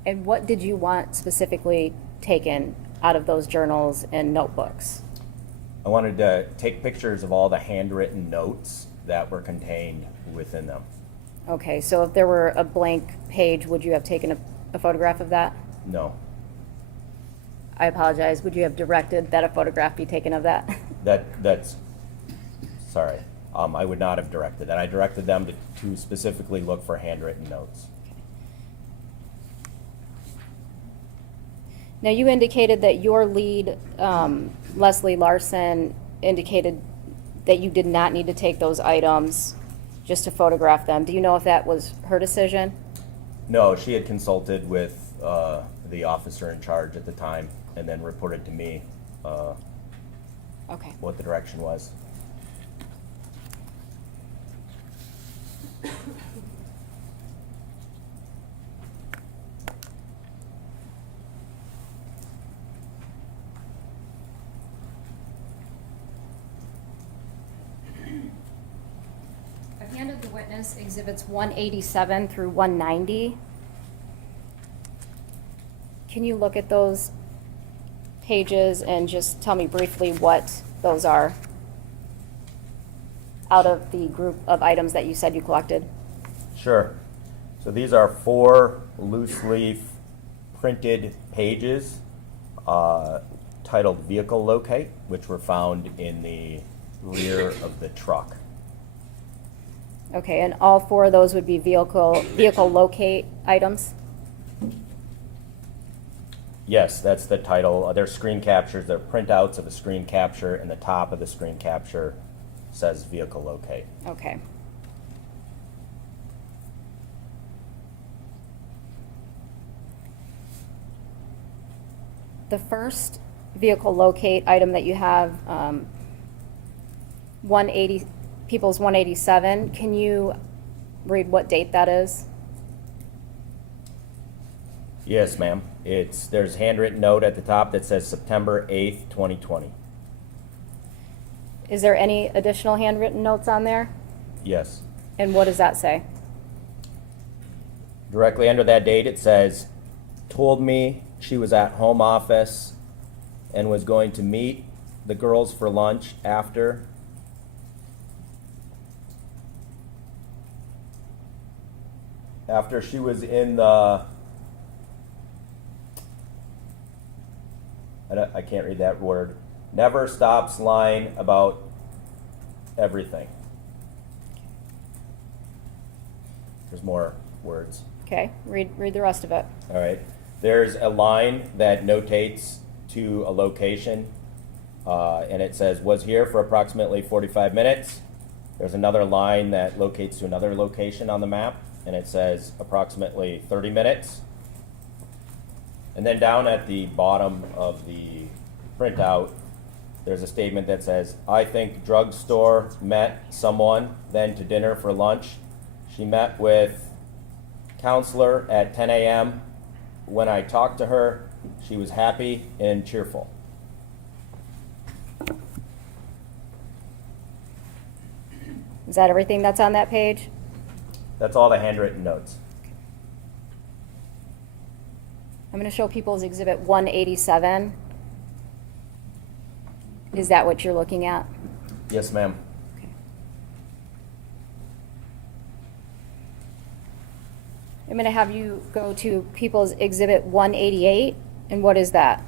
And what did you want specifically taken out of those journals and notebooks? I wanted to take pictures of all the handwritten notes that were contained within them. Okay, so if there were a blank page, would you have taken a photograph of that? No, I apologize. Would you have directed that a photograph be taken of that? that's, sorry. I would not have directed that. I directed them to specifically look for handwritten notes. Now, you indicated that your lead, Leslie Larson, indicated that you did not need to take those items just to photograph them. Do you know if that was her decision? No, she had consulted with the officer in charge at the time and then reported to me Okay. what the direction was. I've handed the witness exhibits 187 through 190. Can you look at those pages and just tell me briefly what those are out of the group of items that you said you collected? Sure. So these are 4 loose leaf printed pages titled Vehicle Locate, which were found in the rear of the truck. Okay, and all 4 of those would be vehicle locate items? Yes, that's the title. They're screen captures. They're printouts of a screen capture, and the top of the screen capture says Vehicle Locate. Okay. The first vehicle locate item that you have, 180, People's 187, can you read what date that is? Yes, ma'am. There's a handwritten note at the top that says September 8th, 2020. Is there any additional handwritten notes on there? Yes. And what does that say? Directly under that date, it says, told me she was at home office and was going to meet the girls for lunch after. After she was in the, I can't read that word, never stops lying about everything. There's more words. Okay, read the rest of it. All right. There's a line that notates to a location, and it says, was here for approximately 45 minutes. There's another line that locates to another location on the map, and it says approximately 30 minutes. And then down at the bottom of the printout, there's a statement that says, I think drugstore met someone, then to dinner for lunch. She met with counselor at 10 a.m. When I talked to her, she was happy and cheerful. Is that everything that's on that page? That's all the handwritten notes. I'm going to show People's Exhibit 187. Is that what you're looking at? Yes, ma'am. Okay. I'm going to have you go to People's Exhibit 188, and what is that?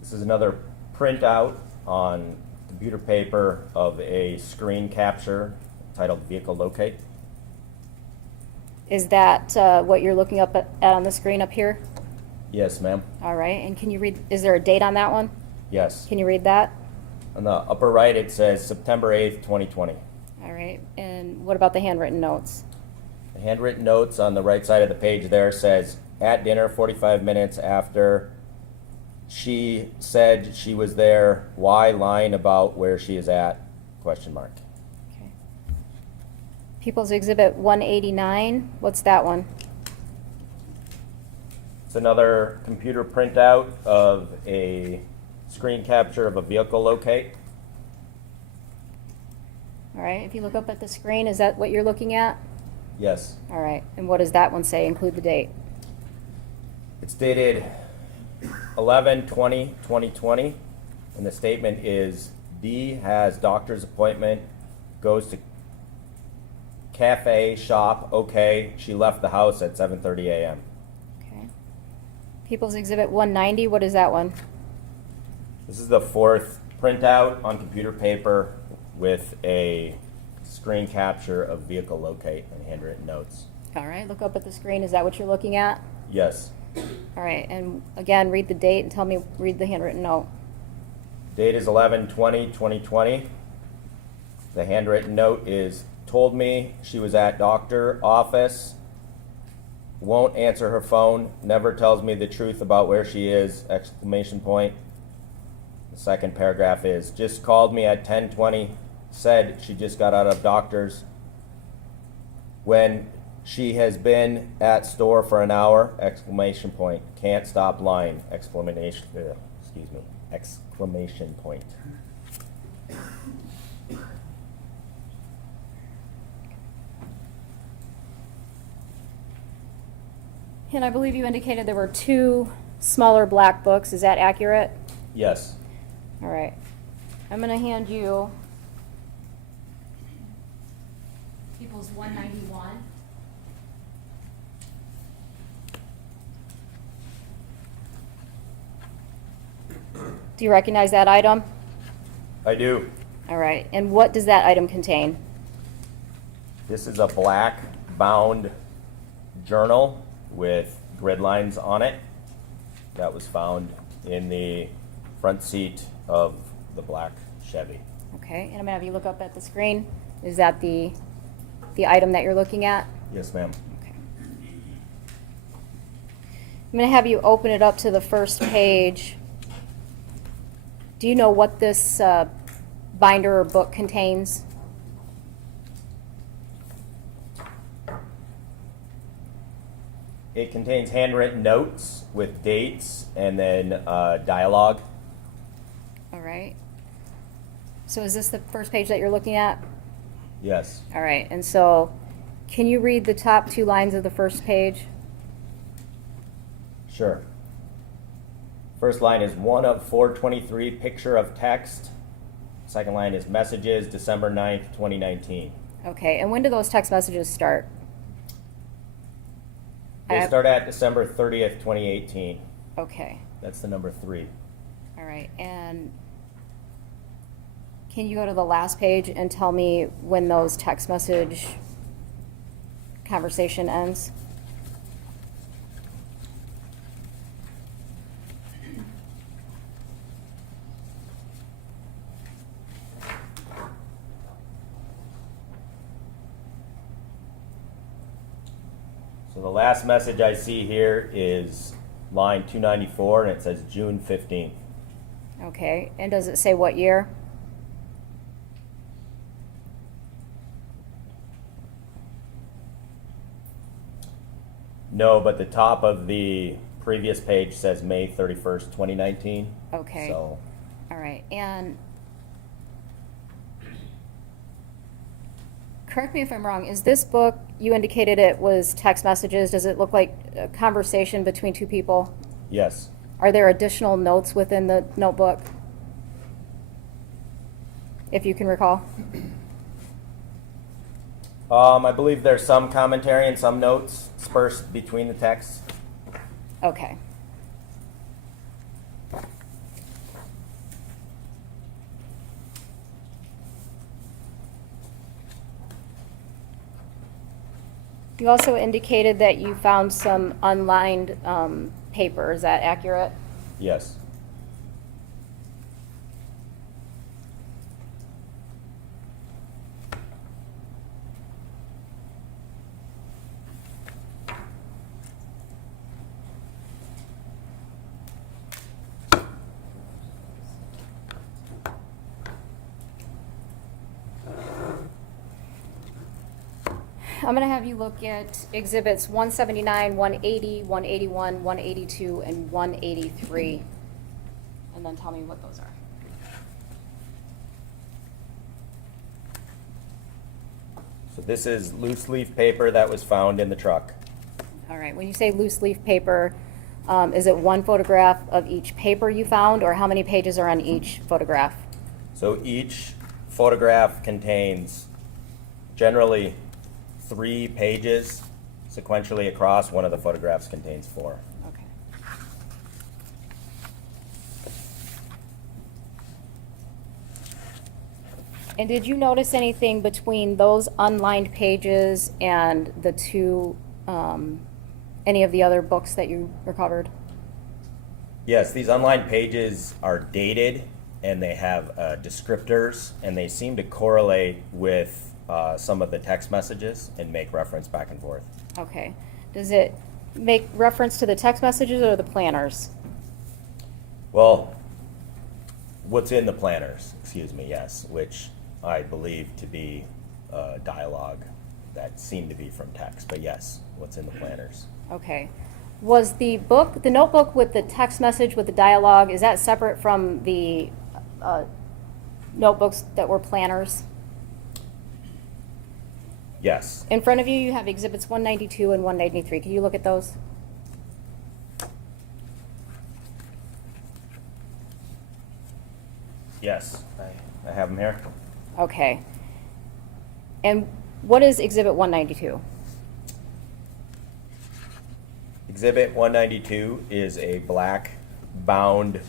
This is another printout on computer paper of a screen capture titled Vehicle Locate. Is that what you're looking up at on the screen up here? Yes, ma'am. All right, and can you read, is there a date on that one? Yes. Can you read that? On the upper right, it says September 8th, 2020. All right, and what about the handwritten notes? The handwritten notes on the right side of the page there says, at dinner 45 minutes after she said she was there, why lying about where she is at, question mark. Okay. People's Exhibit 189, what's that one? It's another computer printout of a screen capture of a vehicle locate. All right, if you look up at the screen, is that what you're looking at? Yes. All right, and what does that one say? Include the date. It's dated 11/20/2020, And the statement is, Dee has doctor's appointment, goes to cafe, shop, okay. She left the house at 7:30 a.m. Okay. People's Exhibit 190, what is that one? This is the fourth printout on computer paper with a screen capture of vehicle locate and handwritten notes. All right, look up at the screen. Is that what you're looking at? Yes. All right, and again, read the date and tell me, read the handwritten note. Date is 11/20/2020. The handwritten note is, told me she was at doctor office, won't answer her phone, never tells me the truth about where she is, exclamation point. The second paragraph is, just called me at 10:20, said she just got out of doctor's. When she has been at store for an hour, exclamation point. Can't stop lying, exclamation point. And I believe you indicated there were 2 smaller black books. Is that accurate? Yes. All right. I'm going to hand you People's 191. Do you recognize that item? I do. All right. And what does that item contain? This is a black bound journal with grid lines on it that was found in the front seat of the black Chevy. Okay. And I'm going to have you look up at the screen. Is that the item that you're looking at? Yes, ma'am. Okay. I'm going to have you open it up to the first page. Do you know what this binder or book contains? It contains handwritten notes with dates and then dialogue. All right. So is this the first page that you're looking at? Yes. All right. And so can you read the top 2 lines of the first page? Sure. First line is 1 of 423, picture of text. Second line is messages, December 9th, 2019. Okay. And when do those text messages start? They start at December 30th, 2018. Okay. That's the number 3. All right. And can you go to the last page and tell me when those text message conversation ends? So the last message I see here is line 294, and it says June 15th. Okay. And does it say what year? No, but the top of the previous page says May 31st, 2019. Okay. So All right. And correct me if I'm wrong, is this book, you indicated it was text messages. Does it look like a conversation between 2 people? yes. Are there additional notes within the notebook? If you can recall. I believe there's some commentary and some notes dispersed between the texts. Okay. You also indicated that you found some unlined paper. Is that accurate? Yes. I'm going to have you look at exhibits 179, 180, 181, 182, and 183, and then tell me what those are. So this is loose leaf paper that was found in the truck. All right, when you say loose leaf paper, Is it one photograph of each paper you found, or how many pages are on each photograph? So each photograph contains generally 3 pages sequentially across. One of the photographs contains 4. Okay. And did you notice anything between those unlined pages and the two, any of the other books that you recovered? Yes, these unlined pages are dated and they have descriptors, and they seem to correlate with some of the text messages and make reference back and forth. Okay. Does it make reference to the text messages or the planners? Well, what's in the planners, excuse me, yes, which I believe to be dialogue that seemed to be from text, but yes, what's in the planners. Okay. Was the book, the notebook with the text message with the dialogue, is that separate from the notebooks that were planners? Yes, In front of you, you have exhibits 192 and 193. Can you look at those? yes, I have them here. Okay. And what is exhibit 192? Exhibit 192 is a black bound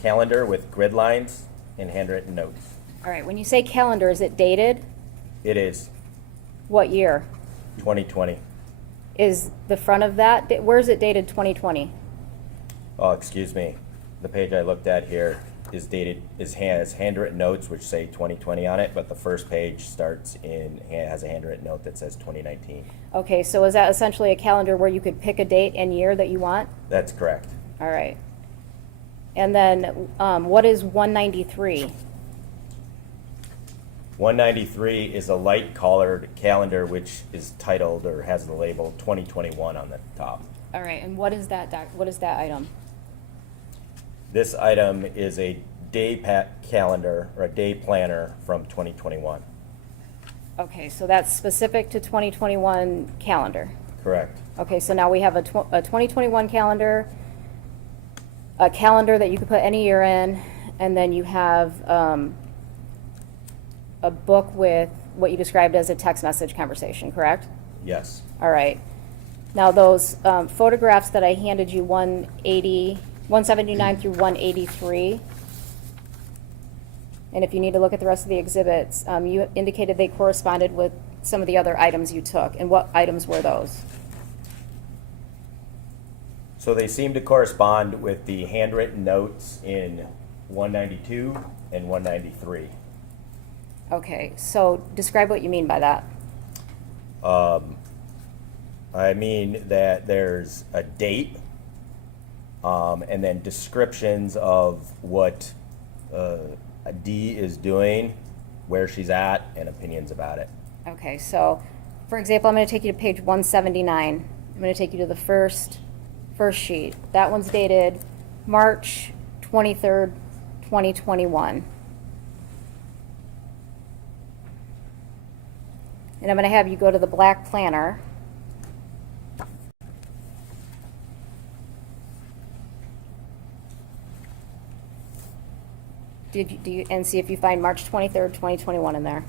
calendar with grid lines and handwritten notes. All right, when you say calendar, is it dated? It is What year? 2020. Is the front of that, where is it dated 2020? Oh, excuse me. The page I looked at here is dated, has handwritten notes which say 2020 on it, but the first page has a handwritten note that says 2019. Okay, so is that essentially a calendar where you could pick a date and year that you want? That's correct. All right. And then what is 193? 193 is a light colored calendar which is titled or has the label 2021 on the top. All right, and what is that item? This item is a calendar or a day planner from 2021. Okay, so that's specific to 2021 calendar. Correct. Okay, so now we have a 2021 calendar, a calendar that you could put any year in, and then you have a book with what you described as a text message conversation, correct? Yes. All right. Now, those photographs that I handed you, 179 through 183, and if you need to look at the rest of the exhibits, you indicated they corresponded with some of the other items you took. And what items were those? So they seem to correspond with the handwritten notes in 192 and 193. Okay, so describe what you mean by that. I mean that there's a date and then descriptions of what Dee is doing, where she's at, and opinions about it. Okay, so for example, I'm going to take you to page 179. I'm going to take you to the first sheet. That one's dated March 23rd, 2021. And I'm going to have you go to the black planner. And see if you find March 23rd, 2021 in there.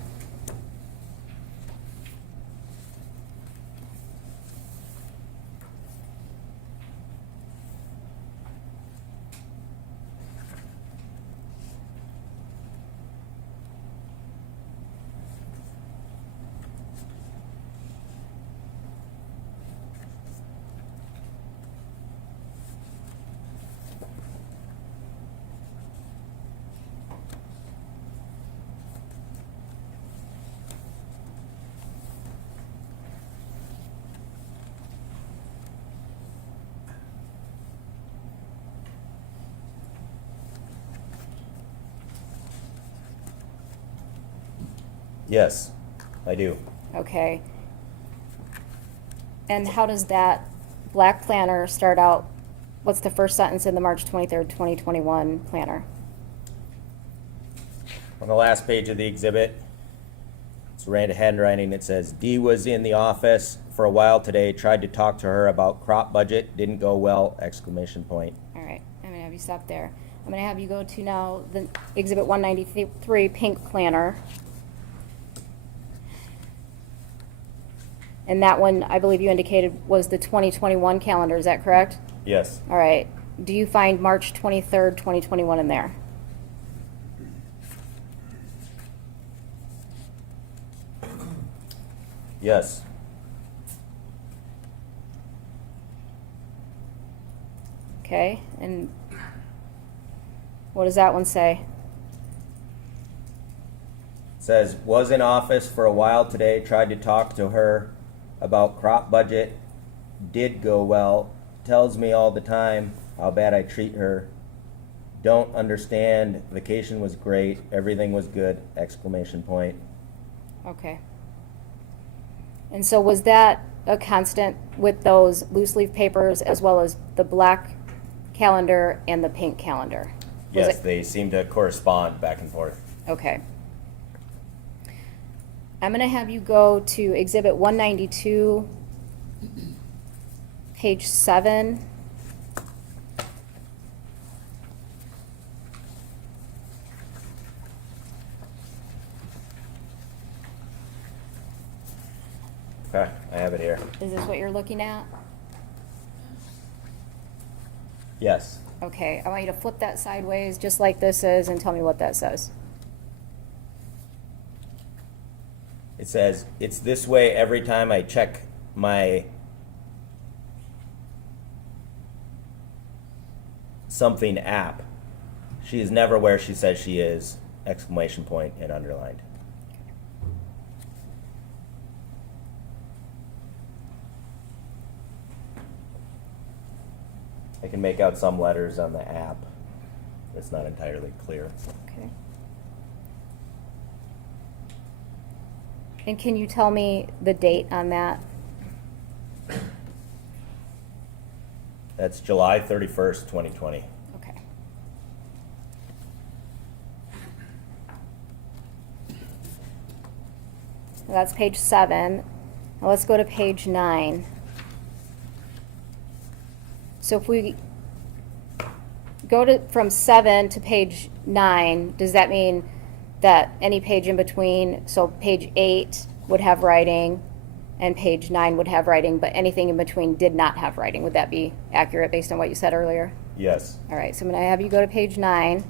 Yes, I do. Okay. And how does that black planner start out? What's the first sentence in the March 23rd, 2021 planner? On the last page of the exhibit, it's red handwriting. It says, Dee was in the office for a while today, tried to talk to her about crop budget, didn't go well, exclamation point. All right, I'm gonna have you stop there. I'm gonna have you go to now the Exhibit 193, pink planner. And that one, I believe you indicated, was the 2021 calendar, is that correct? Yes. All right, do you find March 23rd, 2021 in there? Yes. Okay, and what does that one say? Says, was in office for a while today, tried to talk to her about crop budget, did go well, tells me all the time how bad I treat her, don't understand, vacation was great, everything was good, exclamation point. Okay. And so was that a constant with those loose leaf papers as well as the black calendar and the pink calendar? Was Yes, it- they seem to correspond back and forth. Okay. I'm gonna have you go to Exhibit 192, page 7. Okay, I have it here. Is this what you're looking at? Yes. Okay, I want you to flip that sideways, just like this is, and tell me what that says. It says, it's this way every time I check my something app. She is never where she says she is, exclamation point and underlined. I can make out some letters on the app. It's not entirely clear. Okay. And can you tell me the date on that? That's July 31st, 2020. Okay. So that's page 7. Now let's go to page 9. So if we go to from 7 to page 9, does that mean that any page in between, so page 8 would have writing and page 9 would have writing, but anything in between did not have writing? Would that be accurate based on what you said earlier? Yes. All right, so I'm going to have you go to page 9.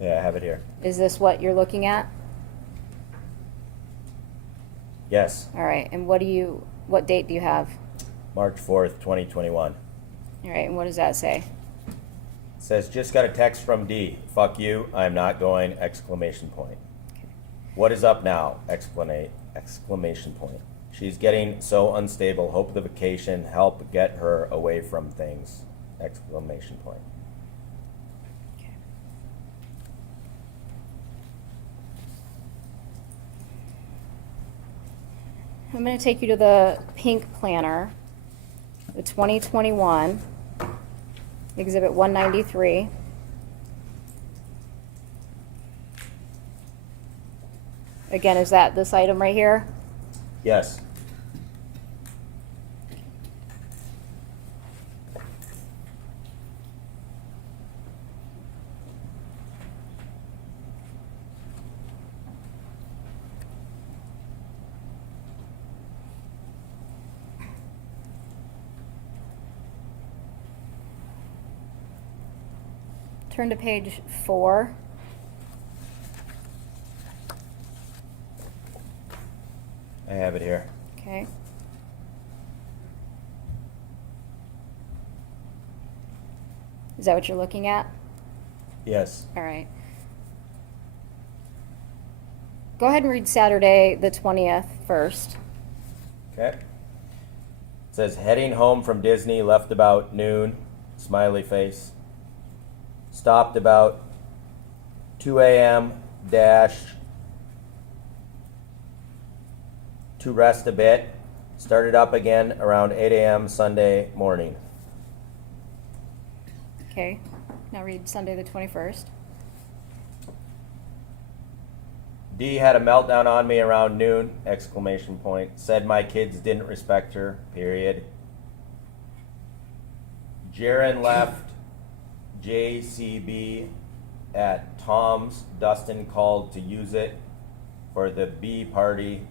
Yeah, I have it here. Is this what you're looking at? Yes. All right, and what date do you have? March 4th, 2021. All right, and what does that say? It says, just got a text from D. Fuck you, I'm not going, exclamation point. What is up now? Exclamation point. She's getting so unstable, hope the vacation help get her away from things, exclamation point. I'm going to take you to the pink planner, the 2021, Exhibit 193. Again, is that this item right here? Yes. Turn to page 4. I have it here. Okay. Is that what you're looking at? Yes. All right. Go ahead and read Saturday, the 20th first. Okay. It says, heading home from Disney, left about noon, smiley face. Stopped about 2 a.m. dash to rest a bit. Started up again around 8 a.m. Sunday morning. Okay. Now read Sunday, the 21st. Dee had a meltdown on me around noon, exclamation point. Said my kids didn't respect her, period. Jaren left JCB at Tom's. Dustin called to use it for the B party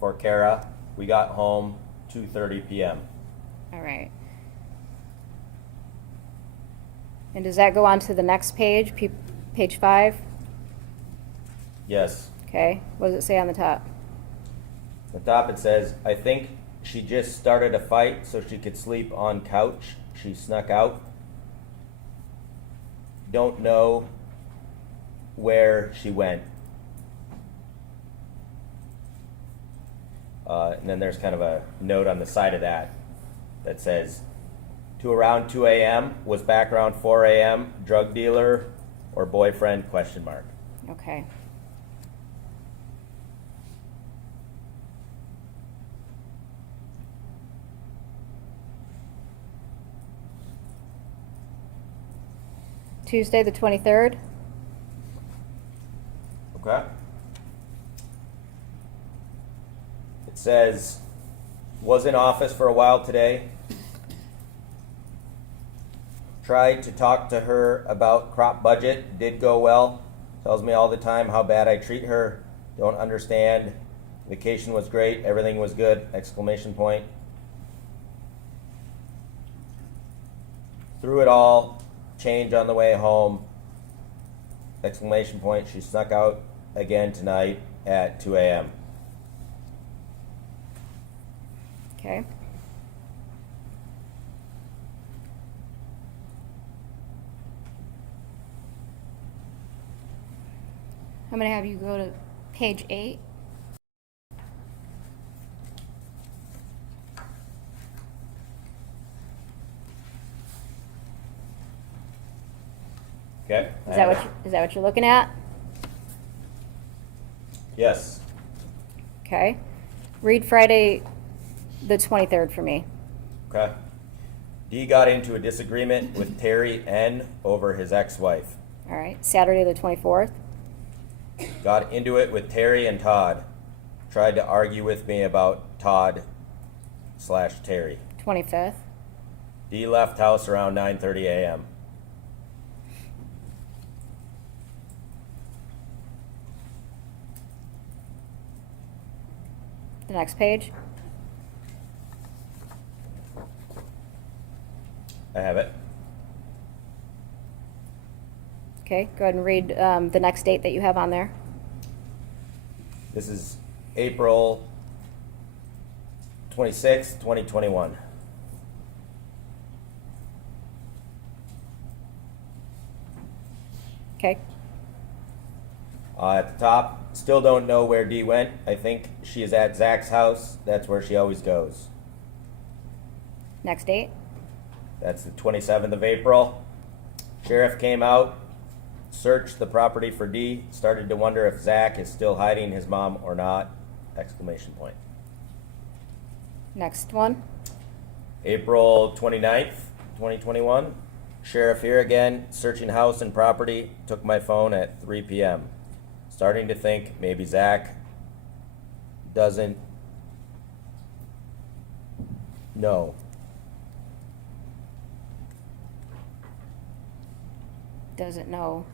for Kara. We got home 2:30 p.m. All right. And does that go on to the next page, page 5? Yes. Okay, what does it say on the top? At the top it says, I think she just started a fight so she could sleep on couch. She snuck out. Don't know where she went. And then there's kind of a note on the side of that that says, to around 2 a.m., was back around 4 a.m., drug dealer or boyfriend, question mark. Okay. Tuesday, the 23rd. Okay. It says, was in office for a while today. Tried to talk to her about crop budget, did go well. Tells me all the time how bad I treat her. Don't understand. Vacation was great, everything was good, exclamation point. Through it all, change on the way home, exclamation point. She snuck out again tonight at 2 a.m. Okay. I'm going to have you go to page 8. Okay? Is that what you're looking at? Yes. Okay. Read Friday the 23rd for me. Okay. Dee got into a disagreement with Terry N. over his ex-wife. All right. Saturday the 24th. Got into it with Terry and Todd. Tried to argue with me about Todd/Terry. 25th. Dee left house around 9:30 a.m. The next page. I have it. Okay. Go ahead and read the next date that you have on there. This is April 26th, 2021. Okay. At the top, still don't know where Dee went. I think she is at Zach's house. That's where she always goes. Next date. That's the 27th of April. Sheriff came out, searched the property for Dee, started to wonder if Zach is still hiding his mom or not, exclamation point. Next one. April 29th, 2021. Sheriff here again, searching house and property, took my phone at 3 p.m. Starting to think maybe Zach doesn't know. Doesn't know.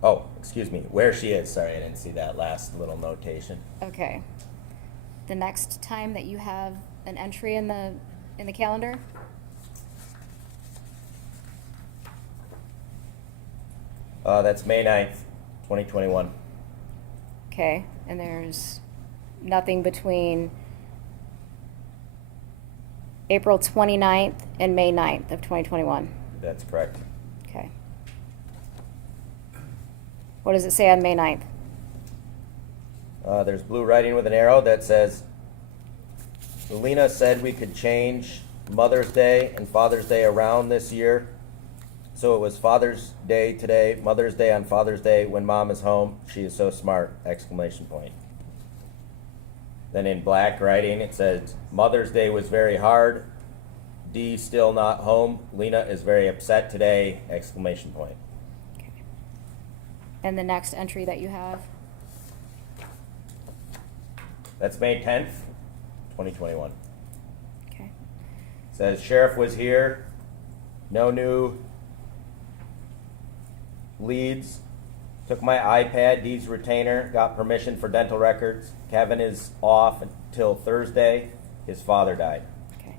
Oh, excuse me, where she is. Sorry, I didn't see that last little notation. Okay. The next time that you have an entry in the calendar. That's May 9th, 2021. Okay. And there's nothing between April 29th and May 9th of 2021. That's correct. Okay. What does it say on May 9th? There's blue writing with an arrow that says, Lena said we could change Mother's Day and Father's Day around this year. So it was Father's Day today, Mother's Day on Father's Day when Mom is home. She is so smart, exclamation point. Then in black writing it says, Mother's Day was very hard. Dee still not home. Lena is very upset today, exclamation point. And the next entry that you have? That's May 10th, 2021. Okay. Says sheriff was here, no new leads, took my iPad, Dee's retainer, got permission for dental records. Kevin is off until Thursday, his father died. Okay.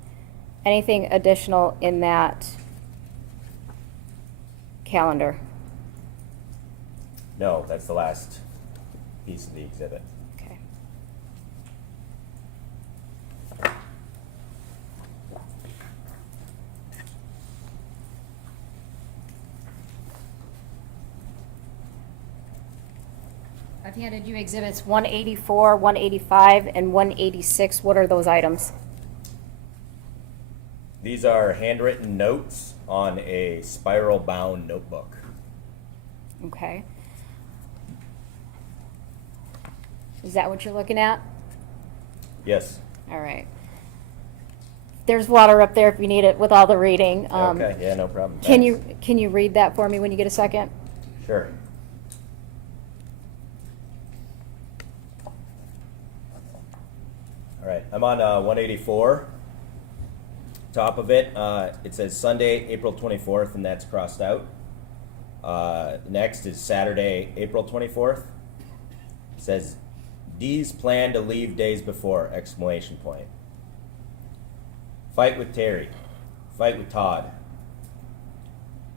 Anything additional in that calendar? No, that's the last piece of the exhibit. Okay. I've handed you exhibits 184, 185, and 186. What are those items? These are handwritten notes on a spiral bound notebook. Okay. Is that what you're looking at? Yes. All right. There's water up there if you need it with all the reading. Okay, yeah, no problem. Can Thanks. you read that for me when you get a second? Sure. All right, I'm on 184. Top of it, it says Sunday, April 24th, and that's crossed out. Next is Saturday, April 24th. It says Dee's plan to leave days before, exclamation point. Fight with Terry. Fight with Todd.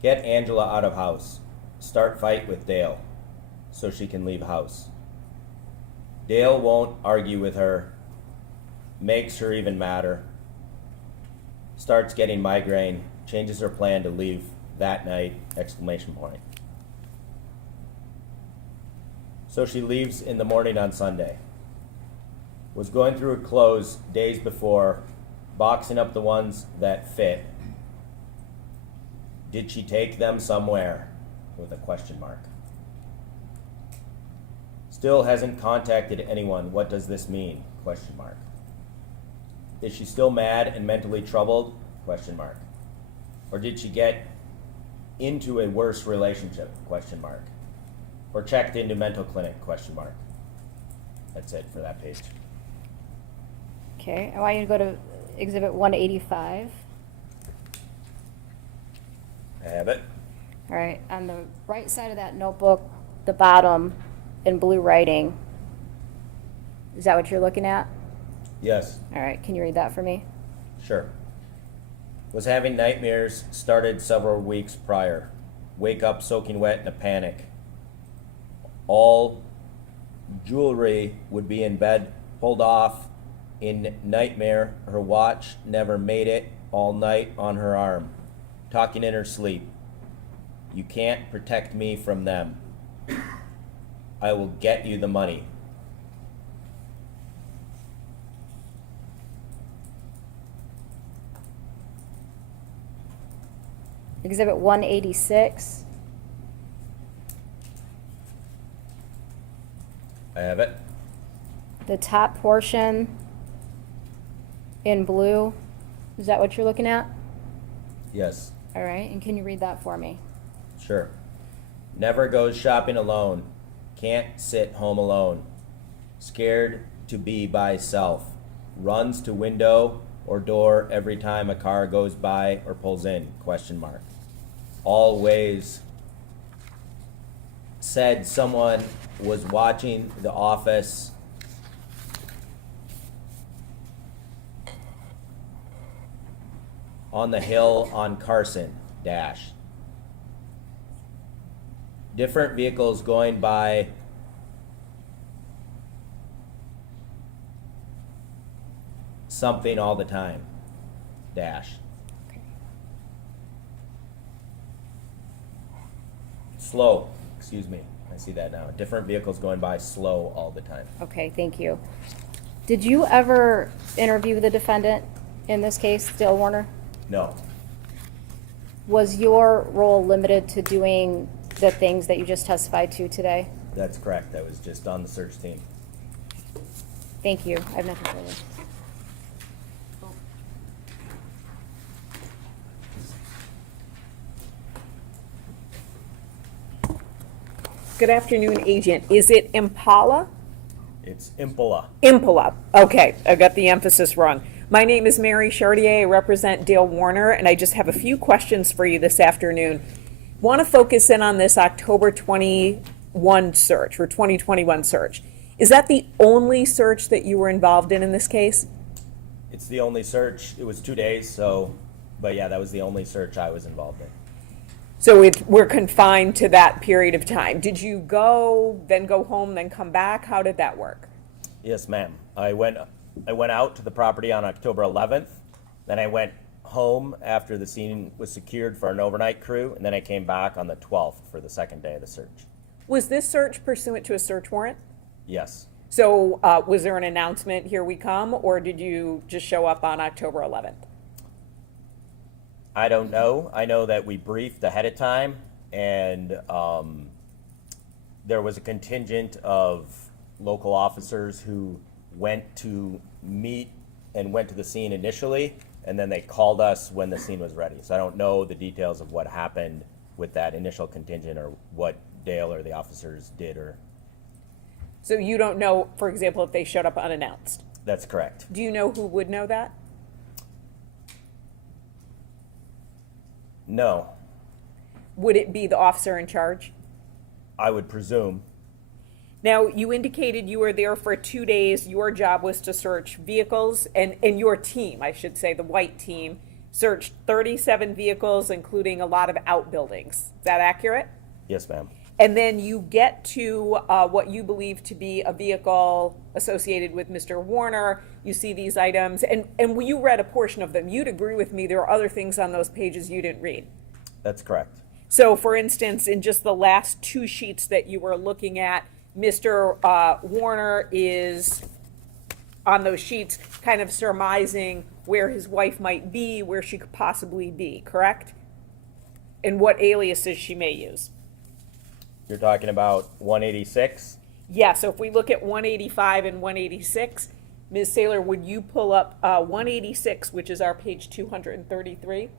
Get Angela out of house. Start fight with Dale so she can leave house. Dale won't argue with her. Makes her even madder. Starts getting migraine. Changes her plan to leave that night, exclamation point. So she leaves in the morning on Sunday. Was going through her clothes days before, boxing up the ones that fit. Did she take them somewhere? With a question mark. Still hasn't contacted anyone. What does this mean? Question mark. Is she still mad and mentally troubled? Question mark. Or did she get into a worse relationship? Question mark. Or checked into mental clinic? Question mark. That's it for that page. Okay, I want you to go to exhibit 185. I have it. All right, on the right side of that notebook, the bottom in blue writing, is that what you're looking at? Yes. All right, can you read that for me? Sure. Was having nightmares, started several weeks prior. Wake up soaking wet in a panic. All jewelry would be in bed, pulled off in nightmare. Her watch never made it all night on her arm. Talking in her sleep. You can't protect me from them. I will get you the money. Exhibit 186. I have it. The top portion in blue, is that what you're looking at? Yes. All right, and can you read that for me? Sure. Never goes shopping alone. Can't sit home alone. Scared to be by self. Runs to window or door every time a car goes by or pulls in, question mark. Always said someone was watching The Office. On the hill on Carson, dash. Different vehicles going by something all the time, dash. Slow, excuse me, I see that now. Different vehicles going by slow all the time. Okay, thank you. Did you ever interview the defendant in this case, Dale Warner? No, Was your role limited to doing the things that you just testified to today? that's correct. I was just on the search team. Thank you. I have nothing further. Good afternoon, agent. Is it Impola? It's Impola. Impola. Okay, I got the emphasis wrong. My name is Mary Chartier. I represent Dale Warner, and I just have a few questions for you this afternoon. Want to focus in on this October 21 search, or 2021 search. Is that the only search that you were involved in this case? It's the only search. It was 2 days, so, but yeah, that was the only search I was involved in. So we're confined to that period of time. Did you go, then go home, then come back? How did that work? Yes, ma'am. I went out to the property on October 11th. Then I went home after the scene was secured for an overnight crew, and then I came back on the 12th for the second day of the search. Was this search pursuant to a search warrant? Yes. So was there an announcement, here we come, or did you just show up on October 11th? I don't know. I know that we briefed ahead of time, and there was a contingent of local officers who went to meet and went to the scene initially, and then they called us when the scene was ready. So I don't know the details of what happened with that initial contingent or what Dale or the officers did. Or So you don't know, for example, if they showed up unannounced? That's correct. Do you know who would know that? No, Would it be the officer in charge? I would presume. Now, you indicated you were there for 2 days. Your job was to search vehicles, and your team, I should say, the white team, searched 37 vehicles, including a lot of outbuildings. Is that accurate? Yes, ma'am. And then you get to what you believe to be a vehicle associated with Mr. Warner. You see these items, and you read a portion of them. You'd agree with me, there are other things on those pages you didn't read. That's correct. So, for instance, in just the last 2 sheets that you were looking at, Mr. Warner is, on those sheets, kind of surmising where his wife might be, where she could possibly be, correct? And what aliases she may use. You're talking about 186? Yeah, so if we look at 185 and 186, Ms. Saylor, would you pull up 186, which is our page 233?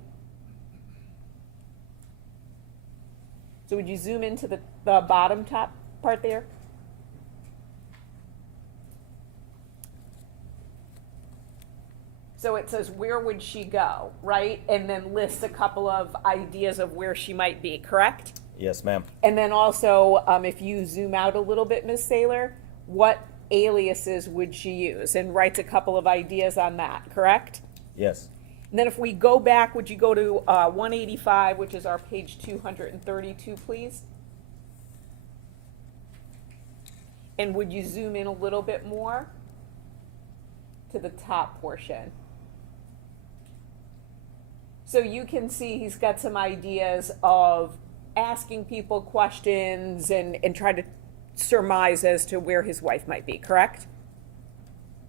So would you zoom into the bottom top part there? So it says, where would she go, right? And then lists a couple of ideas of where she might be, correct? Yes, ma'am. And then also, if you zoom out a little bit, Ms. Saylor, what aliases would she use? And writes a couple of ideas on that, correct? Yes. And then if we go back, would you go to 185, which is our page 232, please? And would you zoom in a little bit more to the top portion? So you can see he's got some ideas of asking people questions and try to surmise as to where his wife might be, correct?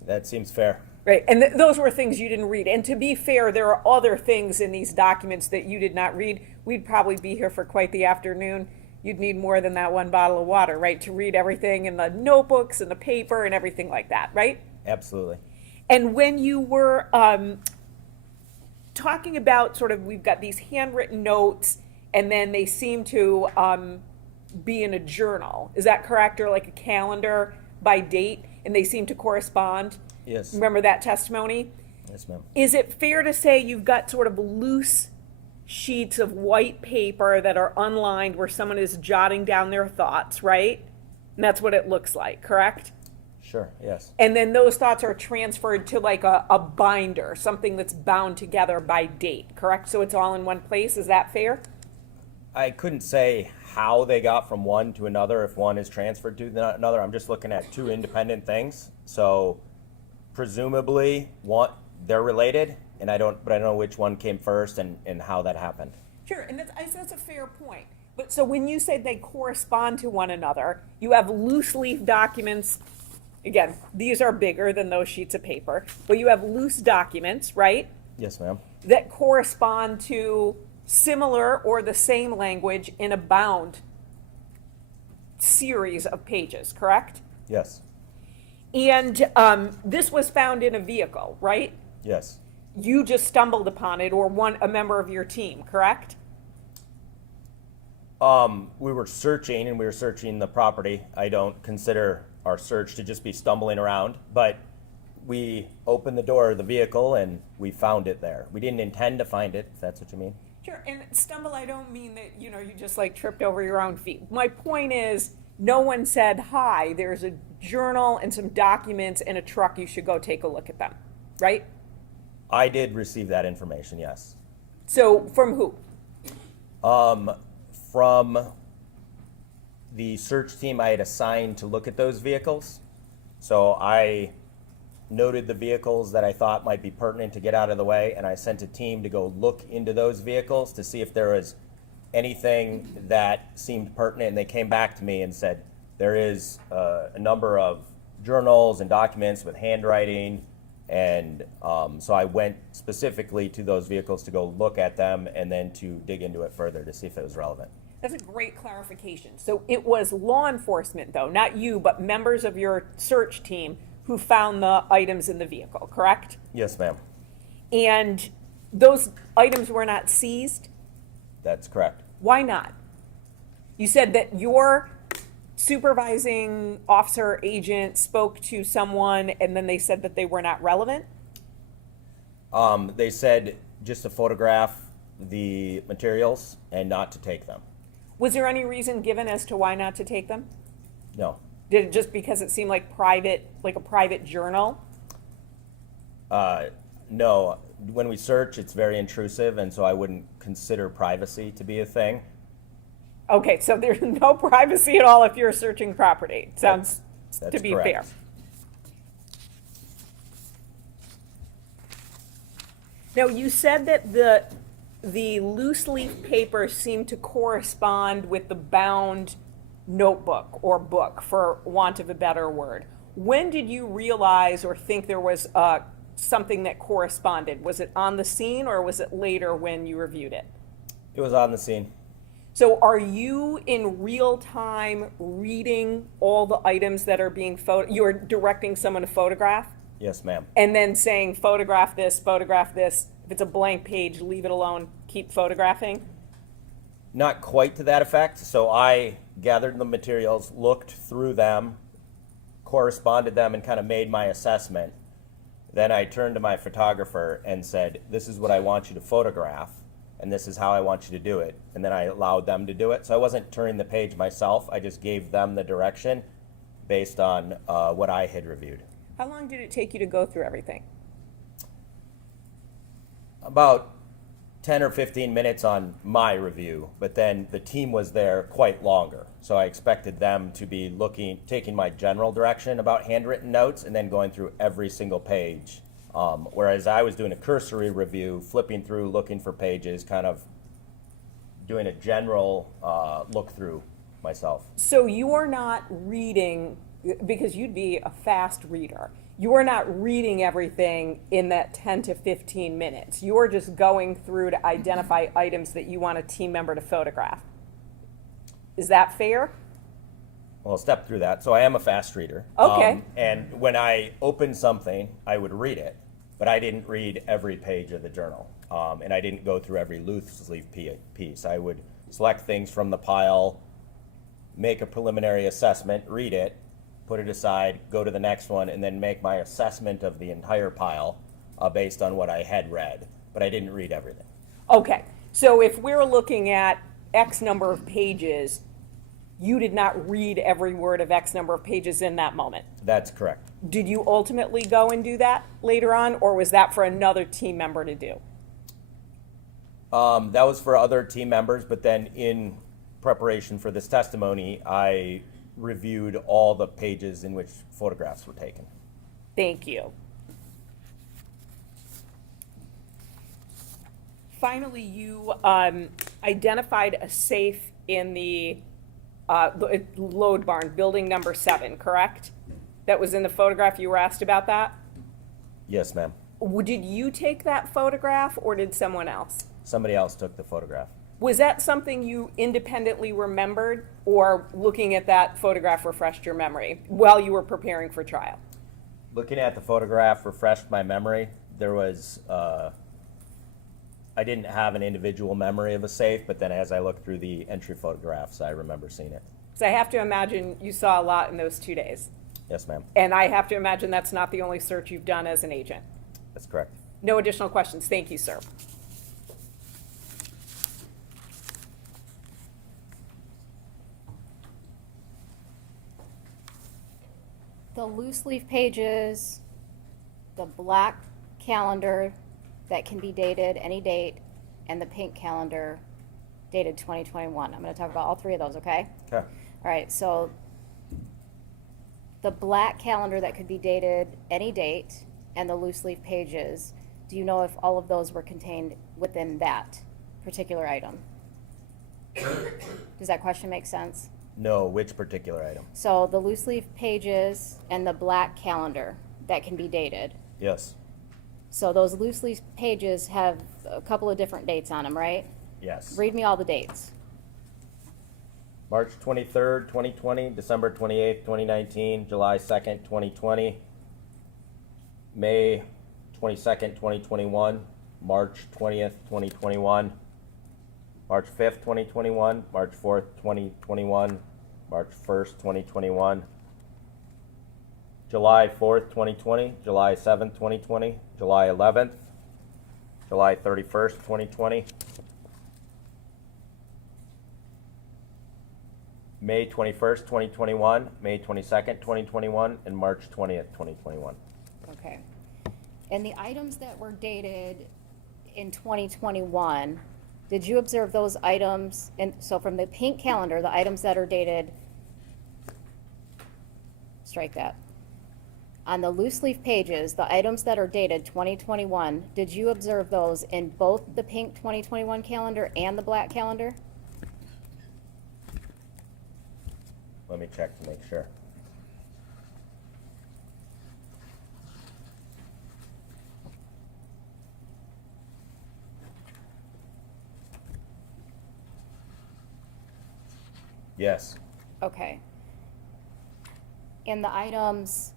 That seems fair. Right, and those were things you didn't read. And to be fair, there are other things in these documents that you did not read. We'd probably be here for quite the afternoon. You'd need more than that 1 bottle of water, right, to read everything in the notebooks and the paper and everything like that, right? Absolutely. And when you were talking about sort of, we've got these handwritten notes, and then they seem to be in a journal. Is that correct? Or like a calendar by date, and they seem to correspond? Yes. Remember that testimony? Yes, ma'am. Is it fair to say you've got sort of loose sheets of white paper that are unlined where someone is jotting down their thoughts, right? And that's what it looks like, correct? Sure, yes. And then those thoughts are transferred to like a binder, something that's bound together by date, correct? So it's all in one place, is that fair? I couldn't say how they got from one to another if one is transferred to another. I'm just looking at 2 independent things. So presumably they're related, and I don't know which one came first and how that happened. Sure, and that's a fair point. But so when you say they correspond to one another, you have loose leaf documents. Again, these are bigger than those sheets of paper, but you have loose documents, right? Yes, ma'am. That correspond to similar or the same language in a bound series of pages, correct? Yes. And this was found in a vehicle, right? Yes. You just stumbled upon it, or a member of your team, correct? We were searching, and we were searching the property. I don't consider our search to just be stumbling around, but we opened the door of the vehicle and we found it there. We didn't intend to find it, if that's what you mean. Sure, and stumble, I don't mean that, you just like tripped over your own feet. My point is, no one said, hi, there's a journal and some documents in a truck, you should go take a look at them, right? I did receive that information, yes. So, from who? From the search team I had assigned to look at those vehicles. So I noted the vehicles that I thought might be pertinent to get out of the way, and I sent a team to go look into those vehicles to see if there was anything that seemed pertinent, and they came back to me and said there is a number of journals and documents with handwriting, and so I went specifically to those vehicles to go look at them and then to dig into it further to see if it was relevant. That's a great clarification. So it was law enforcement, though, not you, but members of your search team who found the items in the vehicle, correct? Yes, ma'am. And those items were not seized? That's correct. Why not? You said that your supervising officer agent spoke to someone and then they said that they were not relevant? They said just to photograph the materials and not to take them. Was there any reason given as to why not to take them? No. Did it just because it seemed like a private journal? No. When we search, it's very intrusive, and so I wouldn't consider privacy to be a thing. Okay, so there's no privacy at all if you're searching property. Sounds That's to be correct. fair. Now, you said that the loose leaf paper seemed to correspond with the bound notebook or book, for want of a better word. When did you realize or think there was something that corresponded? Was it on the scene or was it later when you reviewed it? It was on the scene. So are you in real time reading all the items that are being you're directing someone to photograph? Yes, ma'am. And then saying, photograph this, photograph this. If it's a blank page, leave it alone, keep photographing? Not quite to that effect. So I gathered the materials, looked through them, corresponded them, and kind of made my assessment. Then I turned to my photographer and said, this is what I want you to photograph, and this is how I want you to do it. And then I allowed them to do it. So I wasn't turning the page myself. I just gave them the direction based on what I had reviewed. How long did it take you to go through everything? About 10 or 15 minutes on my review, but then the team was there quite longer. So I expected them to be taking my general direction about handwritten notes and then going through every single page. Whereas I was doing a cursory review, flipping through, looking for pages, kind of doing a general look through myself. So you're not reading, because you'd be a fast reader, you are not reading everything in that 10 to 15 minutes. You're just going through to identify items that you want a team member to photograph. Is that fair? Well, I'll step through that. So I am a fast reader. Okay. And when I opened something, I would read it, but I didn't read every page of the journal. And I didn't go through every loose leaf piece. I would select things from the pile, make a preliminary assessment, read it, put it aside, go to the next one, and then make my assessment of the entire pile based on what I had read. But I didn't read everything. Okay, so if we're looking at X number of pages, you did not read every word of X number of pages in that moment. That's correct. Did you ultimately go and do that later on, or was that for another team member to do? That was for other team members, but then in preparation for this testimony, I reviewed all the pages in which photographs were taken. Thank you. Finally, you identified a safe in the load barn, building number 7, correct? That was in the photograph. You were asked about that? Yes, ma'am. Did you take that photograph or did someone else? Somebody else took the photograph. Was that something you independently remembered, or looking at that photograph refreshed your memory while you were preparing for trial? Looking at the photograph refreshed my memory. There was I didn't have an individual memory of a safe, but then as I looked through the entry photographs, I remember seeing it. So I have to imagine you saw a lot in those 2 days. Yes, ma'am. And I have to imagine that's not the only search you've done as an agent. That's correct. No additional questions. Thank you, sir. The loose leaf pages, the black calendar that can be dated any date, and the pink calendar dated 2021. I'm going to talk about all three of those, okay? Okay. All right, so the black calendar that could be dated any date and the loose leaf pages, do you know if all of those were contained within that particular item? Does that question make sense? No, which particular item? So the loose leaf pages and the black calendar that can be dated. Yes. So those loose leaf pages have a couple of different dates on them, right? Yes. Read me all the dates. March 23rd, 2020, December 28th, 2019, July 2nd, 2020, May 22nd, 2021, March 20th, 2021, March 5th, 2021, March 4th, 2021, March 1st, 2021, July 4th, 2020, July 7th, 2020, July 11th, July 31st, 2020, May 21st, 2021, May 22nd, 2021, and March 20th, 2021. Okay. And the items that were dated in 2021, did you observe those items? And so from the pink calendar, the items that are dated, strike that. On the loose leaf pages, the items that are dated 2021, did you observe those in both the pink 2021 calendar and the black calendar? Let me check to make sure. Yes. Okay. And the items,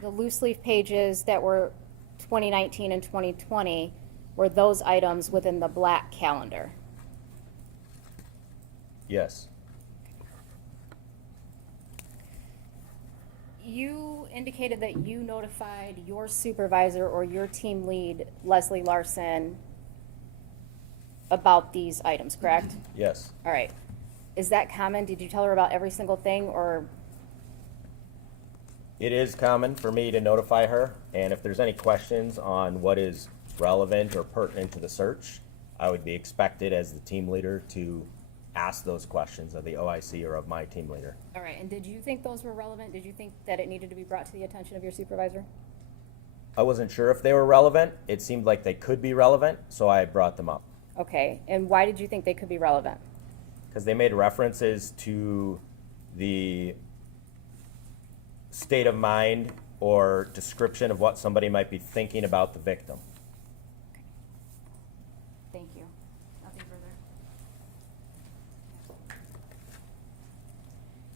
the loose leaf pages that were 2019 and 2020, were those items within the black calendar? Yes. You indicated that you notified your supervisor or your team lead, Leslie Larson, about these items, correct? Yes. All right. Is that common? Did you tell her about every single thing, or? It is common for me to notify her, and if there's any questions on what is relevant or pertinent to the search, I would be expected as the team leader to ask those questions of the OIC or of my team leader. All right, and did you think those were relevant? Did you think that it needed to be brought to the attention of your supervisor? I wasn't sure if they were relevant. It seemed like they could be relevant, so I brought them up. Okay, and why did you think they could be relevant? Because they made references to the state of mind or description of what somebody might be thinking about the victim. Thank you. Nothing further.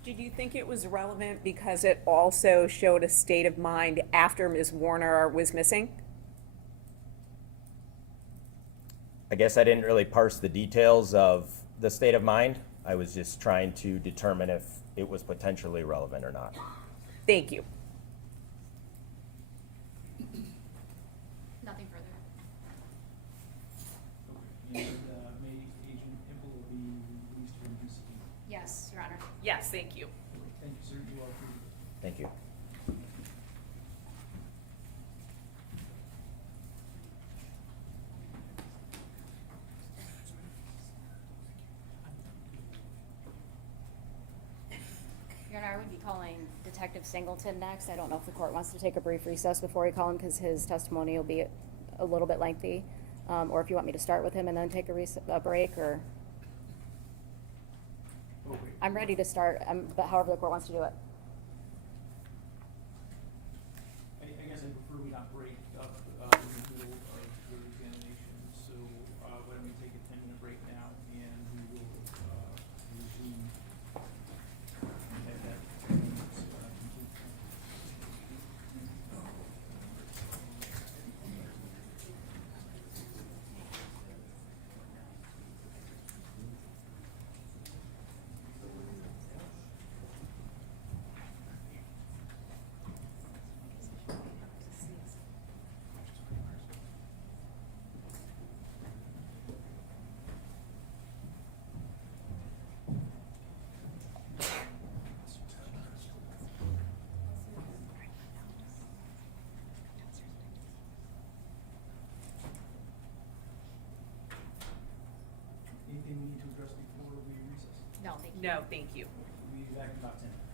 Did you think it was relevant because it also showed a state of mind after Ms. Warner was missing? I guess I didn't really parse the details of the state of mind. I was just trying to determine if it was potentially relevant or not. Thank you. Nothing further. Okay. And may Agent Impola be released from custody? Yes, Your Honor. Yes, thank you. Thank you, sir. You are free. Thank you. Your Honor, I would be calling Detective Singleton next. I don't know if the court wants to take a brief recess before we call him, because his testimony will be a little bit lengthy. Or if you want me to start with him and then take a break, or. Okay. I'm ready to start, but however the court wants to do it. I guess I prefer we not break up in the middle of your examination, so why don't we take a 10-minute break now, and we will resume and have that 10 minutes complete. No, thank you. We'll be back in about 10 minutes.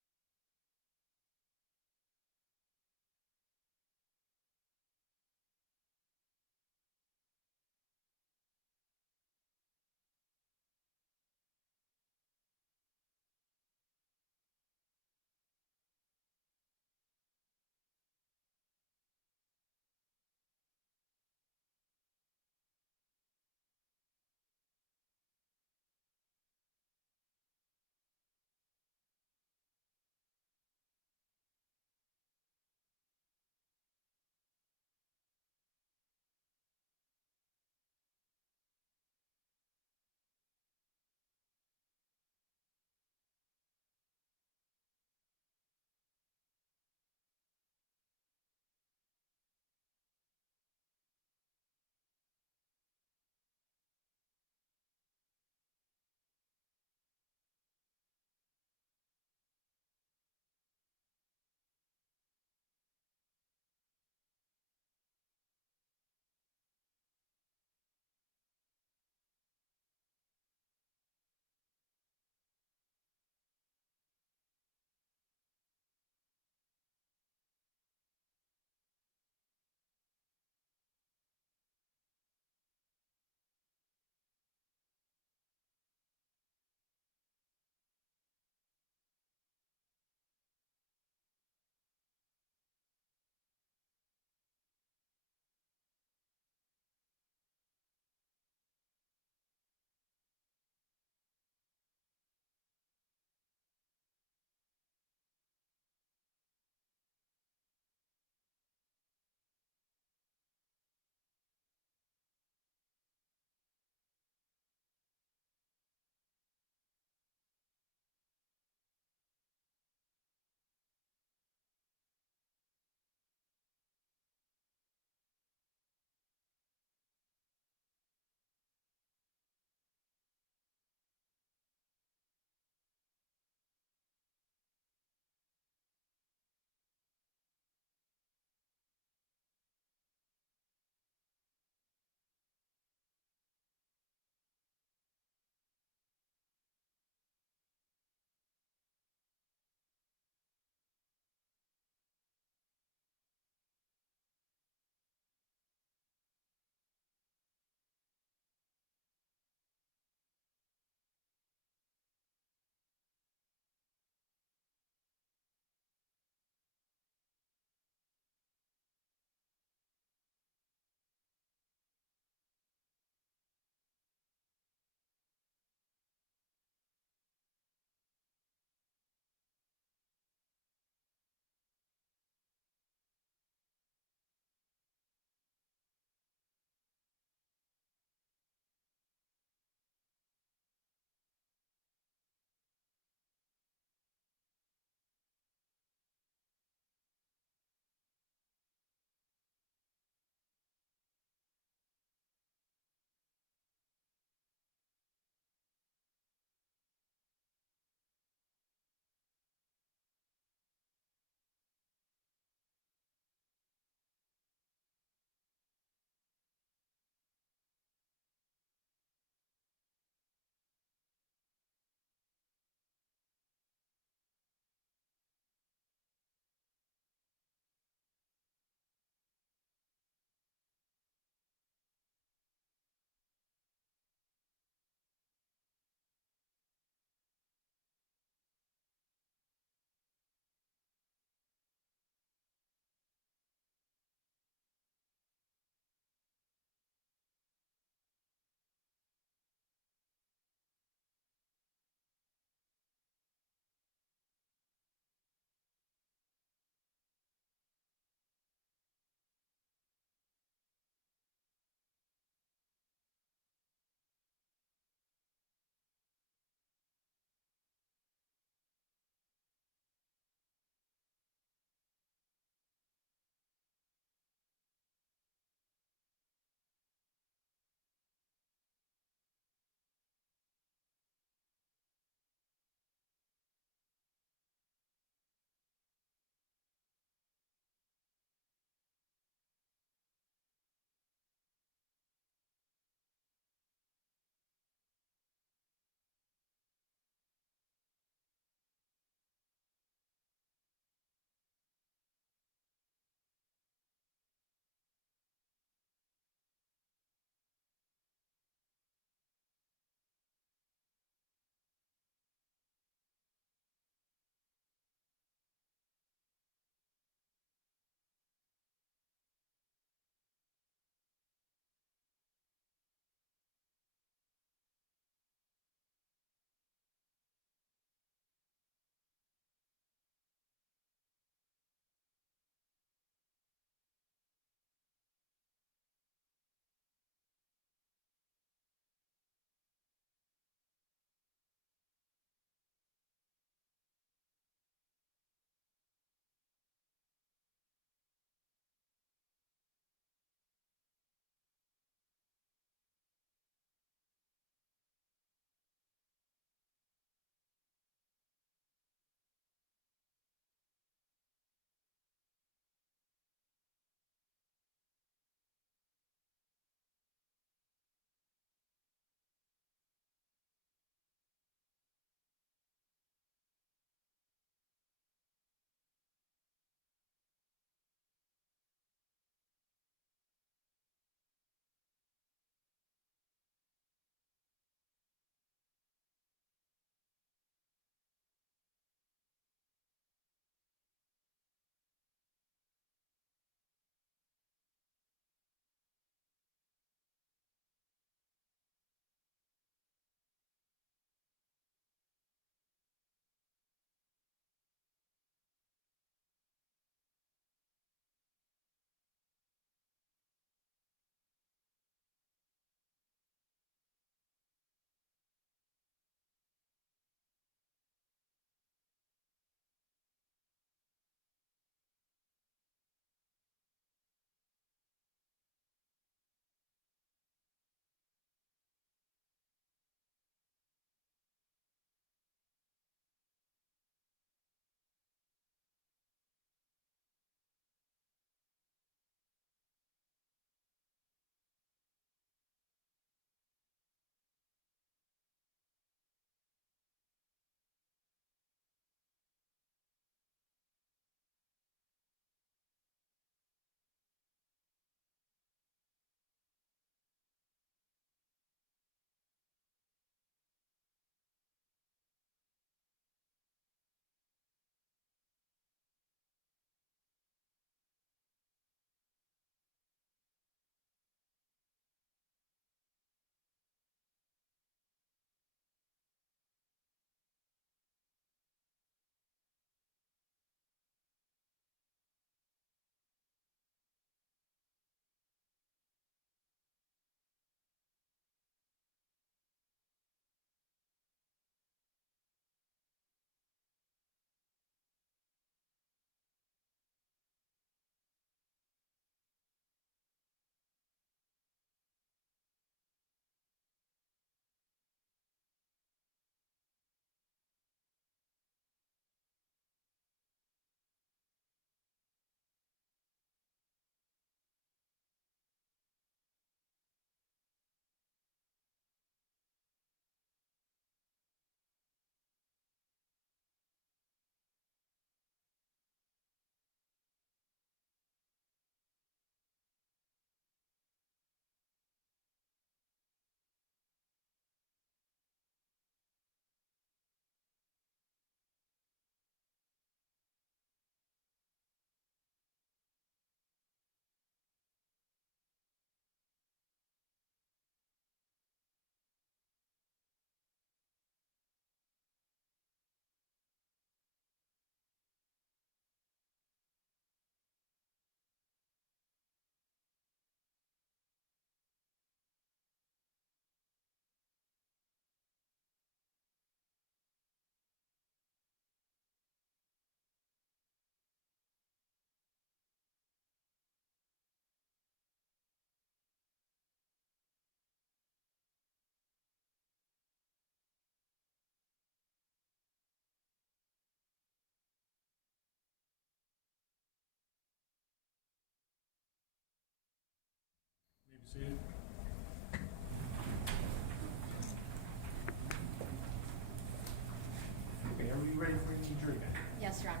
Yes, Your Honor.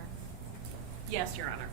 Yes, Your Honor.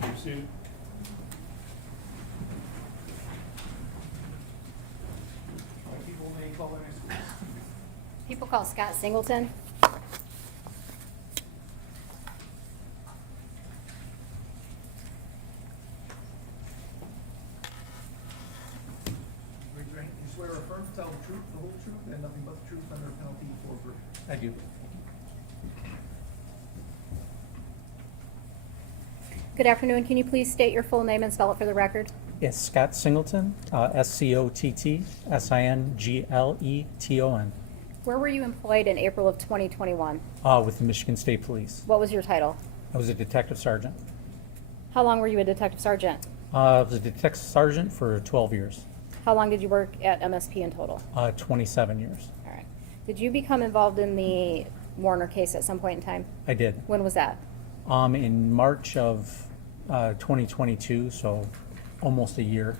Proceed. People may call their next witness. People call Scott Singleton. Raise your hand. You swear or affirm to tell the truth, the whole truth, and nothing but the truth under penalty for perjury? I do. Good afternoon. Can you please state your full name and spell it for the record? Yes, Scott Singleton, ScottSingleton. Where were you employed in April of 2021? With the Michigan State Police. What was your title? I was a detective sergeant. How long were you a detective sergeant? I was a detective sergeant for 12 years, How long did you work at MSP in total? 27 years. All right. Did you become involved in the Warner case at some point in time? I did. When was that? In March of 2022, so almost a year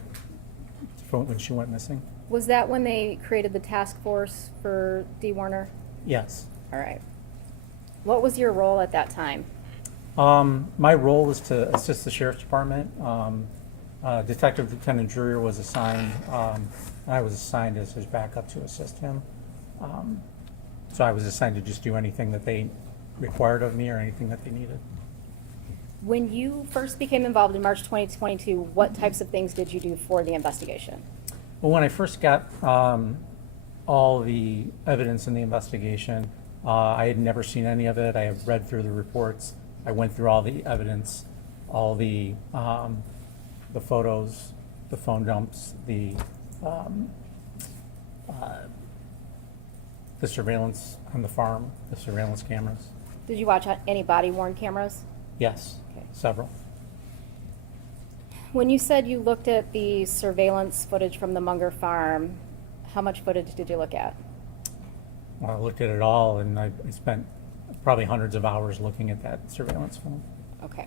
from when she went missing. Was that when they created the task force for Dee Warner? Yes. All right. What was your role at that time? My role was to assist the sheriff's department. Detective Lieutenant Dreyer was assigned, I was assigned as his backup to assist him. So I was assigned to just do anything that they required of me or anything that they needed. When you first became involved in March 2022, what types of things did you do for the investigation? Well, when I first got all the evidence in the investigation, I had never seen any of it. I had read through the reports. I went through all the evidence, all the photos, the phone dumps, the surveillance on the farm, the surveillance cameras. Did you watch any body-worn cameras? Yes, Okay. several. When you said you looked at the surveillance footage from the Munger farm, how much footage did you look at? Well, I looked at it all, and I spent probably hundreds of hours looking at that surveillance film. Okay.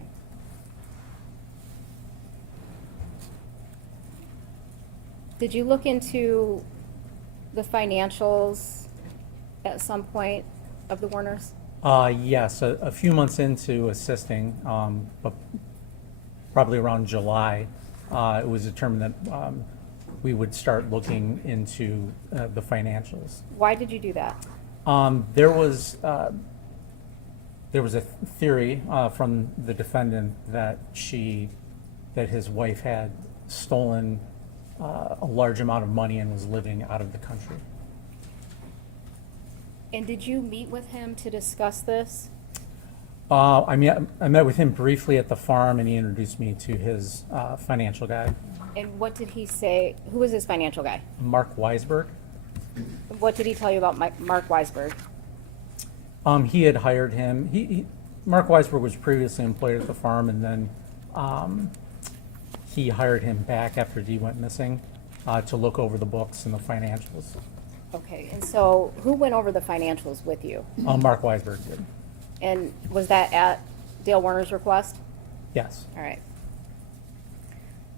Did you look into the financials at some point of the Warners? Yes, a few months into assisting, but probably around July, it was determined that we would start looking into the financials. Why did you do that? There was a theory from the defendant that his wife had stolen a large amount of money and was living out of the country. And did you meet with him to discuss this? I met with him briefly at the farm, and he introduced me to his financial guy, And what did he say? Who was his financial guy? Mark Weisberg. What did he tell you about Mark Weisberg? He had hired him. Mark Weisberg was previously employed at the farm, and then he hired him back after Dee went missing to look over the books and the financials. Okay, and so who went over the financials with you? Mark Weisberg did. And was that at Dale Warner's request? Yes. All right.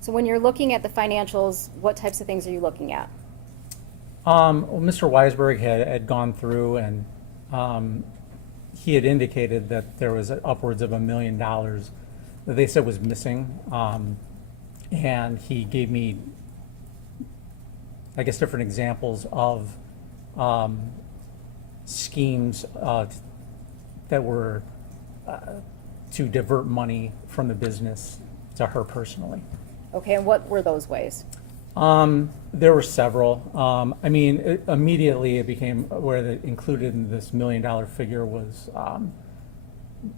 So when you're looking at the financials, what types of things are you looking at? Well, Mr. Weisberg had gone through, and he had indicated that there was upwards of $1 million that they said was missing. And he gave me I guess, different examples of schemes that were to divert money from the business to her personally. Okay, and what were those ways? There were several. I mean, immediately it became where the included in this $1 million figure was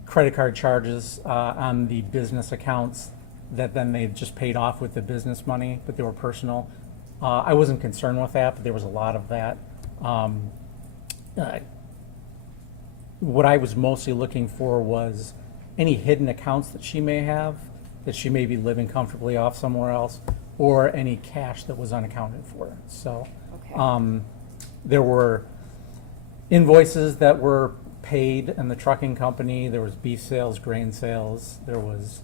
credit card charges on the business accounts that then they just paid off with the business money, but they were personal. I wasn't concerned with that, but there was a lot of that. What I was mostly looking for was any hidden accounts that she may have, that she may be living comfortably off somewhere else, or any cash that was unaccounted for. So Okay. there were invoices that were paid in the trucking company. There was beef sales, grain sales. There was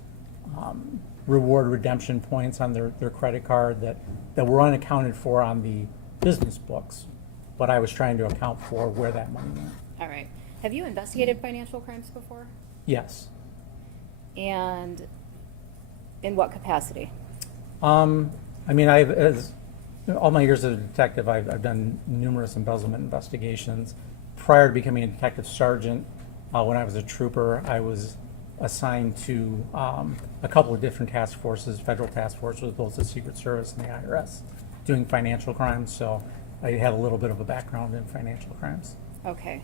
reward redemption points on their credit card that were unaccounted for on the business books. But I was trying to account for where that money went. All right. Have you investigated financial crimes before? Yes. And in what capacity? I mean, as all my years as a detective, I've done numerous embezzlement investigations. Prior to becoming a detective sergeant, when I was a trooper, I was assigned to a couple of different task forces, federal task forces, both the Secret Service and the IRS, doing financial crimes. So I had a little bit of a background in financial crimes. Okay.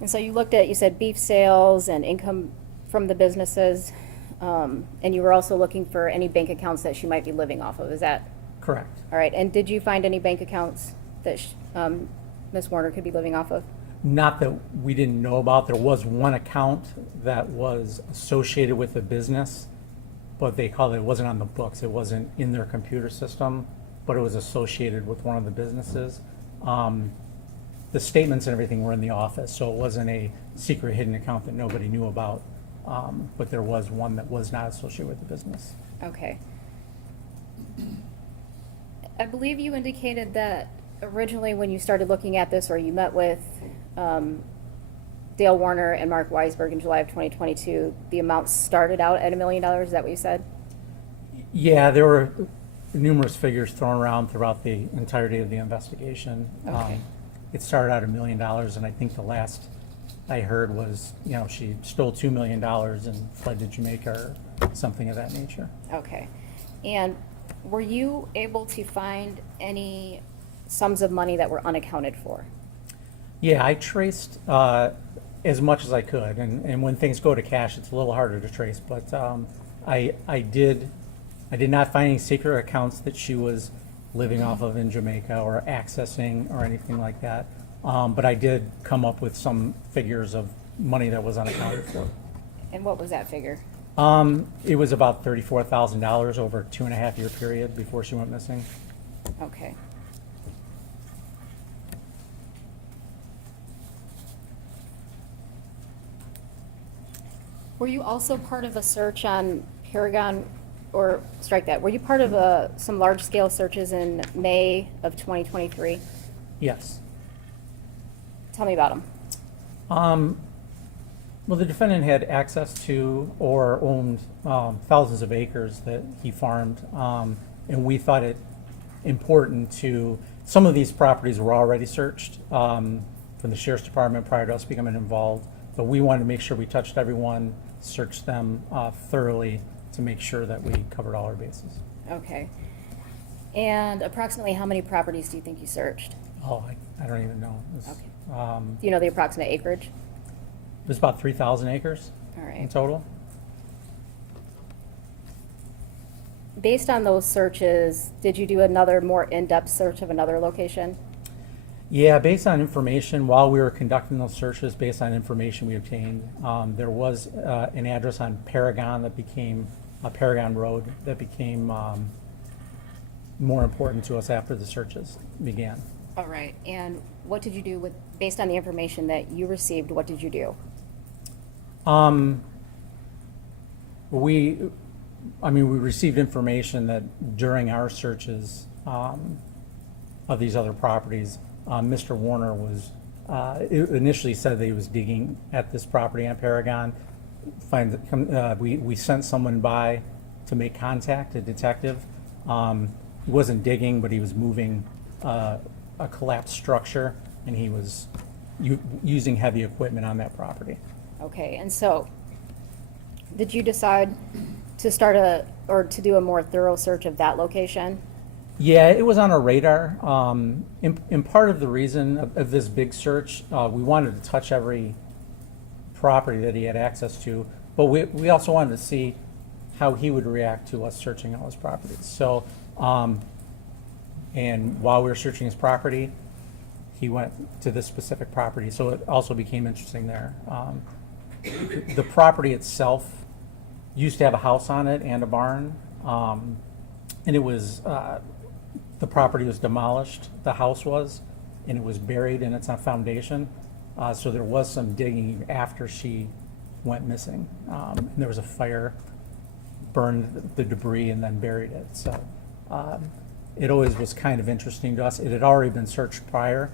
And so you looked at, you said beef sales and income from the businesses, and you were also looking for any bank accounts that she might be living off of. Is that Correct. all right? And did you find any bank accounts that Ms. Warner could be living off of? Not that we didn't know about. There was one account that was associated with the business, but they called it wasn't on the books. It wasn't in their computer system, but it was associated with one of the businesses. The statements and everything were in the office, so it wasn't a secret hidden account that nobody knew about. But there was one that was not associated with the business. Okay. I believe you indicated that originally when you started looking at this, or you met with Dale Warner and Mark Weisberg in July of 2022, the amount started out at $1 million. Is that what you said? Yeah, there were numerous figures thrown around throughout the entirety of the investigation. Okay. It started out $1 million, and I think the last I heard was, she stole $2 million and fled to Jamaica or something of that nature. Okay. And were you able to find any sums of money that were unaccounted for? Yeah, I traced as much as I could, and when things go to cash, it's a little harder to trace. But I did not find any secret accounts that she was living off of in Jamaica or accessing or anything like that. But I did come up with some figures of money that was unaccounted for. And what was that figure? It was about $34,000 over a 2.5-year period before she went missing. Okay. Were you also part of a search on Paragon, or strike that, were you part of some large-scale searches in May of 2023? Yes. Tell me about them. Well, the defendant had access to or owned thousands of acres that he farmed, and we thought it important to, some of these properties were already searched from the Sheriff's Department prior to us becoming involved, but we wanted to make sure we touched everyone, searched them thoroughly to make sure that we covered all our bases. Okay. And approximately how many properties do you think you searched? Oh, I don't even know. It was, Okay. Do you know the approximate acreage? It was about 3,000 acres All right. in total. Based on those searches, did you do another more in-depth search of another location? Yeah, based on information, while we were conducting those searches, based on information we obtained, there was an address on Paragon that became, Paragon Road, that became more important to us after the searches began. All right. And what did you do with, based on the information that you received, what did you do? We received information that during our searches of these other properties, Mr. Warner was, initially said that he was digging at this property on Paragon. We sent someone by to make contact, a detective. He wasn't digging, but he was moving a collapsed structure, and he was using heavy equipment on that property. Okay, and so, did you decide to to do a more thorough search of that location? Yeah, it was on our radar. In part of the reason of this big search, we wanted to touch every property that he had access to, but we also wanted to see how he would react to us searching all his properties. So, and while we were searching his property, he went to this specific property, so it also became interesting there. The property itself used to have a house on it and a barn, and it was, the property was demolished, the house was, and it was buried in its foundation. So there was some digging after she went missing. And there was a fire, burned the debris and then buried it. So it always was kind of interesting to us. It had already been searched prior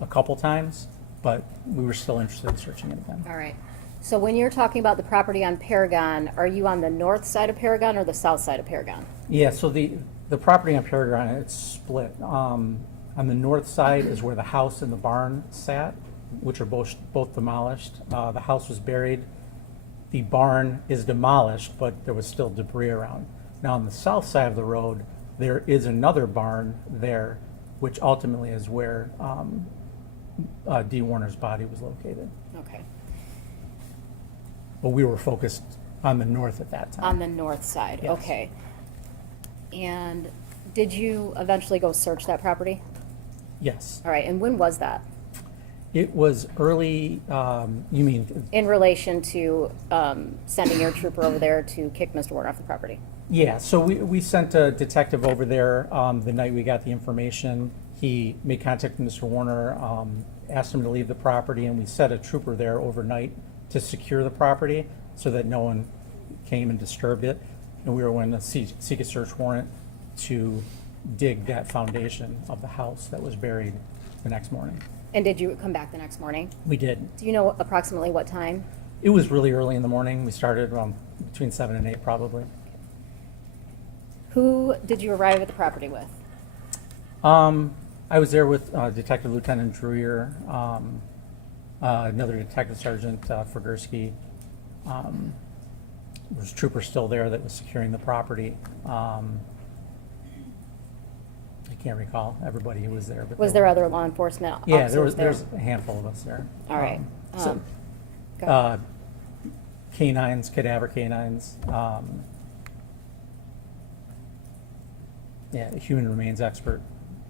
a couple times, but we were still interested in searching it again. All right. So when you're talking about the property on Paragon, are you on the north side of Paragon or the south side of Paragon? Yeah, so the property on Paragon, it's split. On the north side is where the house and the barn sat, which are both demolished. The house was buried. The barn is demolished, but there was still debris around. Now on the south side of the road, there is another barn there, which ultimately is where Dee Warner's body was located. Okay. But we were focused on the north at that time. On the north side, Yes. okay. And did you eventually go search that property? Yes. All right, and when was that? It was early, you mean, In relation to sending your trooper over there to kick Mr. Warner off the property? yeah, so we sent a detective over there the night we got the information. He made contact with Mr. Warner, asked him to leave the property, and we set a trooper there overnight to secure the property so that no one came and disturbed it. And we were going to seek a search warrant to dig that foundation of the house that was buried the next morning. And did you come back the next morning? We did. Do you know approximately what time? It was really early in the morning. We started around between 7 and 8 probably. Who did you arrive at the property with? I was there with Detective Lieutenant Dreyer, another Detective Sergeant Fergursky. There was a trooper still there that was securing the property. I can't recall everybody who was there. But Was there other law enforcement officers Yeah, there was there? a handful of us there. All right. So, Go ahead. canines, cadaver canines. Yeah, a human remains expert.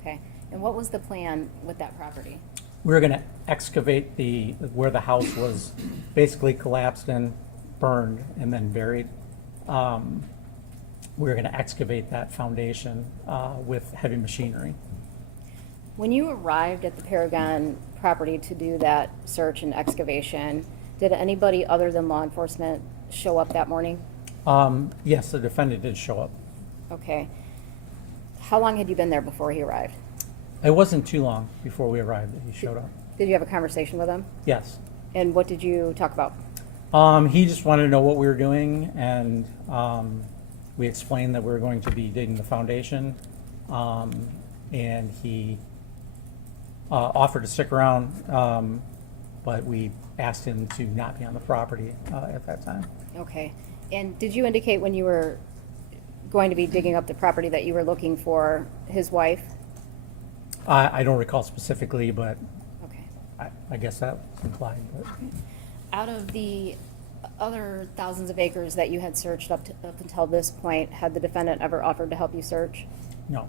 Okay. And what was the plan with that property? We were going to excavate where the house was basically collapsed and burned and then buried. We were going to excavate that foundation with heavy machinery. When you arrived at the Paragon property to do that search and excavation, did anybody other than law enforcement show up that morning? Yes, the defendant did show up. Okay. How long had you been there before he arrived? It wasn't too long before we arrived that he showed up. Did you have a conversation with him? Yes. And what did you talk about? He just wanted to know what we were doing, and we explained that we were going to be digging the foundation, and he offered to stick around, but we asked him to not be on the property at that time. Okay. And did you indicate when you were going to be digging up the property that you were looking for his wife? I don't recall specifically, but Okay. I guess that was implied. But. Out of the other thousands of acres that you had searched up until this point, had the defendant ever offered to help you search? No.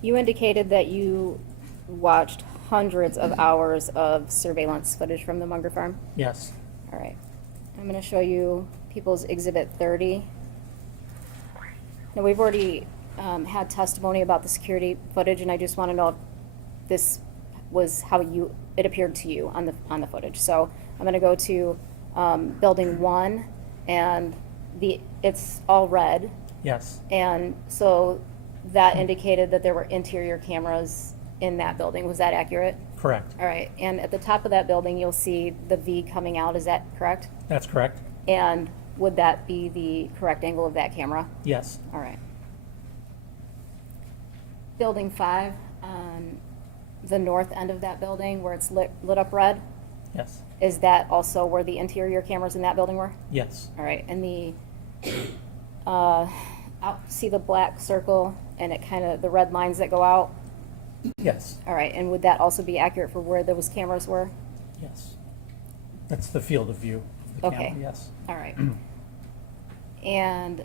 You indicated that you watched hundreds of hours of surveillance footage from the Munger farm? Yes. All right. I'm going to show you People's Exhibit 30. Now, we've already had testimony about the security footage, and I just want to know if this was how it appeared to you on the footage. So I'm going to go to Building 1, and it's all red. Yes. And so that indicated that there were interior cameras in that building. Was that accurate? Correct. All right. And at the top of that building, you'll see the V coming out. Is that correct? That's correct. And would that be the correct angle of that camera? Yes, All right. Building 5, the north end of that building where it's lit up red, yes, is that also where the interior cameras in that building were? yes, All right, and see the black circle and it kind of, the red lines that go out? yes, All right, and would that also be accurate for where those cameras were? yes. That's the field of view of the camera, Okay. yes. All right. And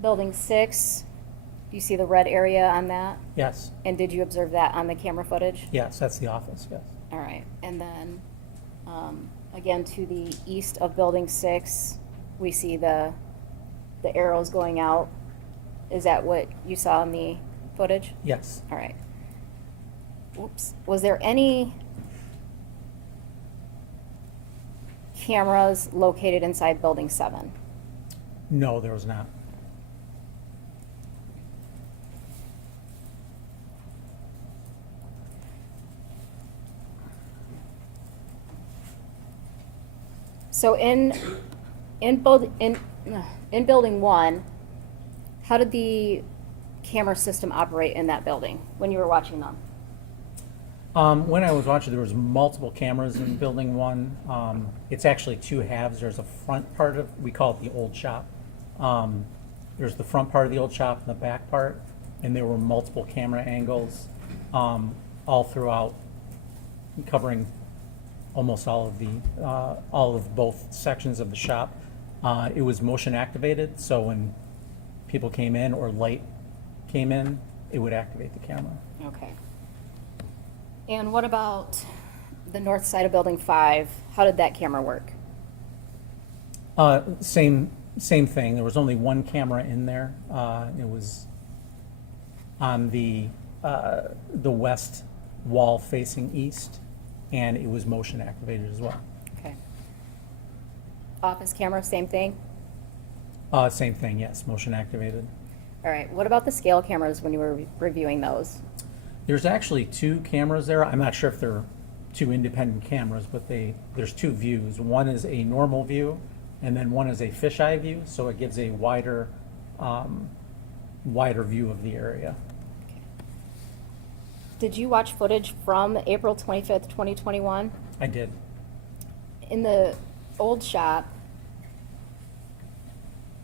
building 6, do you see the red area on that? Yes, And did you observe that on the camera footage? yes, that's the office, yes. All right, and then, again, to the east of building 6, we see the arrows going out. Is that what you saw in the footage? Yes. All right. Whoops. Was there any cameras located inside building 7? No, there was not. So in building 1, how did the camera system operate in that building when you were watching them? When I was watching, there was multiple cameras in building 1. It's actually 2 halves. There's a front part of, we call it the old shop. There's the front part of the old shop and the back part, and there were multiple camera angles all throughout, covering almost all of both sections of the shop. It was motion activated, so when people came in or light came in, it would activate the camera. Okay. And what about the north side of building 5? How did that camera work? Same thing. There was only one camera in there. It was on the west wall facing east, and it was motion activated as well. Okay. Office camera, same thing? Same thing, yes, motion activated. All right. What about the scale cameras when you were reviewing those? There's actually 2 cameras there. I'm not sure if they're 2 independent cameras, but there's 2 views. One is a normal view, and then one is a fisheye view, so it gives a wider view of the area. Did you watch footage from April 25th, 2021? I did. In the old shop,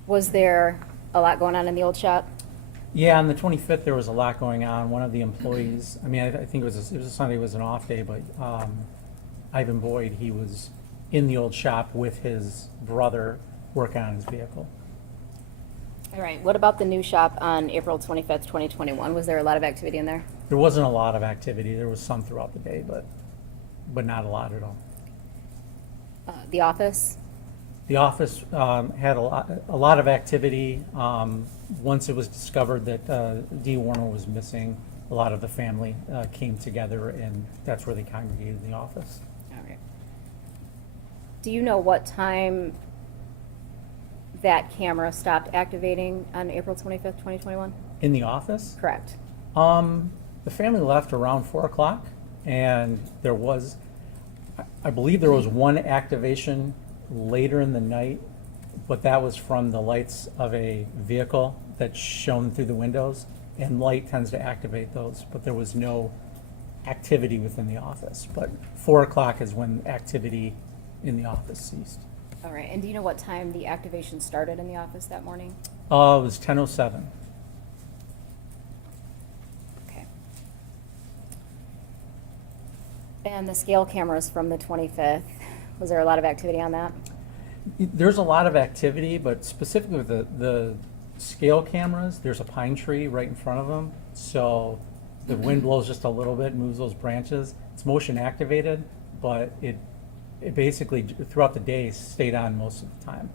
was there a lot going on in the old shop? Yeah, on the 25th, there was a lot going on. One of the employees, I mean, I think it was a Sunday, it was an off day, but Ivan Boyd, he was in the old shop with his brother working on his vehicle. All right. What about the new shop on April 25th, 2021? Was there a lot of activity in there? There wasn't a lot of activity. There was some throughout the day, but not a lot at all. The office? The office had a lot of activity. Once it was discovered that Dee Warner was missing, a lot of the family came together, and that's where they congregated in the office. All right. Do you know what time that camera stopped activating on April 25th, 2021? In the office? Correct. The family left around 4 o'clock, and there was, I believe there was one activation later in the night, but that was from the lights of a vehicle that shone through the windows, and light tends to activate those, but there was no activity within the office. But 4 o'clock is when activity in the office ceased. All right. And do you know what time the activation started in the office that morning? It was 10:07. Okay. And the scale cameras from the 25th, was there a lot of activity on that? There's a lot of activity, but specifically with the scale cameras, there's a pine tree right in front of them. So the wind blows just a little bit, moves those branches. It's motion activated, but it basically throughout the day stayed on most of the time.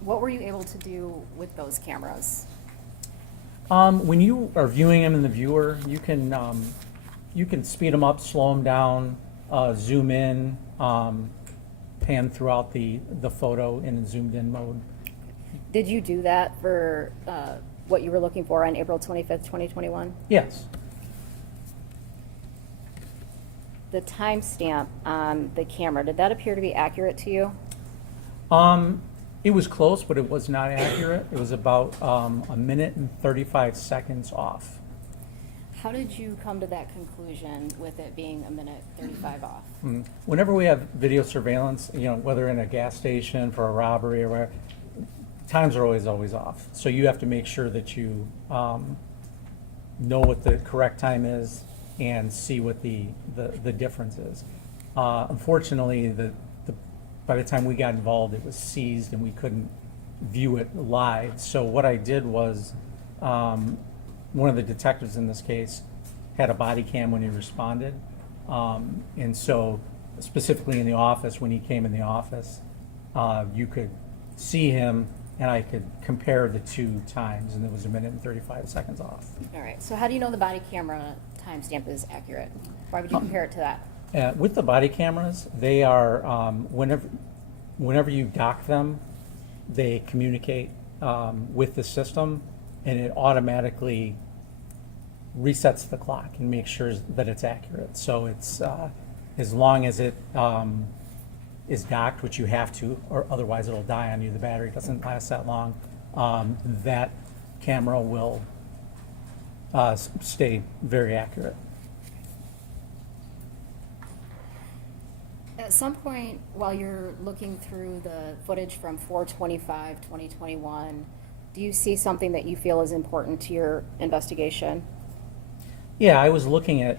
What were you able to do with those cameras? When you are viewing them in the viewer, you can speed them up, slow them down, zoom in, pan throughout the photo in zoomed in mode. Did you do that for what you were looking for on April 25th, 2021? Yes. the timestamp on the camera, did that appear to be accurate to you? It was close, but it was not accurate. It was about a minute and 35 seconds off. How did you come to that conclusion with it being a minute 35 off? Whenever we have video surveillance, whether in a gas station for a robbery or whatever, times are always off. So you have to make sure that you know what the correct time is and see what the difference is. Unfortunately, by the time we got involved, it was seized and we couldn't view it live. So what I did was, one of the detectives in this case had a body cam when he responded. And so specifically in the office, when he came in the office, you could see him and I could compare the two times, and it was a minute and 35 seconds off. All right, so how do you know the body camera timestamp is accurate? Why would you compare it to that? With the body cameras, they are, whenever you dock them, they communicate with the system, and it automatically resets the clock and makes sure that it's accurate. So it's, as long as it is docked, which you have to, or otherwise it'll die on you, the battery doesn't last that long, that camera will stay very accurate. At some point, while you're looking through the footage from 4/25/2021, do you see something that you feel is important to your investigation? Yeah, I was looking at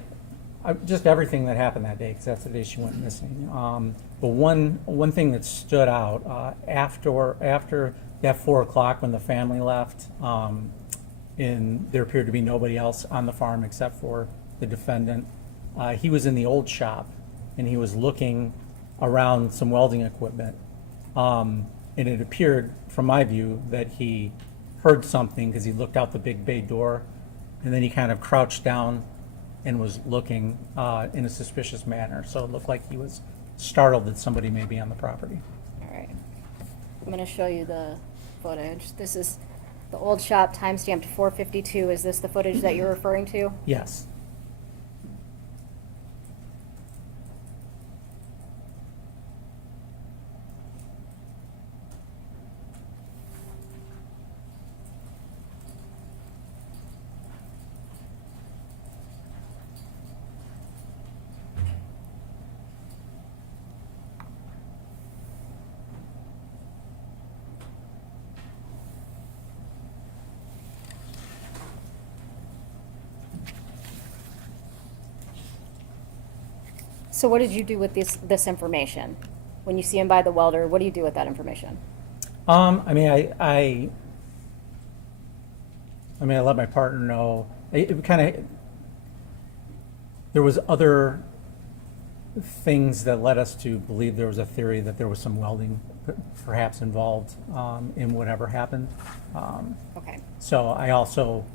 just everything that happened that day, because that's the day she went missing. But one thing that stood out, after that 4 o'clock when the family left, and there appeared to be nobody else on the farm except for the defendant, he was in the old shop, and he was looking around some welding equipment. And it appeared, from my view, that he heard something because he looked out the big bay door, and then he kind of crouched down and was looking in a suspicious manner. So it looked like he was startled that somebody may be on the property. All right. I'm going to show you the footage. This is the old shop, timestamped 4:52. Is this the footage that you're referring to? Yes. So what did you do with this information? When you see him by the welder, what do you do with that information? I let my partner know. There was other things that led us to believe there was a theory that there was some welding perhaps involved in whatever happened. Okay. So I also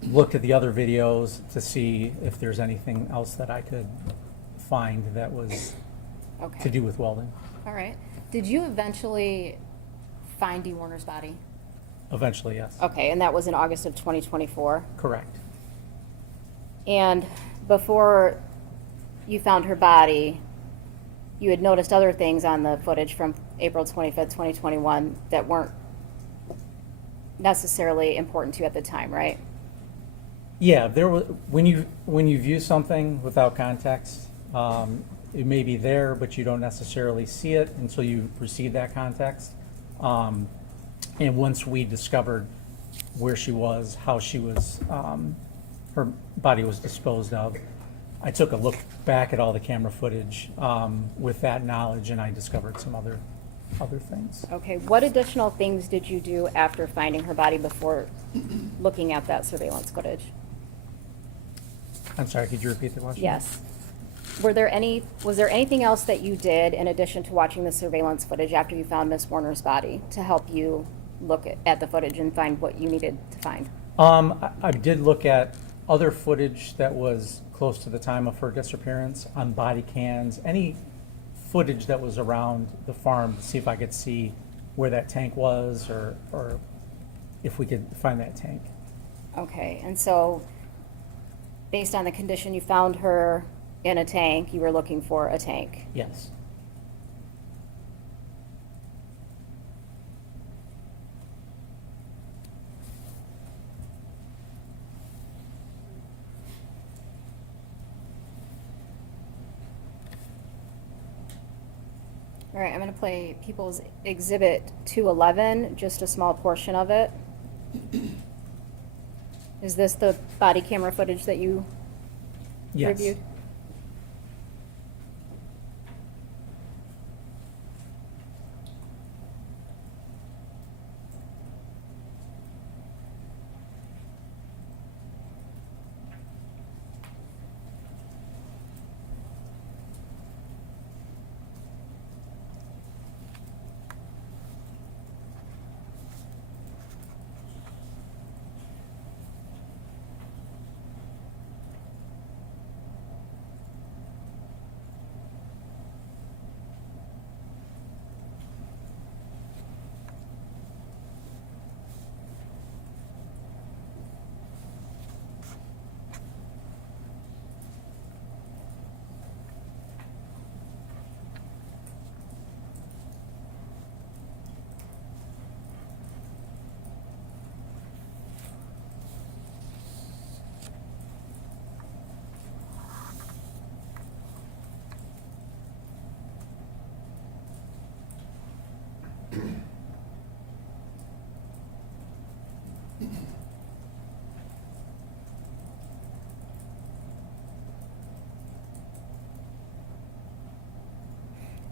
looked at the other videos to see if there's anything else that I could find that was Okay. to do with welding. All right. Did you eventually find Dee Warner's body? Eventually, yes. Okay, and that was in August of 2024? Correct. And before you found her body, you had noticed other things on the footage from April 25th, 2021 that weren't necessarily important to you at the time, right? Yeah, there was, when you view something without context, it may be there, but you don't necessarily see it until you receive that context. And once we discovered where she was, how she was, her body was disposed of, I took a look back at all the camera footage with that knowledge, and I discovered some other things. Okay, what additional things did you do after finding her body before looking at that surveillance footage? I'm sorry, could you repeat the question? Yes. Was there anything else that you did in addition to watching the surveillance footage after you found Miss Warner's body to help you look at the footage and find what you needed to find? I did look at other footage that was close to the time of her disappearance on body cams, any footage that was around the farm to see if I could see where that tank was or if we could find that tank. Okay, and so based on the condition you found her in a tank, you were looking for a tank. Yes. All right, I'm gonna play People's Exhibit 211, just a small portion of it. Is this the body camera footage that you Yes. reviewed?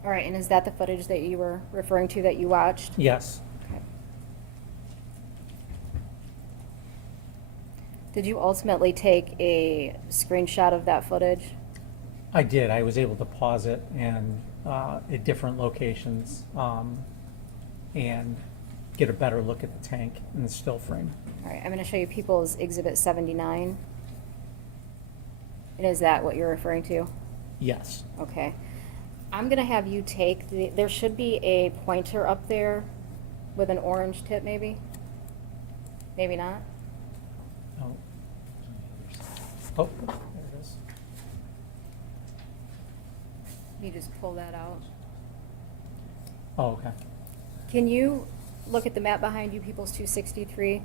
All right, and is that the footage that you were referring to that you watched? Yes. Okay. Did you ultimately take a screenshot of that footage? I did. I was able to pause it and at different locations and get a better look at the tank in the still frame. All right, I'm gonna show you People's Exhibit 79. And is that what you're referring to? Yes. Okay. I'm gonna have you take, there should be a pointer up there with an orange tip, maybe? Maybe not? Oh. Oh, there it is. You just pull that out. Oh, okay. Can you look at the map behind you, People's 263?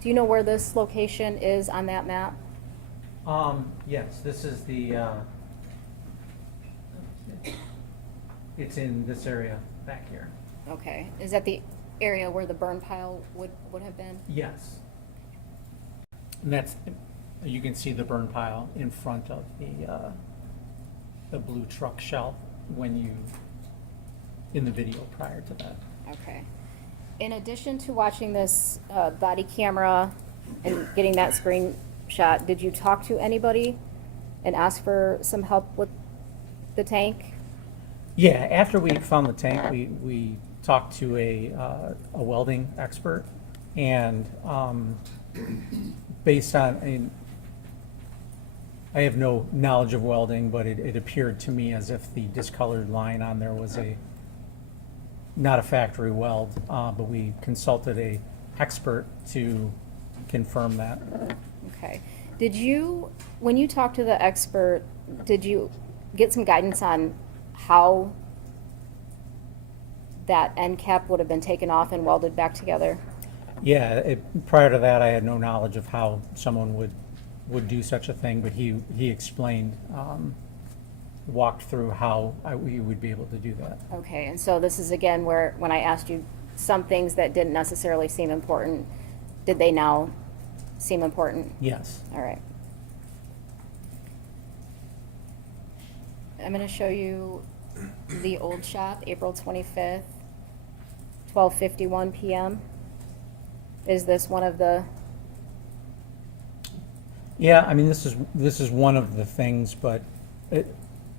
Do you know where this location is on that map? Yes, this is the, it's in this area back here. Okay. Is that the area where the burn pile would have been? Yes. And that's, you can see the burn pile in front of the blue truck shell when you, in the video prior to that. Okay. In addition to watching this body camera and getting that screenshot, did you talk to anybody and ask for some help with the tank? Yeah, after we found the tank, we talked to a welding expert, and based on, I mean, I have no knowledge of welding, but it appeared to me as if the discolored line on there was not a factory weld, but we consulted a expert to confirm that. Okay. Did you, when you talked to the expert, did you get some guidance on how that end cap would have been taken off and welded back together? Yeah, prior to that, I had no knowledge of how someone would do such a thing, but he explained, walked through how we would be able to do that. Okay, and so this is again where, when I asked you some things that didn't necessarily seem important, did they now seem important? Yes. All right. I'm gonna show you the old shop, April 25th, 12:51 p.m. Is this one of the, Yeah, I mean, this is one of the things, but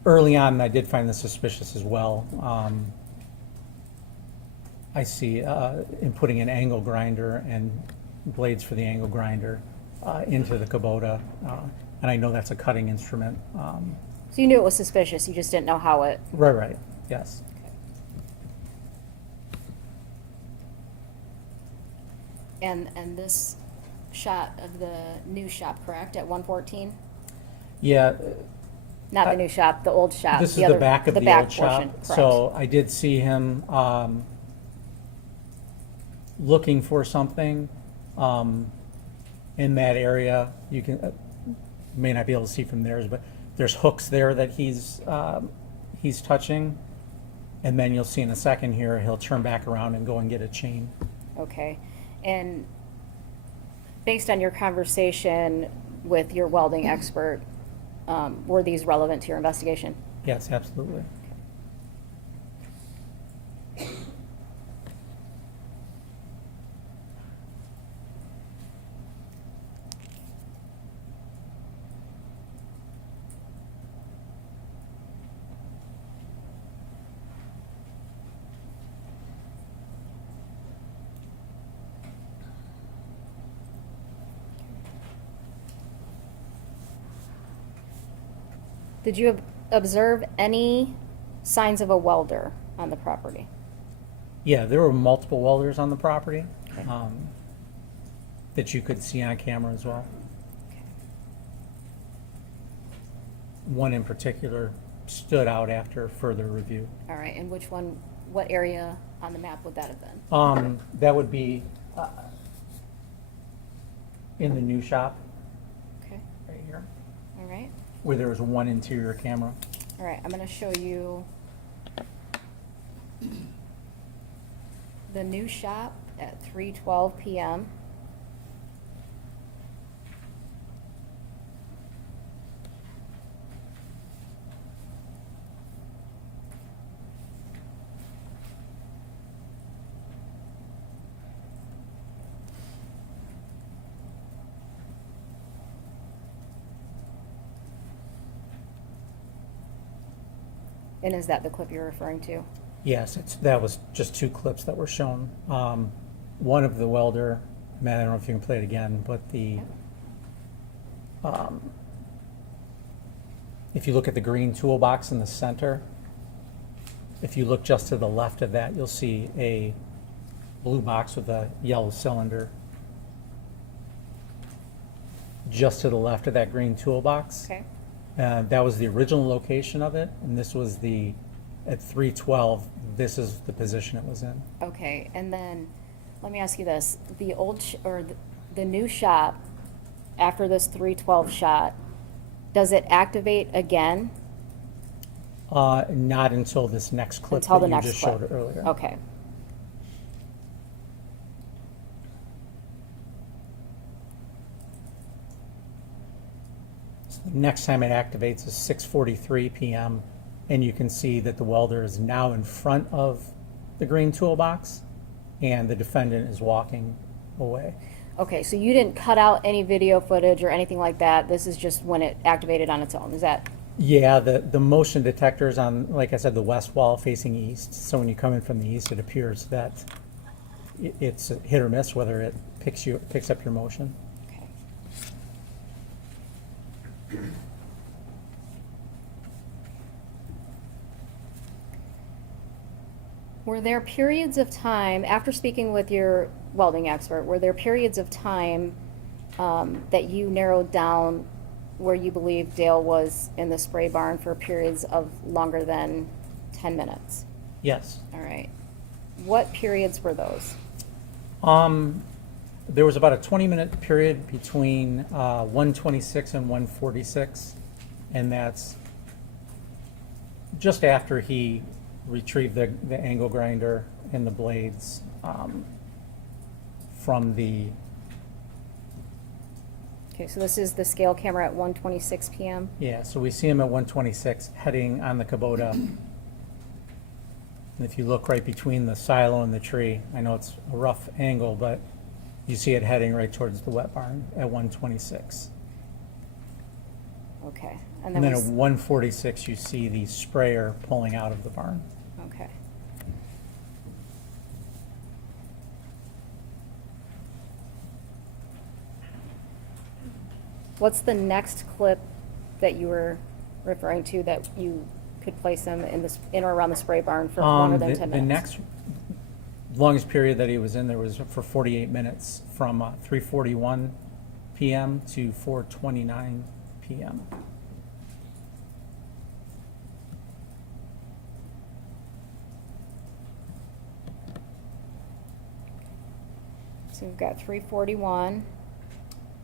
early on, I did find this suspicious as well. I see in putting an angle grinder and blades for the angle grinder into the Kubota, and I know that's a cutting instrument. so you knew it was suspicious, you just didn't know how it, Right, yes. and this shot of the new shop, correct, at 114? Yeah, Not the new shop, the old shop. This is other- the back of the back old shop. portion, So I did see him looking for something in that area. You can may not be able to see from theirs, but there's hooks there that he's touching, and then you'll see in a second here he'll turn back around and go and get a chain. Okay, and based on your conversation with your welding expert, were these relevant to your investigation? Yes, absolutely. Did you observe any signs of a welder on the property? Yeah, there were multiple welders on the property that you could see on camera as well. One in particular stood out after further review. All right, and which one, what area on the map would that have been? That would be in the new shop Okay, right here, all right. where there was one interior camera. All right, I'm gonna show you the new shop at 3:12 PM. And is that the clip you're referring to? Yes, that was just two clips that were shown. One of the welder, Matt, I don't know if you can play it again, but if you look at the green toolbox in the center, if you look just to the left of that, you'll see a blue box with a yellow cylinder. Just to the left of that green toolbox. Okay. That was the original location of it, and this was at 3:12, this is the position it was in. Okay, and then, let me ask you this, the new shop, after this 3:12 shot, does it activate again? Not until this next clip Until the that you next just clip? showed earlier. Okay. So the next time it activates is 6:43 p.m., and you can see that the welder is now in front of the green toolbox, and the defendant is walking away. Okay, so you didn't cut out any video footage or anything like that, this is just when it activated on its own, is that? Yeah, the motion detector is on, like I said, the west wall facing east. So when you come in from the east, it appears that it's a hit or miss whether it picks up your motion. Okay. Were there periods of time, after speaking with your welding expert, were there periods of time that you narrowed down where you believe Dale was in the spray barn for periods of longer than 10 minutes? Yes. All right. What periods were those? There was about a 20-minute period between 1:26 and 1:46, and that's just after he retrieved the angle grinder and the blades from the. Okay, so this is the scale camera at 1:26 p.m. Yeah, so we see him at 1:26 heading on the Kubota. And if you look right between the silo and the tree, I know it's a rough angle, but you see it heading right towards the wet barn at 1:26. Okay. And then at 1:46, you see the sprayer pulling out of the barn. Okay. What's the next clip that you were referring to that you could place them in or around the spray barn for longer than 10 minutes? The next longest period that he was in there was for 48 minutes, from 3:41 p.m. to 4:29 p.m. So we've got 341.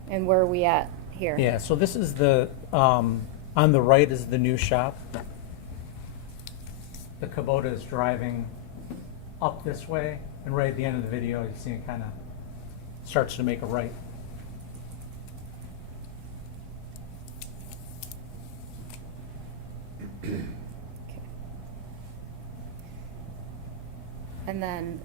And where are we at here? Yeah, so this is the, on the right is the new shop. The Kubota is driving up this way, and right at the end of the video, you see it kind of starts to make a right. Okay. And then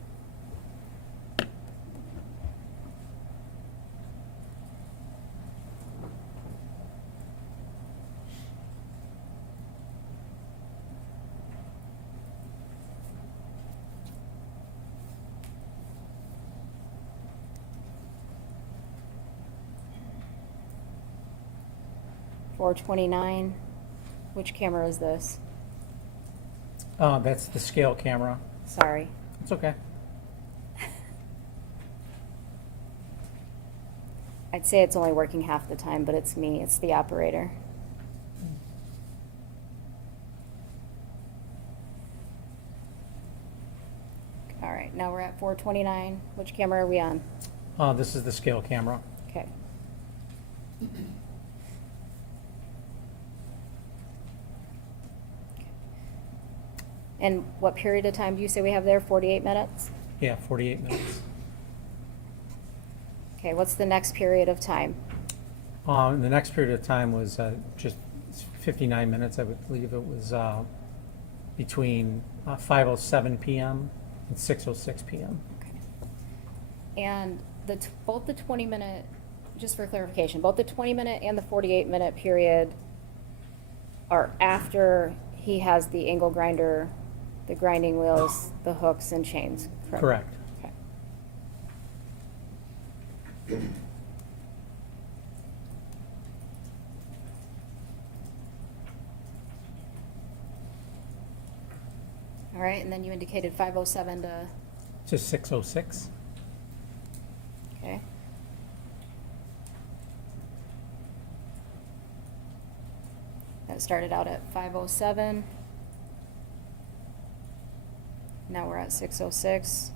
.429, which camera is this? That's the scale camera. Sorry. It's okay. I'd say it's only working half the time, but it's me, it's the operator. All right, now we're at 429. Which camera are we on? This is the scale camera. Okay. And what period of time do you say we have there? 48 minutes? Yeah, 48 minutes. Okay, what's the next period of time? The next period of time was just 59 minutes, I would believe it was between 5:07 p.m. and 6:06 p.m. Okay. And both the 20-minute, just for clarification, both the 20-minute and the 48-minute period are after he has the angle grinder, the grinding wheels, the hooks and chains, correct? Correct. Okay. All right, and then you indicated 5:07 to, To 6:06. okay. That started out at 5:07. Now we're at 6:06.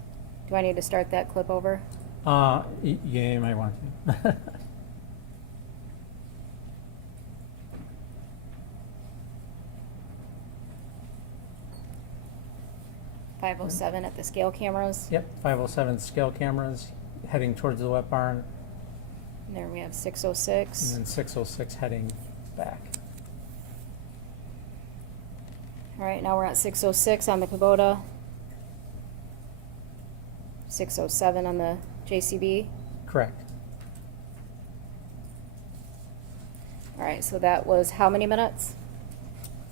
Do I need to start that clip over? Yeah, you might want to. 5:07 at the scale cameras. Yep, 5:07 scale cameras heading towards the wet barn, And there we have 6:06. and then 6:06 heading back. All right, now we're at 6:06 on the Kubota. 6:07 on the JCB. Correct. All right, so that was how many minutes?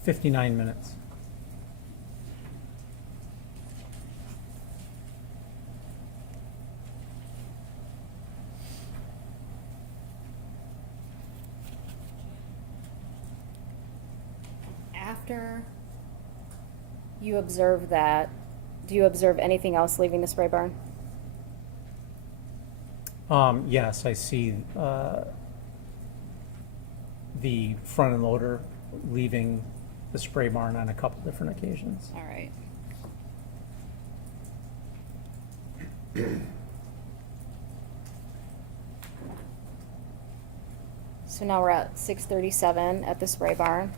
59 minutes. After you observe that, do you observe anything else leaving the spray barn? Yes, I see the front end loader leaving the spray barn on a couple different occasions. All right. So now we're at 6:37 at the spray barn.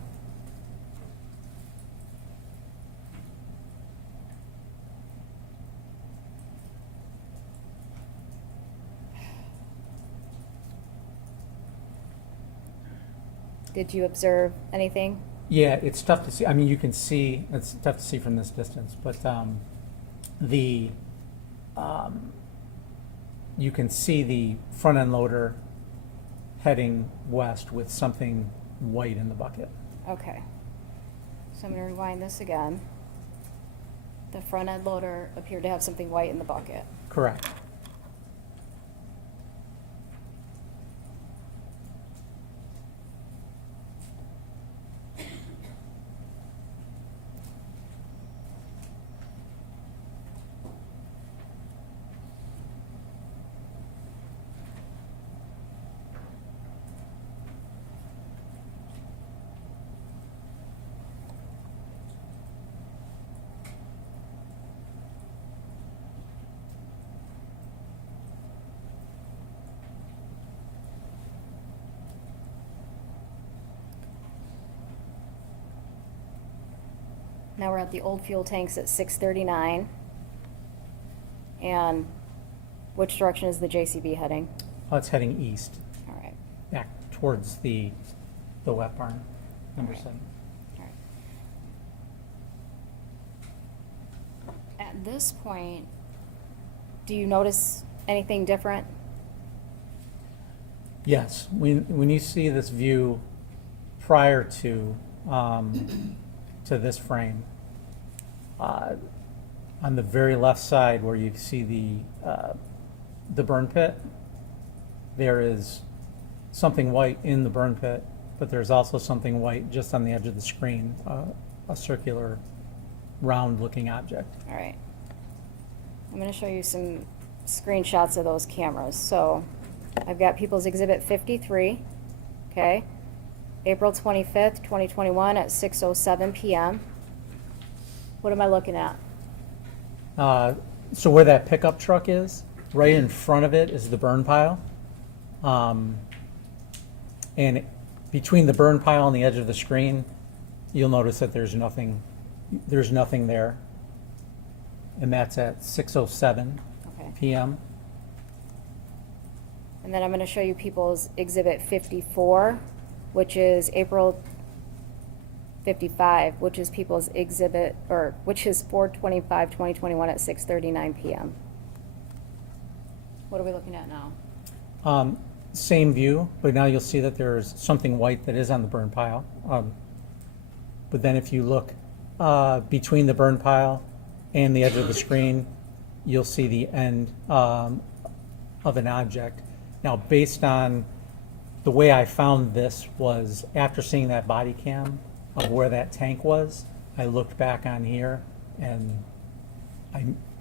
Did you observe anything? Yeah, it's tough to see. I mean, you can see, it's tough to see from this distance, but you can see the front end loader heading west with something white in the bucket. Okay. So I'm going to rewind this again. The front end loader appeared to have something white in the bucket. Correct. Now we're at the old fuel tanks at 6:39. And which direction is the JCB heading? Oh, it's heading east, All right, back towards the wet barn, number 7. all right. At this point, do you notice anything different? Yes, when you see this view prior to this frame, on the very left side where you see the burn pit, there is something white in the burn pit, but there's also something white just on the edge of the screen, a circular, round-looking object. All right. I'm going to show you some screenshots of those cameras. So I've got People's Exhibit 53, okay? April 25th, 2021 at 6:07 p.m. What am I looking at? So where that pickup truck is, right in front of it is the burn pile. And between the burn pile and the edge of the screen, you'll notice that there's nothing there. And that's at 6:07 Okay. p.m. And then I'm going to show you People's Exhibit 54, which is April 55, which is People's Exhibit, or which is 4/25/2021 at 6:39 p.m. What are we looking at now? Same view, but now you'll see that there's something white that is on the burn pile. But then if you look between the burn pile and the edge of the screen, you'll see the end of an object. Now, based on the way I found this was after seeing that body cam of where that tank was, I looked back on here and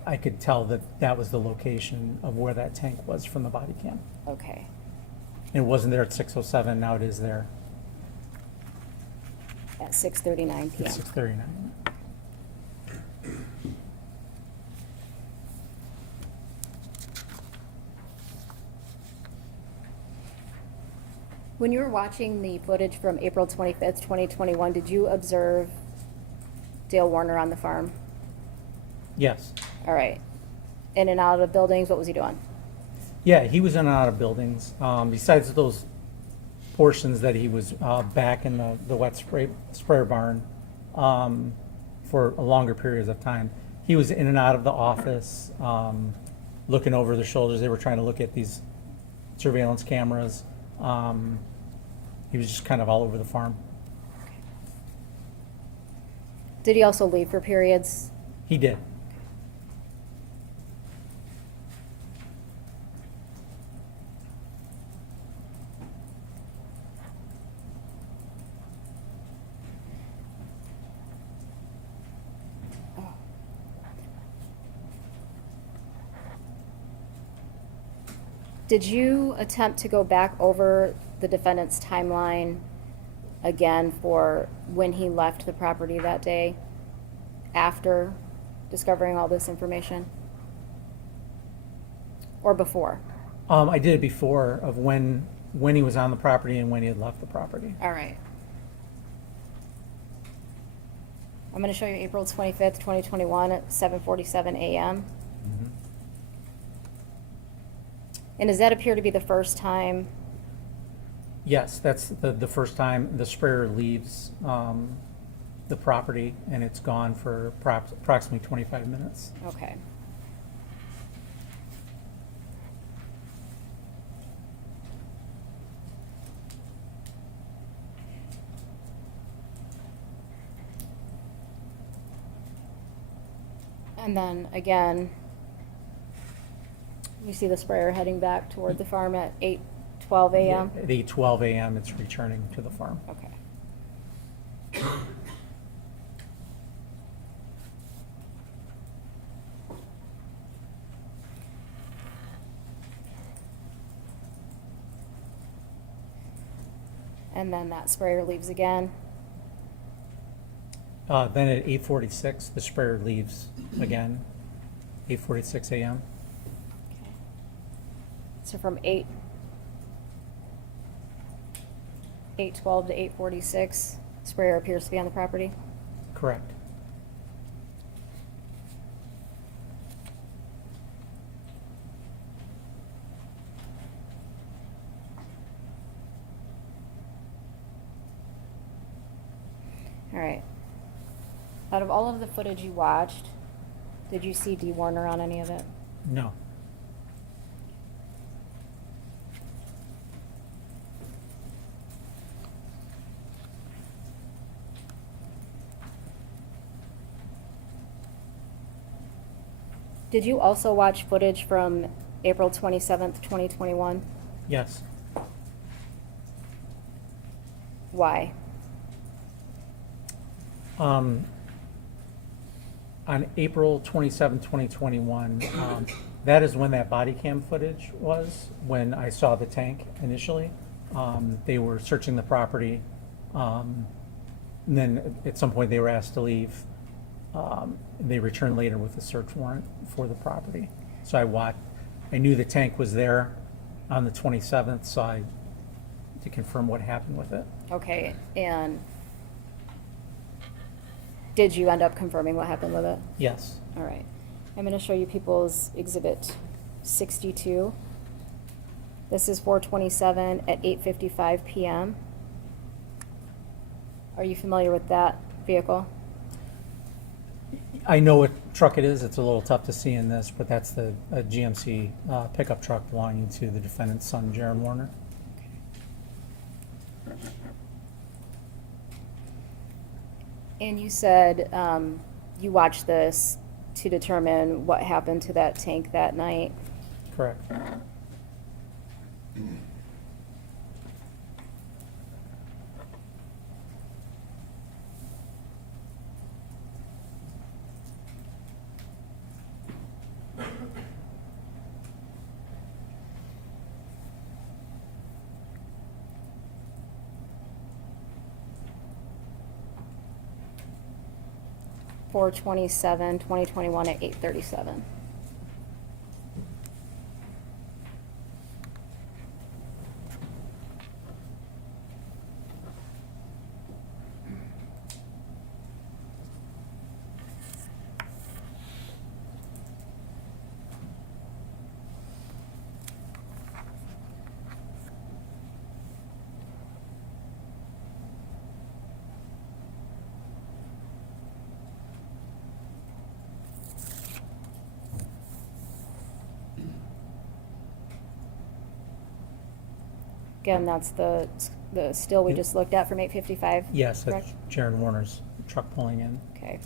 I could tell that that was the location of where that tank was from the body cam. Okay. It wasn't there at 6:07, now it is there At 6:39 p.m. at 6:39. When you were watching the footage from April 25th, 2021, did you observe Dale Warner on the farm? Yes. All right. In and out of buildings, what was he doing? Yeah, he was in and out of buildings. Besides those portions that he was back in the wet sprayer barn for longer periods of time. He was in and out of the office, looking over their shoulders. They were trying to look at these surveillance cameras. He was just kind of all over the farm. Did he also leave for periods? He did. Did you attempt to go back over the defendant's timeline again for when he left the property that day after discovering all this information? Or before? I did it before of when he was on the property and when he had left the property. All right. I'm going to show you April 25th, 2021 at 7:47 a.m. And does that appear to be the first time? Yes, that's the first time the sprayer leaves the property, and it's gone for approximately 25 minutes. Okay. And then again, you see the sprayer heading back toward the farm at 8:12 a.m.? At 8:12 a.m., it's returning to the farm. Okay. And then that sprayer leaves again. Then at 8:46, the sprayer leaves again, 8:46 a.m. Okay. So from 8:12 to 8:46, sprayer appears to be on the property. Correct. All right. Out of all of the footage you watched, did you see Dee Warner on any of it? No. Did you also watch footage from April 27th, 2021? Yes. Why? On April 27, 2021, that is when that body cam footage was, when I saw the tank initially. They were searching the property, and then at some point they were asked to leave. They returned later with a search warrant for the property. So I knew the tank was there on the 27th, so to confirm what happened with it. Okay, and did you end up confirming what happened with it? Yes. All right. I'm going to show you People's Exhibit 62. This is 4/27 at 8:55 p.m. Are you familiar with that vehicle? I know what truck it is. It's a little tough to see in this, but that's a GMC pickup truck belonging to the defendant's son, Jaron Warner. And you said you watched this to determine what happened to that tank that night. Correct. For 2021 at 8:37. Again, that's the still we just looked at from 8:55? Yes, that's correct? Jaron Warner's truck pulling in. Okay.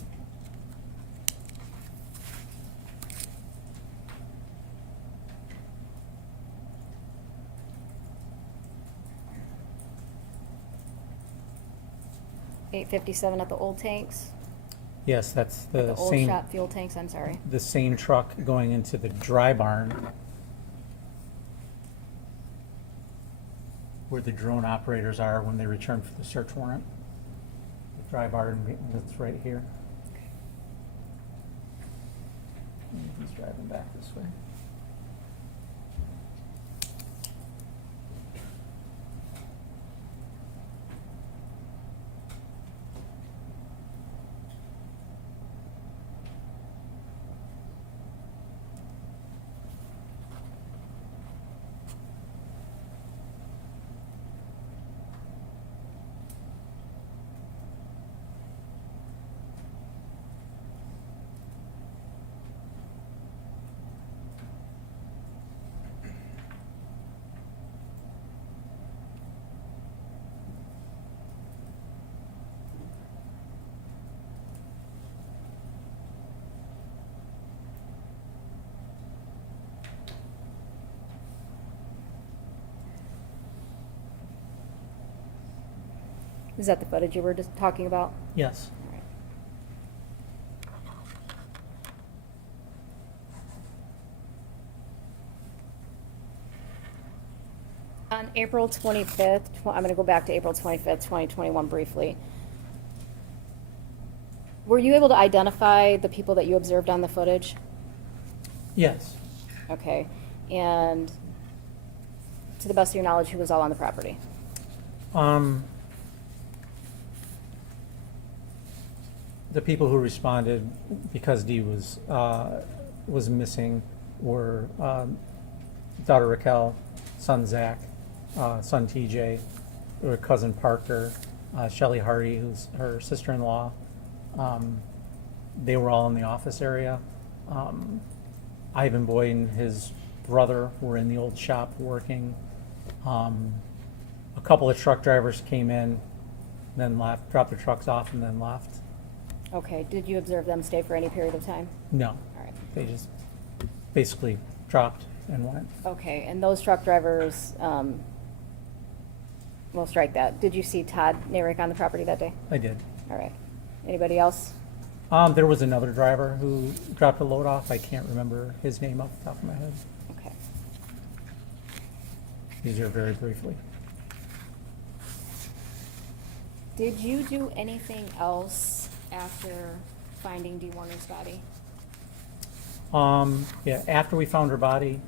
$8.57 at the old tanks? Yes, that's At the the old same, shop fuel tanks, I'm sorry. the same truck going into the dry barn where the drone operators are when they return for the search warrant. The dry barn that's right here. And he's driving back this way. Is that the footage you were just talking about? Yes. All right. On April 25th, I'm going to go back to April 25th, 2021 briefly. Were you able to identify the people that you observed on the footage? Yes. Okay. And to the best of your knowledge, who was all on the property? The people who responded because Dee was missing were daughter Raquel, son Zach, son TJ, or cousin Parker, Shelley Hardy, who's her sister-in-law. They were all in the office area. Ivan Boyd and his brother were in the old shop working. A couple of truck drivers came in, then left, dropped their trucks off, and then left. Okay, did you observe them stay for any period of time? No, All right. they just basically dropped and went. Okay, and those truck drivers, we'll strike that. Did you see Todd Narick on the property that day? I did. All right. Anybody else? There was another driver who dropped a load off. I can't remember his name off the top of my head. Okay. He's here very briefly. Did you do anything else after finding Dee Warner's body? Yeah, after we found her body,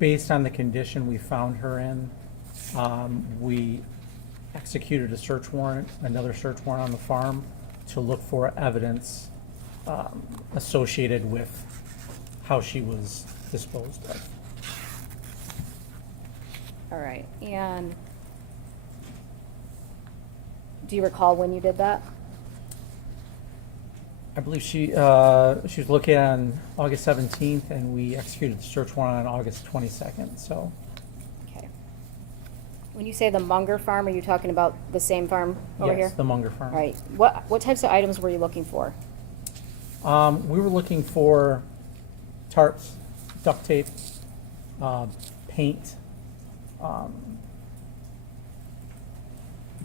based on the condition we found her in, we executed a search warrant, another search warrant on the farm to look for evidence associated with how she was disposed of. All right, and do you recall when you did that? I believe she was located on August 17th, and we executed the search warrant on August 22nd, so. Okay. When you say the Munger farm, are you talking about the same farm over here? Yes, the Munger farm. All right. What types of items were you looking for? We were looking for tarps, duct tape, paint,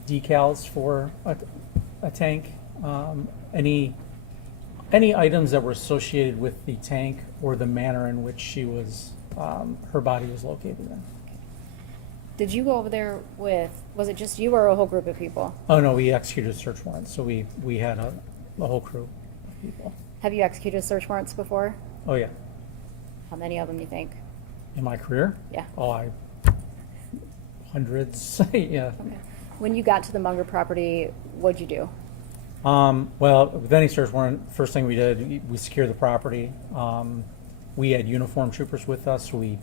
decals for a tank, any items that were associated with the tank or the manner in which she was, her body was located in. Did you go over there with, was it just you or a whole group of people? Oh, no, we executed a search warrant, so we had a whole crew of people. Have you executed search warrants before? Oh, yeah. How many of them you think? In my career? Yeah. Oh, hundreds, yeah. Okay. When you got to the Munger property, what'd you do? Well, with any search warrant, first thing we did, we secured the property. We had uniformed troopers with us, so we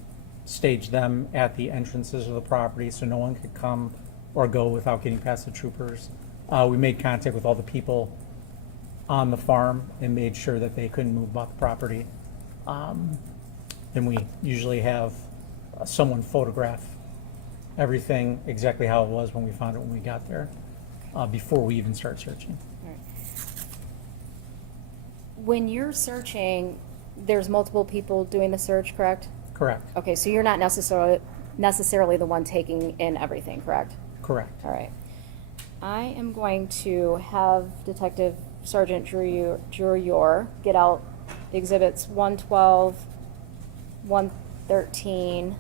staged them at the entrances of the property so no one could come or go without getting past the troopers. We made contact with all the people on the farm and made sure that they couldn't move about the property. Then we usually have someone photograph everything exactly how it was when we found it when we got there, before we even start searching. All right. When you're searching, there's multiple people doing the search, correct? Correct. Okay, so you're not necessarily the one taking in everything, correct? Correct. All right. I am going to have Detective Sergeant Jurior get out exhibits 112, 113,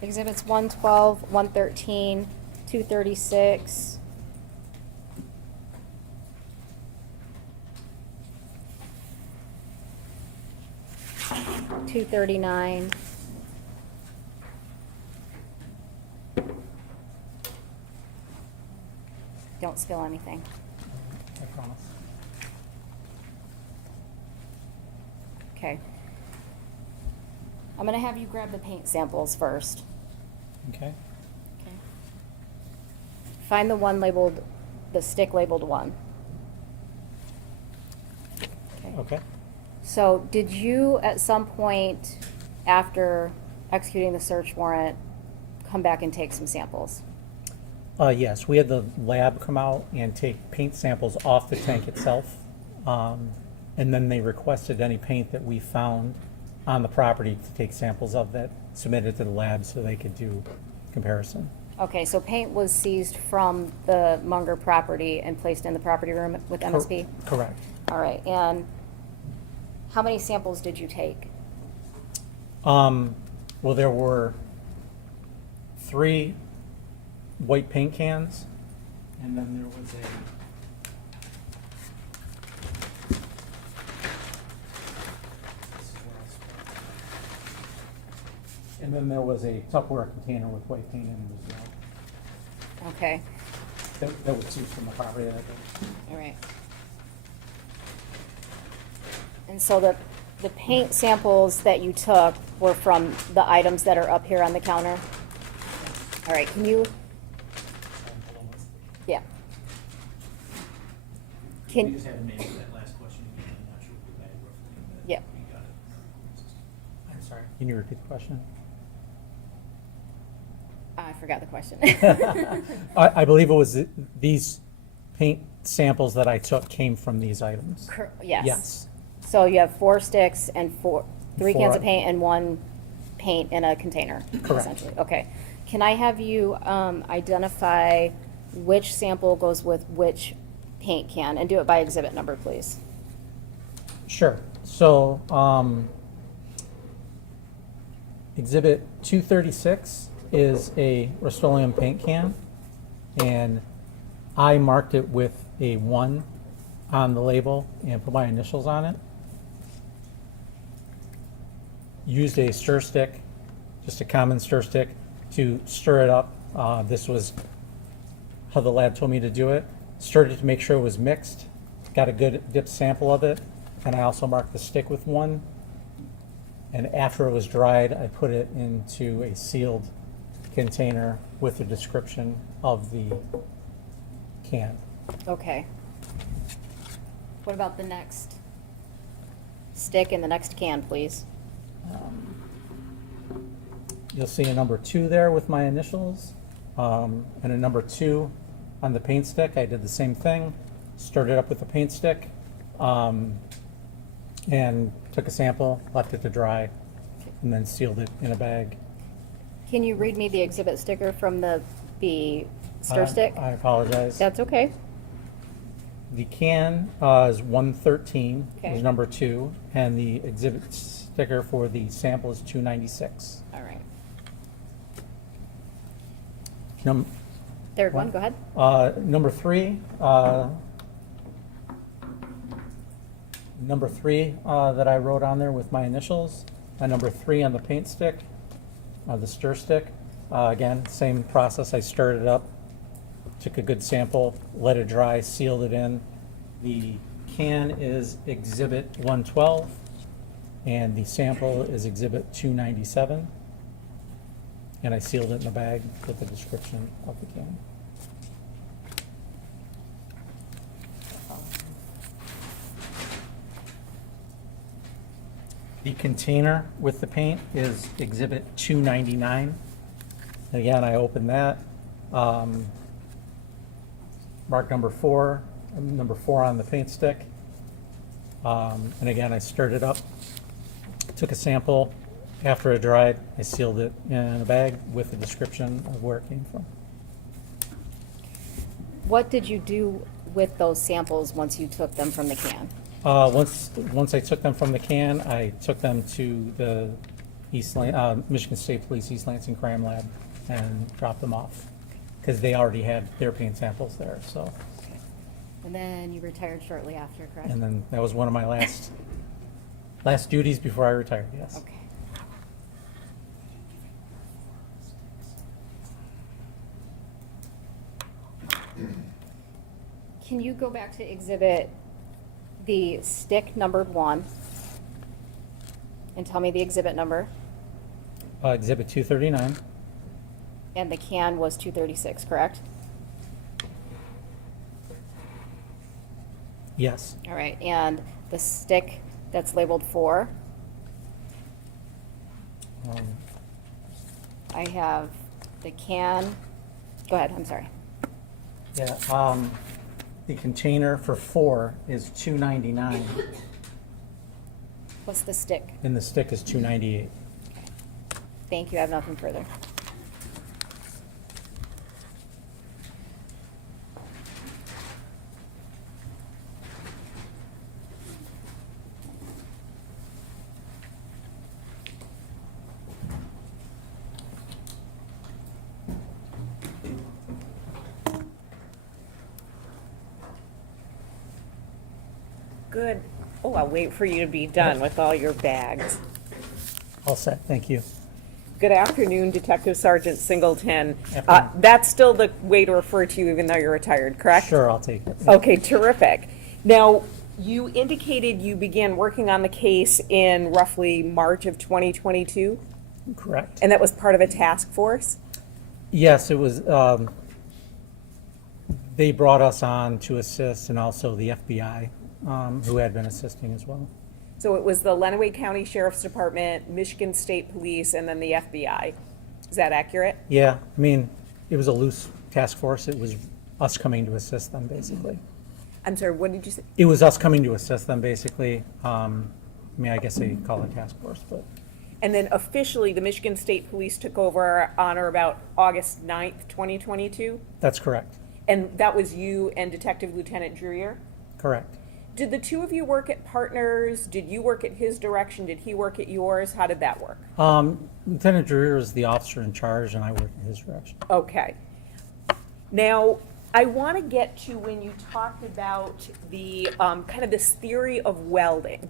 exhibits 112, 113, 236, 239, don't spill anything. I promise. Okay. I'm gonna have you grab the paint samples first. Okay. Okay. Find the one labeled, the stick labeled one. Okay. So did you, at some point after executing the search warrant, come back and take some samples? Yes, we had the lab come out and take paint samples off the tank itself. And then they requested any paint that we found on the property to take samples of that, submit it to the lab so they could do comparison. Okay, so paint was seized from the Munger property and placed in the property room with MSP? Correct. All right, and how many samples did you take? Well, there were 3 white paint cans, and then there was a Tupperware container with white paint in it as well. Okay, That was seized from the property that day. all right. And so the paint samples that you took were from the items that are up here on the counter? All right, can you, yeah. We Can, just had to answer that last question again, I'm not sure if we had roughly, but Yeah. we got it. I'm sorry. Can you repeat the question? I forgot the question. I believe it was these paint samples that I took came from these items. Yes. Yes. So you have 4 sticks and 3 cans of Four. paint and 1 paint in a container, Correct. essentially. Okay. Can I have you identify which sample goes with which paint can, and do it by exhibit number, please? Sure. So, exhibit 236 is a Rust-Oleum paint can, and I marked it with a 1 on the label and put my initials on it. Used a stir stick, just a common stir stick, to stir it up. This was how the lab told me to do it. Stirred it to make sure it was mixed. Got a good dip sample of it, and I also marked the stick with 1. And after it was dried, I put it into a sealed container with a description of the can. Okay. What about the next stick and the next can, please? You'll see a number 2 there with my initials, and a number 2 on the paint stick. I did the same thing, stirred it up with the paint stick, and took a sample, left it to dry, and then sealed it in a bag. Can you read me the exhibit sticker from the stir stick? I apologize. That's okay. The can is 113, Okay. is number 2, and the exhibit sticker for the sample is 296. All right. Num- Third one, go ahead. Number 3, that I wrote on there with my initials, and number 3 on the paint stick, the stir stick. Again, same process. I stirred it up, took a good sample, let it dry, sealed it in. The can is exhibit 112, and the sample is exhibit 297. And I sealed it in a bag with the description of the can. The container with the paint is exhibit 299. Again, I opened that. Mark number 4 on the paint stick. And again, I stirred it up, took a sample. After it dried, I sealed it in a bag with a description of where it came from. What did you do with those samples once you took them from the can? Once I took them from the can, I took them to the Michigan State Police East Lansing Crime Lab and dropped them off because they already had their paint samples there. So, Okay. And then you retired shortly after, correct? and then that was one of my last duties before I retired. Yes. Okay. Can you go back to exhibit the stick numbered 1 and tell me the exhibit number? Exhibit 239. And the can was 236, correct? Yes. All right, and the stick that's labeled 4, I have the can, go ahead, I'm sorry. Yeah. The container for 4 is 299, What's the stick? and the stick is 298. Thank you, I have nothing further. good. Oh, I'll wait for you to be done with all your bags. All set, thank you. Good afternoon, Detective Sergeant Singleton. Afternoon. That's still the way to refer to you even though you're retired, correct? Sure, I'll take it. Okay, terrific. Now, you indicated you began working on the case in roughly March of 2022, Correct. and that was part of a task force? Yes, it was, they brought us on to assist, and also the FBI, who had been assisting as well. So it was the Lenawee County Sheriff's Department, Michigan State Police, and then the FBI. Is that accurate? Yeah, I mean, it was a loose task force. It was us coming to assist them, basically. I'm sorry, what did you say? It was us coming to assist them, basically. I mean, I guess they call it task force, but And then officially, the Michigan State Police took over on or about August 9th, 2022? that's correct. And that was you and Detective Lieutenant Dreyer? Correct. Did the two of you work at partners? Did you work at his direction? Did he work at yours? How did that work? Lieutenant Dreyer is the officer in charge, and I work in his direction. Okay. Now, I want to get to when you talked about the kind of this theory of welding.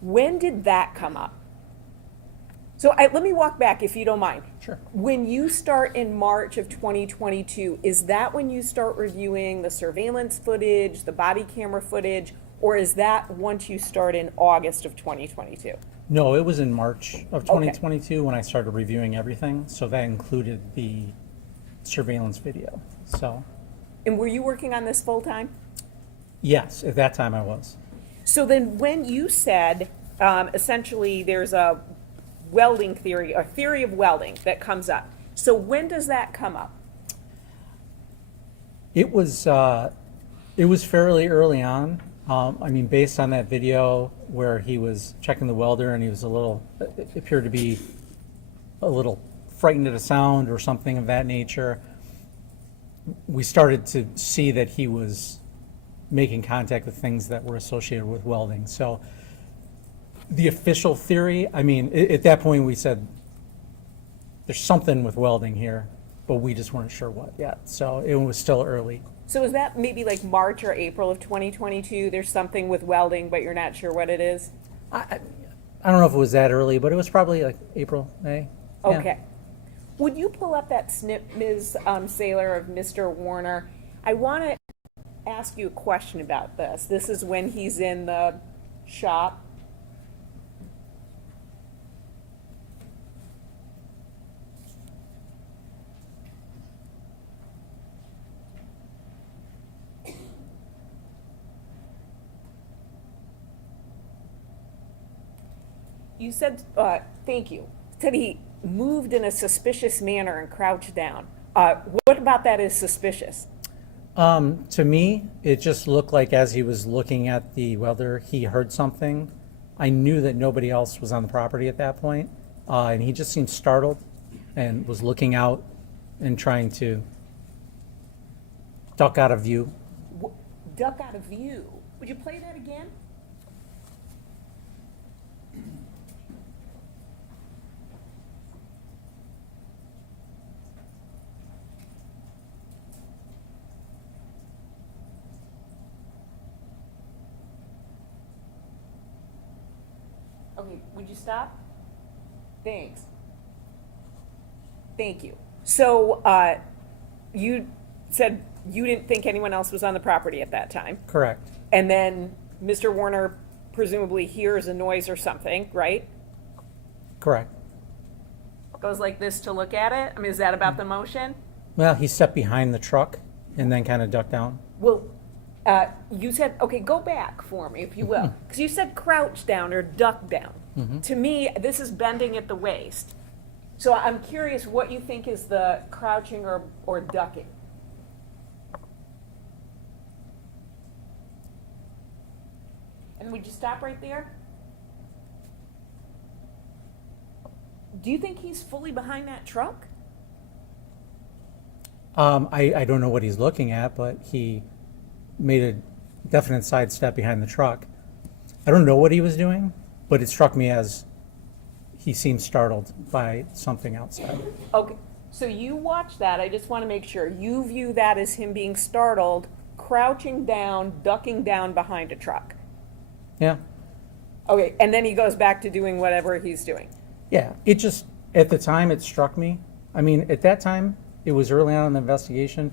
When did that come up? So let me walk back, if you don't mind. Sure. When you start in March of 2022, is that when you start reviewing the surveillance footage, the body camera footage, or is that once you start in August of 2022? No, it was in March of Okay. 2022 when I started reviewing everything, so that included the surveillance video. So, And were you working on this full time? yes, at that time I was. So then when you said, essentially, there's a welding theory, a theory of welding that comes up. So when does that come up? It was fairly early on. I mean, based on that video where he was checking the welder and he was it appeared to be a little frightened at a sound or something of that nature, we started to see that he was making contact with things that were associated with welding. So the official theory, I mean, at that point we said, there's something with welding here, but we just weren't sure what yet. So it was still early. So is that maybe like March or April of 2022? There's something with welding, but you're not sure what it is? I don't know if it was that early, but it was probably like April, May. Yeah. Okay. Would you pull up that snip, Ms. Saylor, of Mr. Warner? I want to ask you a question about this. This is when he's in the shop. You said, thank you, said he moved in a suspicious manner and crouched down. What about that is suspicious? To me, it just looked like as he was looking at the welder, he heard something. I knew that nobody else was on the property at that point, and he just seemed startled and was looking out and trying to duck out of view. Duck out of view. Would you play that again? Okay, would you stop? Thanks. Thank you. So, you said you didn't think anyone else was on the property at that time? Correct. And then Mr. Warner presumably hears a noise or something, right? Correct. Goes like this to look at it? I mean, is that about the motion? Well, he stepped behind the truck and then kind of ducked down. Well, you said, okay, go back for me, if you will. Because you said crouch down or duck down. To me, this is bending at the waist. So I'm curious what you think is the crouching or ducking. And would you stop right there? Do you think he's fully behind that truck? I don't know what he's looking at, but he made a definite sidestep behind the truck. I don't know what he was doing, but it struck me as he seemed startled by something outside. Okay, so you watch that. I just want to make sure. You view that as him being startled, crouching down, ducking down behind a truck. Yeah. Okay, and then he goes back to doing whatever he's doing. Yeah, it just, at the time, it struck me. I mean, at that time, it was early on in the investigation.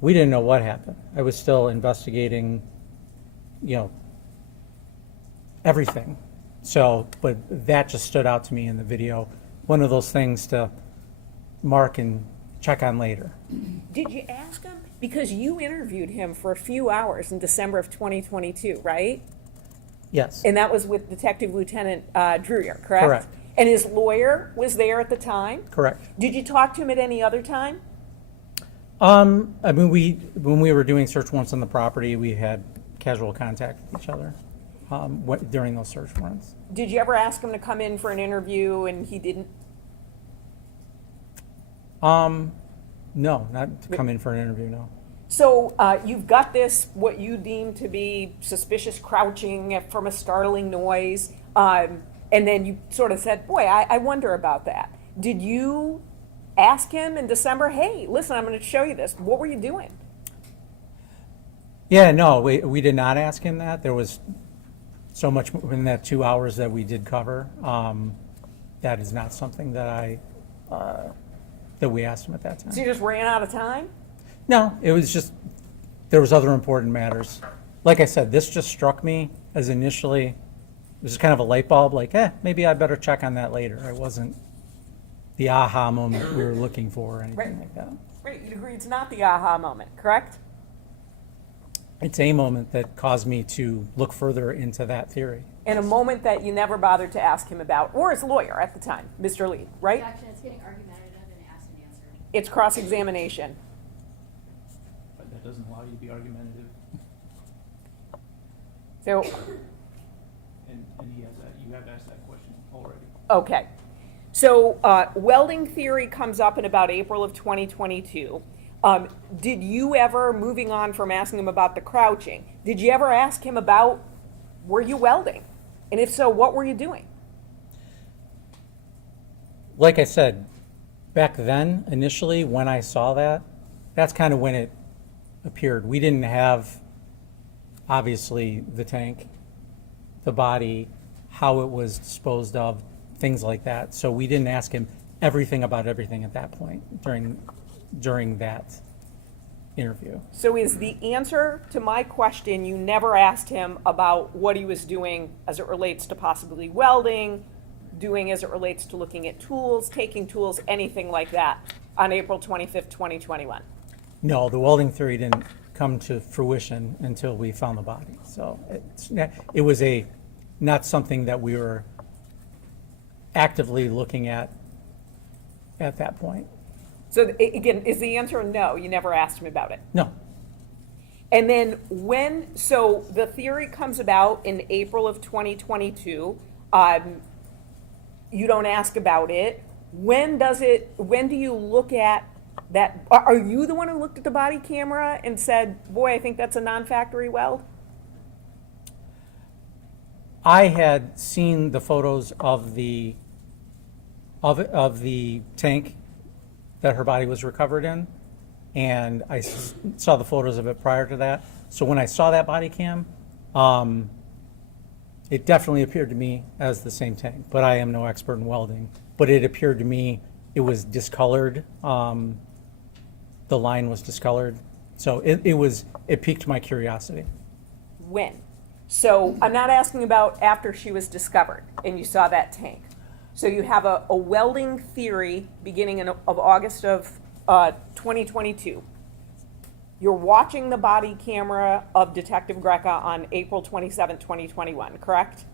We didn't know what happened. I was still investigating, everything. So, but that just stood out to me in the video. One of those things to mark and check on later. Did you ask him? Because you interviewed him for a few hours in December of 2022, right? Yes. And that was with Detective Lieutenant Druyer, correct? Correct. And his lawyer was there at the time? Correct. Did you talk to him at any other time? I mean, when we were doing search warrants on the property, we had casual contact with each other during those search warrants. Did you ever ask him to come in for an interview and he didn't? No, not to come in for an interview, no. So you've got this, what you deem to be suspicious crouching from a startling noise, and then you sort of said, boy, I wonder about that. Did you ask him in December, hey, listen, I'm going to show you this. What were you doing? Yeah, no, we did not ask him that. There was so much in that 2 hours that we did cover. That is not something that that we asked him at that time. So you just ran out of time? No, it was just, there was other important matters. Like I said, this just struck me as initially, it was just kind of a light bulb, like, maybe I better check on that later. It wasn't the aha moment we were looking for or anything like that. Right, you'd agree it's not the aha moment, correct? It's a moment that caused me to look further into that theory. And a moment that you never bothered to ask him about, or his lawyer at the time, Mr. Lee, right? Objection, it's getting argumentative and asked and answered. It's cross-examination. But that doesn't allow you to be argumentative, So, and he has that, you have asked that question already. okay. So welding theory comes up in about April of 2022. Did you ever, moving on from asking him about the crouching, did you ever ask him about, were you welding? And if so, what were you doing? Like I said, back then, initially, when I saw that, that's kind of when it appeared. We didn't have, obviously, the tank, the body, how it was disposed of, things like that. So we didn't ask him everything about everything at that point during that interview. So is the answer to my question, you never asked him about what he was doing as it relates to possibly welding, doing as it relates to looking at tools, taking tools, anything like that on April 25th, 2021? No, the welding theory didn't come to fruition until we found the body. So it was not something that we were actively looking at that point. So again, is the answer no? You never asked him about it? No. And then so the theory comes about in April of 2022. You don't ask about it. When do you look at that? Are you the one who looked at the body camera and said, boy, I think that's a non-factory weld? I had seen the photos of the tank that her body was recovered in, and I saw the photos of it prior to that. So when I saw that body cam, it definitely appeared to me as the same tank, but I am no expert in welding. But it appeared to me it was discolored. The line was discolored. So it piqued my curiosity. When? So I'm not asking about after she was discovered and you saw that tank. So you have a welding theory beginning of August of 2022. You're watching the body camera of Detective Greca on April 27, 2021, correct?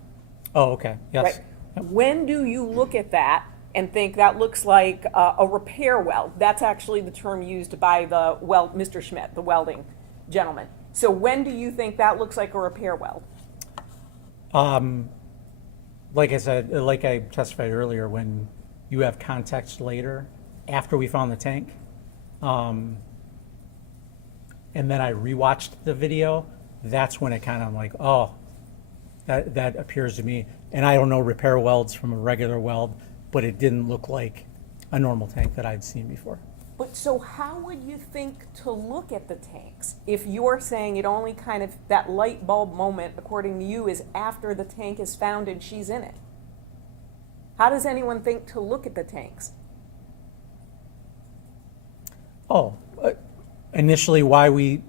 Oh, okay, yes. Right. When do you look at that and think that looks like a repair weld? That's actually the term used by Mr. Schmidt, the welding gentleman. So when do you think that looks like a repair weld? Like I said, like I testified earlier, when you have context later, after we found the tank, and then I rewatched the video, that's when it kind of like, oh, that appears to me. And I don't know repair welds from a regular weld, but it didn't look like a normal tank that I'd seen before. But so how would you think to look at the tanks? If you're saying it only kind of, that light bulb moment, according to you, is after the tank is found and she's in it? How does anyone think to look at the tanks? Oh, initially why we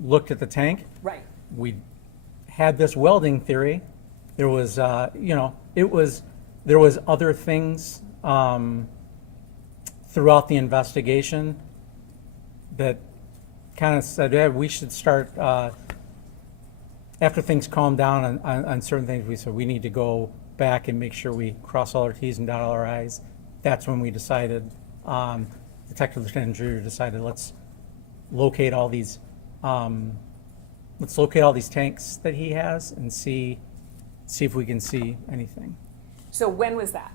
looked at the tank, Right. we had this welding theory. There was, there was other things throughout the investigation that kind of said, yeah, we should start, after things calmed down on certain things, we said we need to go back and make sure we cross all our T's and dot all our I's. That's when we decided, Detective Lieutenant Dreer decided, let's locate all these tanks that he has and see if we can see anything. So when was that?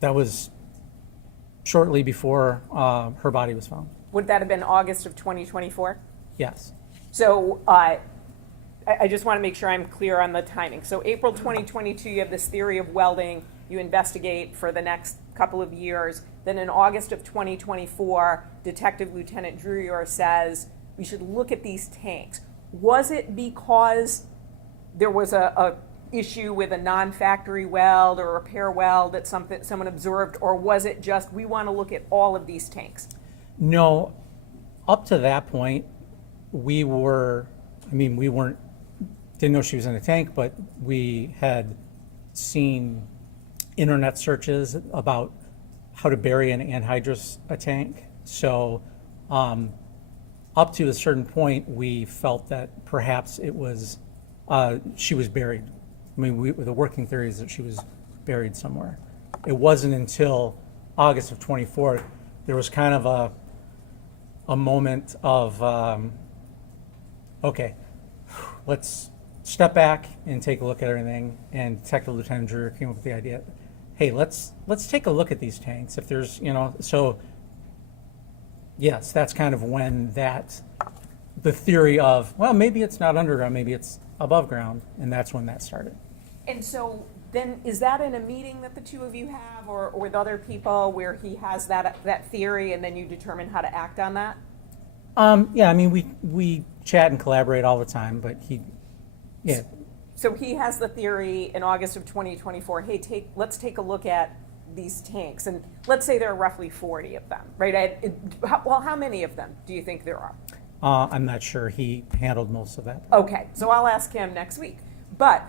That was shortly before her body was found. Would that have been August of 2024? Yes. So I just want to make sure I'm clear on the timing. So April 2022, you have this theory of welding. You investigate for the next couple of years. Then in August of 2024, Detective Lieutenant Dreer says we should look at these tanks. Was it because there was a issue with a non-factory weld or a repair weld that someone observed, or was it just we want to look at all of these tanks? No, up to that point, we didn't know she was in a tank, but we had seen internet searches about how to bury and anhydrous a tank. So up to a certain point, we felt that perhaps it was, she was buried. I mean, the working theory is that she was buried somewhere. It wasn't until August of 24, there was kind of a moment of, okay, let's step back and take a look at everything. And Detective Lieutenant Dreer came up with the idea, hey, let's take a look at these tanks. If there's, so yes, that's kind of when the theory of, well, maybe it's not underground, maybe it's above ground, and that's when that started. And so then is that in a meeting that the two of you have or with other people where he has that theory and then you determine how to act on that? Yeah, I mean, we chat and collaborate all the time, but yeah. So he has the theory in August of 2024, hey, let's take a look at these tanks. And let's say there are roughly 40 of them, right? How many of them do you think there are? I'm not sure. He handled most of that. Okay, so I'll ask him next week. But,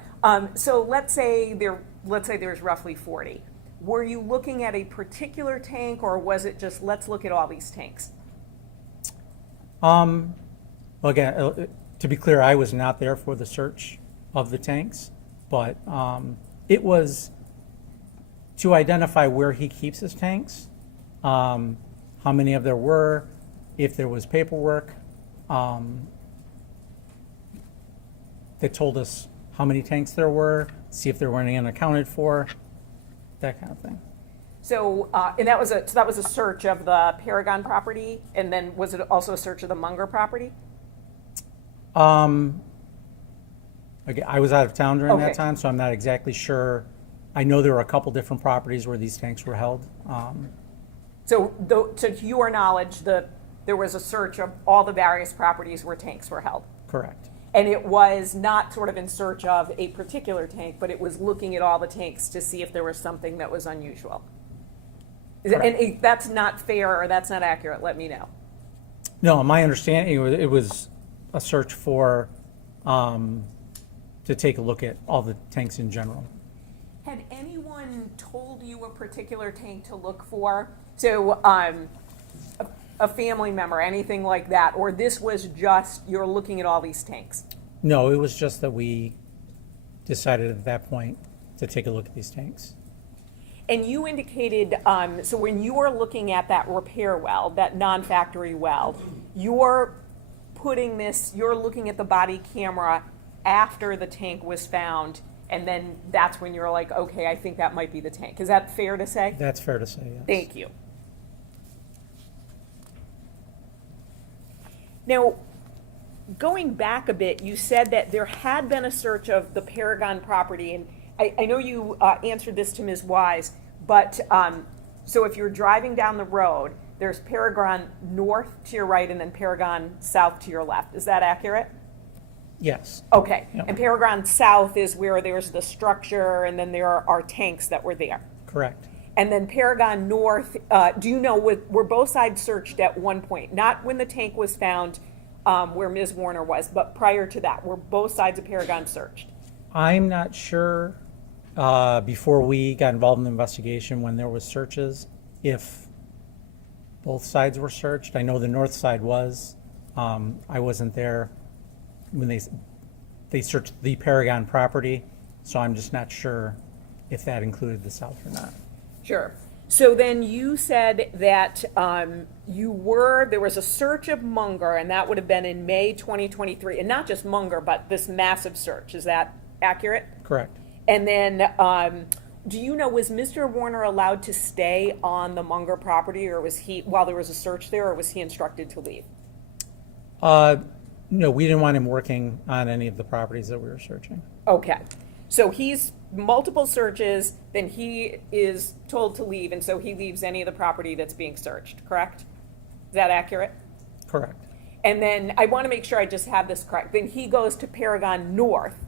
so let's say there's roughly 40. Were you looking at a particular tank, or was it just, let's look at all these tanks? Well, again, to be clear, I was not there for the search of the tanks, but it was to identify where he keeps his tanks, how many of there were, if there was paperwork that told us how many tanks there were, see if there were any unaccounted for, that kind of thing. So, and that was a search of the Paragon property, and then was it also a search of the Munger property? Again, I was out of town during Okay. that time, so I'm not exactly sure. I know there were a couple different properties where these tanks were held. So, to your knowledge, there was a search of all the various properties where tanks were held. Correct. And it was not sort of in search of a particular tank, but it was looking at all the tanks to see if there was something that was unusual. And if that's not fair or that's not accurate, let me know. No, my understanding, it was a search for, to take a look at all the tanks in general. Had anyone told you a particular tank to look for? So, a family member, anything like that, or this was just you're looking at all these tanks? No, it was just that we decided at that point to take a look at these tanks. And you indicated, so when you were looking at that repair weld, that non-factory weld, you're looking at the body camera after the tank was found, and then that's when you're like, okay, I think that might be the tank. Is that fair to say? That's fair to say, yes. Thank you. Now, going back a bit, you said that there had been a search of the Paragon property, and I know you answered this to Ms. Wise, but So if you're driving down the road, there's Paragon North to your right and then Paragon South to your left. Is that accurate? Yes. Okay. Yep. And Paragon South is where there's the structure and then there are tanks that were there. Correct. And then Paragon North, do you know, were both sides searched at one point? Not when the tank was found where Ms. Warner was, but prior to that, were both sides of Paragon searched? I'm not sure, before we got involved in the investigation, when there was searches, if both sides were searched. I know the north side was. I wasn't there when they searched the Paragon property, so I'm just not sure if that included the south or not. Sure. So then you said that there was a search of Munger, and that would have been in May 2023, and not just Munger, but this massive search. Is that accurate? Correct. And then, do you know, was Mr. Warner allowed to stay on the Munger property, or was he, while there was a search there, or was he instructed to leave? No, we didn't want him working on any of the properties that we were searching. Okay. So he's multiple searches, then he is told to leave, and so he leaves any of the property that's being searched, correct? Is that accurate? Correct. And then I want to make sure I just have this correct. Then he goes to Paragon North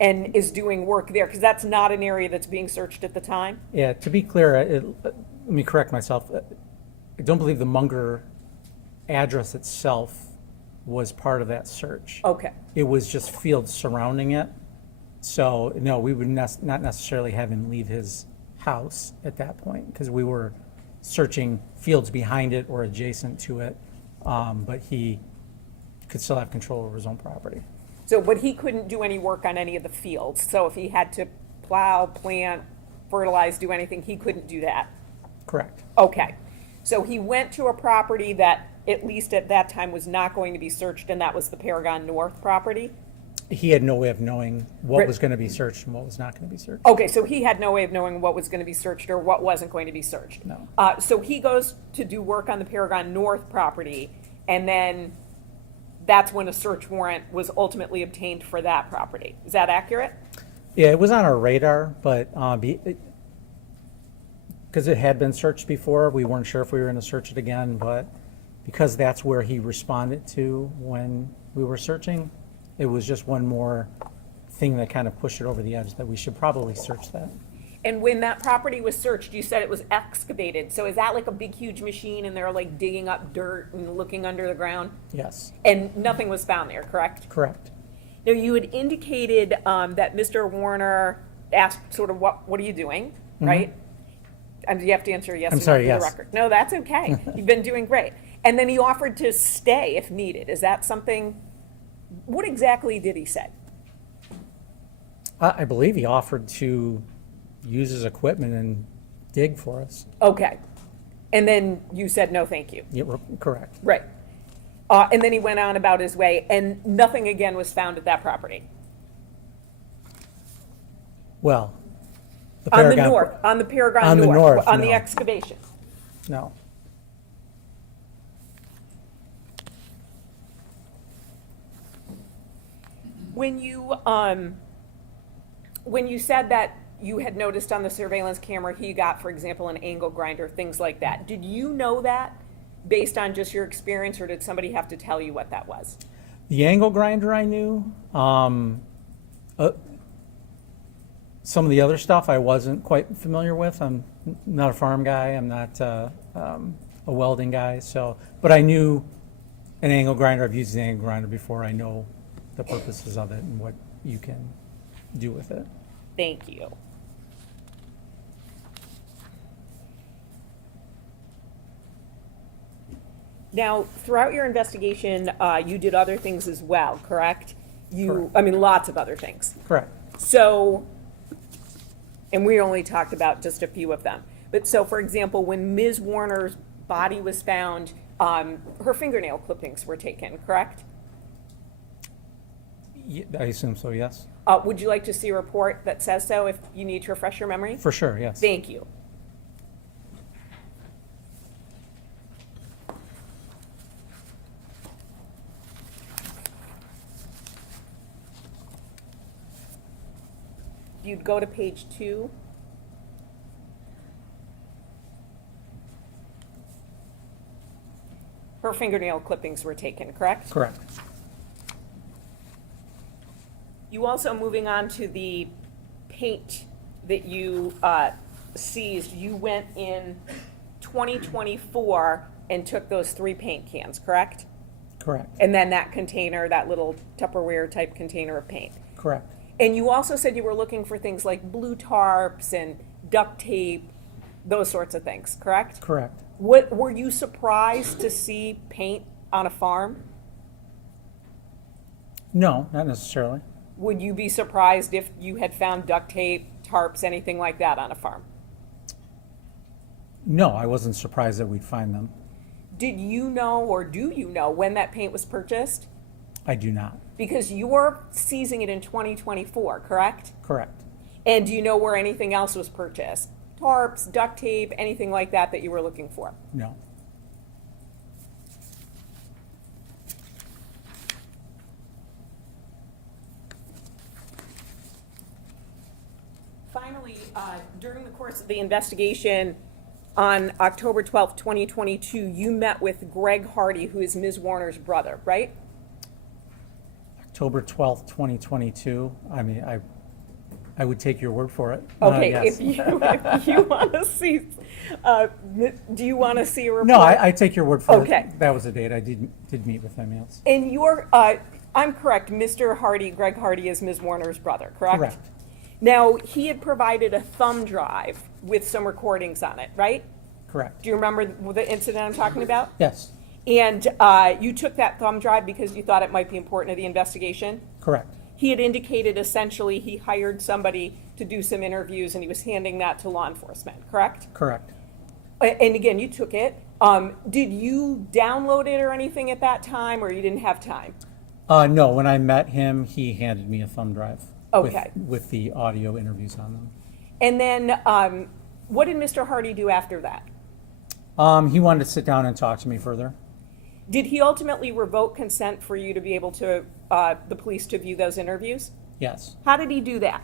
and is doing work there, because that's not an area that's being searched at the time? Yeah, to be clear, let me correct myself. I don't believe the Munger address itself was part of that search. Okay. It was just fields surrounding it. So, no, we would not necessarily have him leave his house at that point, because we were searching fields behind it or adjacent to it, but he could still have control over his own property. So, but he couldn't do any work on any of the fields. So if he had to plow, plant, fertilize, do anything, he couldn't do that? Correct. Okay. So he went to a property that, at least at that time, was not going to be searched, and that was the Paragon North property? He had no way of knowing what Right. was going to be searched and what was not going to be searched. Okay, so he had no way of knowing what was going to be searched or what wasn't going to be searched? No. So he goes to do work on the Paragon North property, and then that's when a search warrant was ultimately obtained for that property. Is that accurate? Yeah, it was on our radar, but because it had been searched before, we weren't sure if we were going to search it again, but because that's where he responded to when we were searching, it was just one more thing that kind of pushed it over the edge that we should probably search that. And when that property was searched, you said it was excavated. So is that like a big, huge machine and they're like digging up dirt and looking under the ground? Yes. And nothing was found there, correct? Correct. Now, you had indicated that Mr. Warner asked sort of, what are you doing, right? You have to answer yes or no sorry, for yes. the record. No, that's okay. You've been doing great. And then he offered to stay if needed. Is that something, what exactly did he say? I believe he offered to use his equipment and dig for us. Okay. And then you said, no, thank you. Yeah, correct. Right. And then he went on about his way, and nothing again was found at that property. Well, the On the Paragon- north, on the Paragon On the north, on the no. excavation. No. When you said that you had noticed on the surveillance camera he got, for example, an angle grinder, things like that, did you know that based on just your experience, or did somebody have to tell you what that was? The angle grinder I knew. Some of the other stuff I wasn't quite familiar with. I'm not a farm guy. I'm not a welding guy. But I knew an angle grinder. I've used an angle grinder before. I know the purposes of it and what you can do with it. Thank you. Now, throughout your investigation, you did other things as well, correct? Correct. I mean, lots of other things. Correct. So, and we only talked about just a few of them. But so, for example, when Ms. Warner's body was found, her fingernail clippings were taken, correct? I assume so, yes. Would you like to see a report that says so if you need to refresh your memory? For sure, yes. Thank you. You'd go to page 2. her fingernail clippings were taken, correct? Correct. You also, moving on to the paint that you seized, you went in 2024 and took those 3 paint cans, correct? Correct. And then that container, that little Tupperware type container of paint. Correct. And you also said you were looking for things like blue tarps and duct tape, those sorts of things, correct? Correct. What, were you surprised to see paint on a farm? No, not necessarily. Would you be surprised if you had found duct tape, tarps, anything like that on a farm? No, I wasn't surprised that we'd find them. Did you know, or do you know, when that paint was purchased? I do not. Because you were seizing it in 2024, correct? Correct. And do you know where anything else was purchased? Tarps, duct tape, anything like that that you were looking for? No. Finally, during the course of the investigation on October 12th, 2022, you met with Greg Hardy, who is Ms. Warner's brother, right? October 12th, 2022. I mean, I would take your word for it. Okay, Yes. if you want to see, do you want to see a report? No, I take your word for it. Okay. That was a date. I did meet with him, yes. And you're, I'm correct, Mr. Hardy, Greg Hardy is Ms. Warner's brother, correct? Correct. Now, he had provided a thumb drive with some recordings on it, right? Correct. Do you remember the incident I'm talking about? Yes. And you took that thumb drive because you thought it might be important to the investigation? Correct. He had indicated essentially he hired somebody to do some interviews and he was handing that to law enforcement, correct? Correct. And again, you took it. Did you download it or anything at that time, or you didn't have time? No, when I met him, he handed me a thumb drive. Okay. With the audio interviews on them. And then what did Mr. Hardy do after that? He wanted to sit down and talk to me further. Did he ultimately revoke consent for you to be able to, the police to view those interviews? Yes. How did he do that?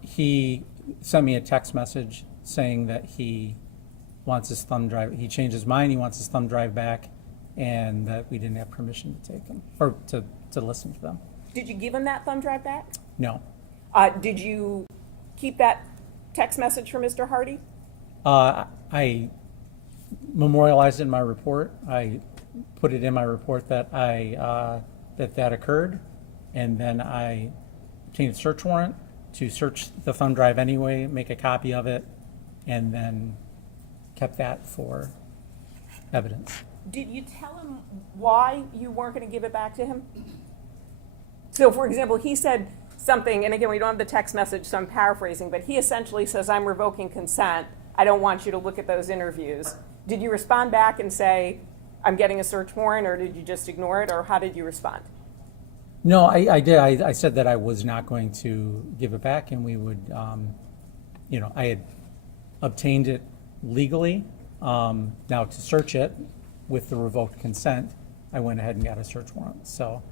He sent me a text message saying that he wants his thumb drive. He changed his mind. He wants his thumb drive back, and that we didn't have permission to take them or to listen to them. Did you give him that thumb drive back? No. Did you keep that text message from Mr. Hardy? I memorialized it in my report. I put it in my report that that occurred, and then I obtained a search warrant to search the thumb drive anyway, make a copy of it, and then kept that for evidence. Did you tell him why you weren't going to give it back to him? So, for example, he said something, and again, we don't have the text message, so I'm paraphrasing, but he essentially says, I'm revoking consent. I don't want you to look at those interviews. Did you respond back and say, I'm getting a search warrant, or did you just ignore it, or how did you respond? No, I did. I said that I was not going to give it back, and we would, I had obtained it legally. Now, to search it with the revoked consent, I went ahead and got a search warrant. So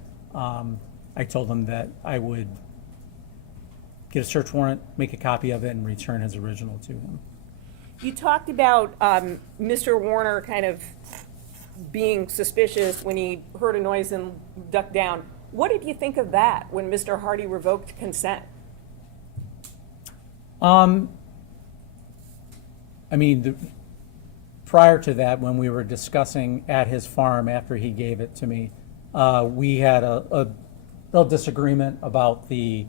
I told them that I would get a search warrant, make a copy of it, and return his original to him. You talked about Mr. Warner kind of being suspicious when he heard a noise and ducked down. What did you think of that when Mr. Hardy revoked consent? Prior to that, when we were discussing at his farm after he gave it to me, we had a little disagreement about the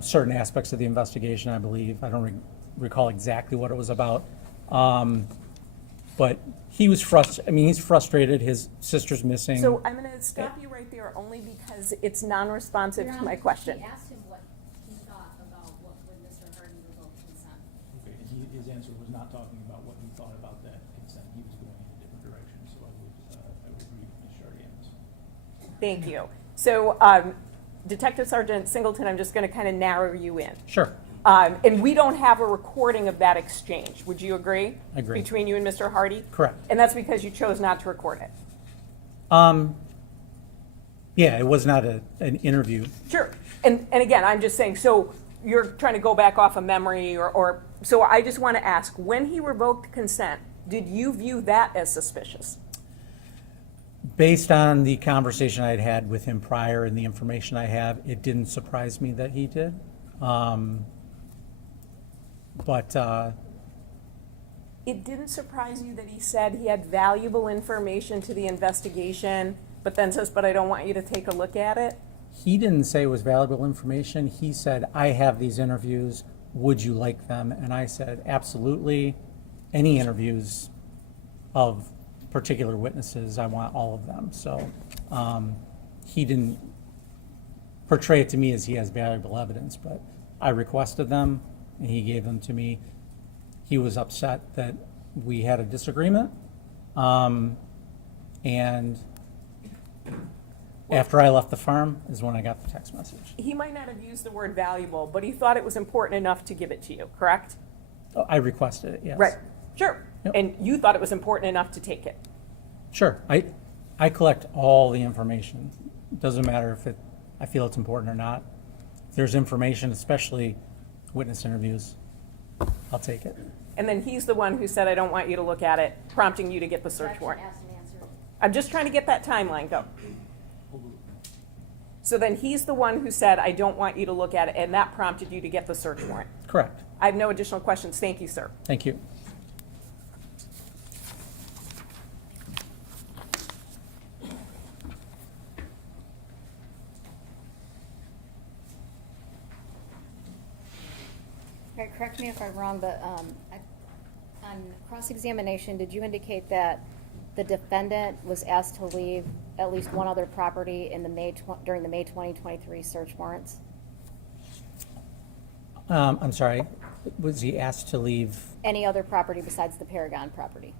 certain aspects of the investigation, I believe. I don't recall exactly what it was about. But he was frustrated. He's frustrated. His sister's missing. So I'm going to stop you right there only because it's non-responsive to my question. She asked him what he thought about what when Mr. Hardy revoked consent. Okay, and his answer was not talking about what he thought about that consent. He was going in a different direction, so I would agree with Ms. Chardian's. Thank you. So Detective Sergeant Singleton, I'm just going to kind of narrow you in. Sure. And we don't have a recording of that exchange. Would you agree? Agree. Between you and Mr. Hardy? Correct. And that's because you chose not to record it? Yeah, it was not an interview. Sure. And again, I'm just saying, so you're trying to go back off of memory or so I just want to ask, when he revoked consent, did you view that as suspicious? Based on the conversation I'd had with him prior and the information I have, it didn't surprise me that he did. But It didn't surprise you that he said he had valuable information to the investigation, but then says, but I don't want you to take a look at it? he didn't say it was valuable information. He said, I have these interviews. Would you like them? And I said, absolutely. Any interviews of particular witnesses, I want all of them. So he didn't portray it to me as he has valuable evidence, but I requested them and he gave them to me. He was upset that we had a disagreement. And after I left the farm is when I got the text message. He might not have used the word valuable, but he thought it was important enough to give it to you, correct? I requested it, yes. Right, sure. Yep. And you thought it was important enough to take it. Sure. I collect all the information. Doesn't matter if I feel it's important or not. If there's information, especially witness interviews, I'll take it. And then he's the one who said, I don't want you to look at it, prompting you to get the search warrant. Asked and answered. I'm just trying to get that timeline go. So then he's the one who said, I don't want you to look at it, and that prompted you to get the search warrant. Correct. I have no additional questions. Thank you, sir. Thank you. Right, correct me if I'm wrong, but on cross-examination, did you indicate that the defendant was asked to leave at least one other property in the during the May 2023 search warrants? I'm sorry. Was he asked to leave? Any other property besides the Paragon property?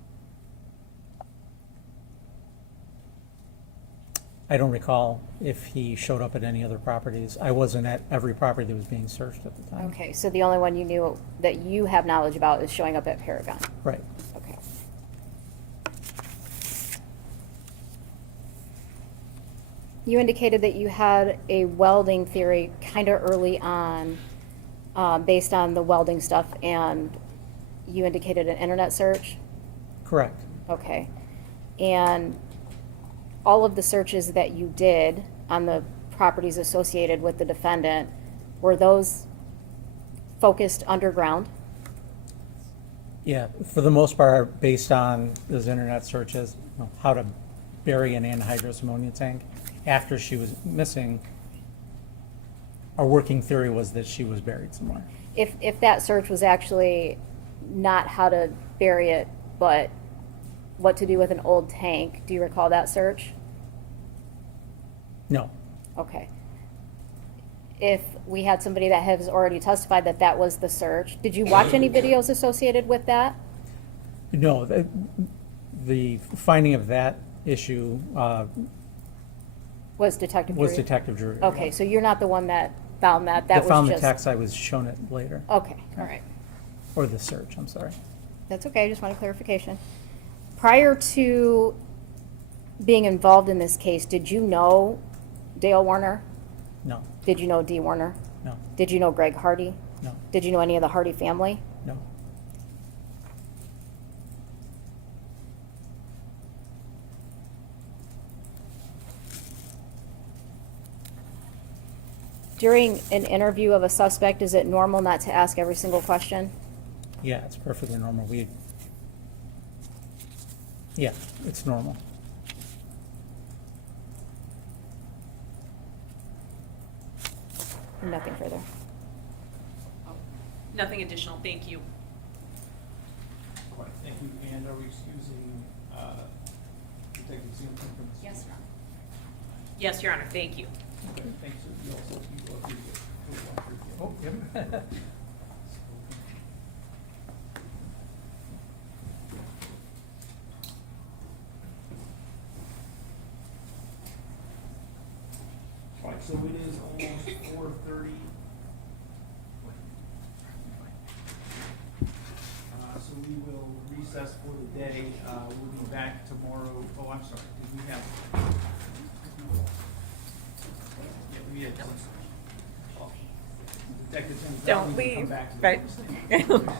I don't recall if he showed up at any other properties. I wasn't at every property that was being searched at the time. Okay, so the only one you knew that you have knowledge about is showing up at Paragon? Right. Okay. You indicated that you had a welding theory kind of early on based on the welding stuff, and you indicated an internet search? Correct. Okay. And all of the searches that you did on the properties associated with the defendant, were those focused underground? Yeah, for the most part, based on those internet searches, how to bury an anhydrous ammonia tank. After she was missing, our working theory was that she was buried somewhere. If that search was actually not how to bury it, but what to do with an old tank, do you recall that search? No. Okay. If we had somebody that has already testified that that was the search, did you watch any videos associated with that? No, the finding of that issue Was Detective Drury? was Detective Drury. Okay, so you're not the one that found that, that That was found the just... text, I was shown it later. Okay, all right. Or the search, I'm sorry. That's okay, I just wanted clarification. Prior to being involved in this case, did you know Dale Warner? No, Did you know Dee Warner? no, Did you know Greg Hardy? no, Did you know any of the Hardy family? no. During an interview of a suspect, is it normal not to ask every single question? Yeah, it's perfectly normal. Yeah, it's normal. Nothing further. Nothing additional. Thank you. All right, thank you. And are we excusing Detective Singleton from this? Yes, Your Honor. Yes, Your Honor. Thank you. Okay, thanks. You also, you go through the- Oh, yep. All right, so it is almost 4:30. So we will recess for the day. We'll be back tomorrow. Oh, I'm sorry. Did we have? Yeah, we had. Detective Sims, Don't we can come leave. back to Right. the-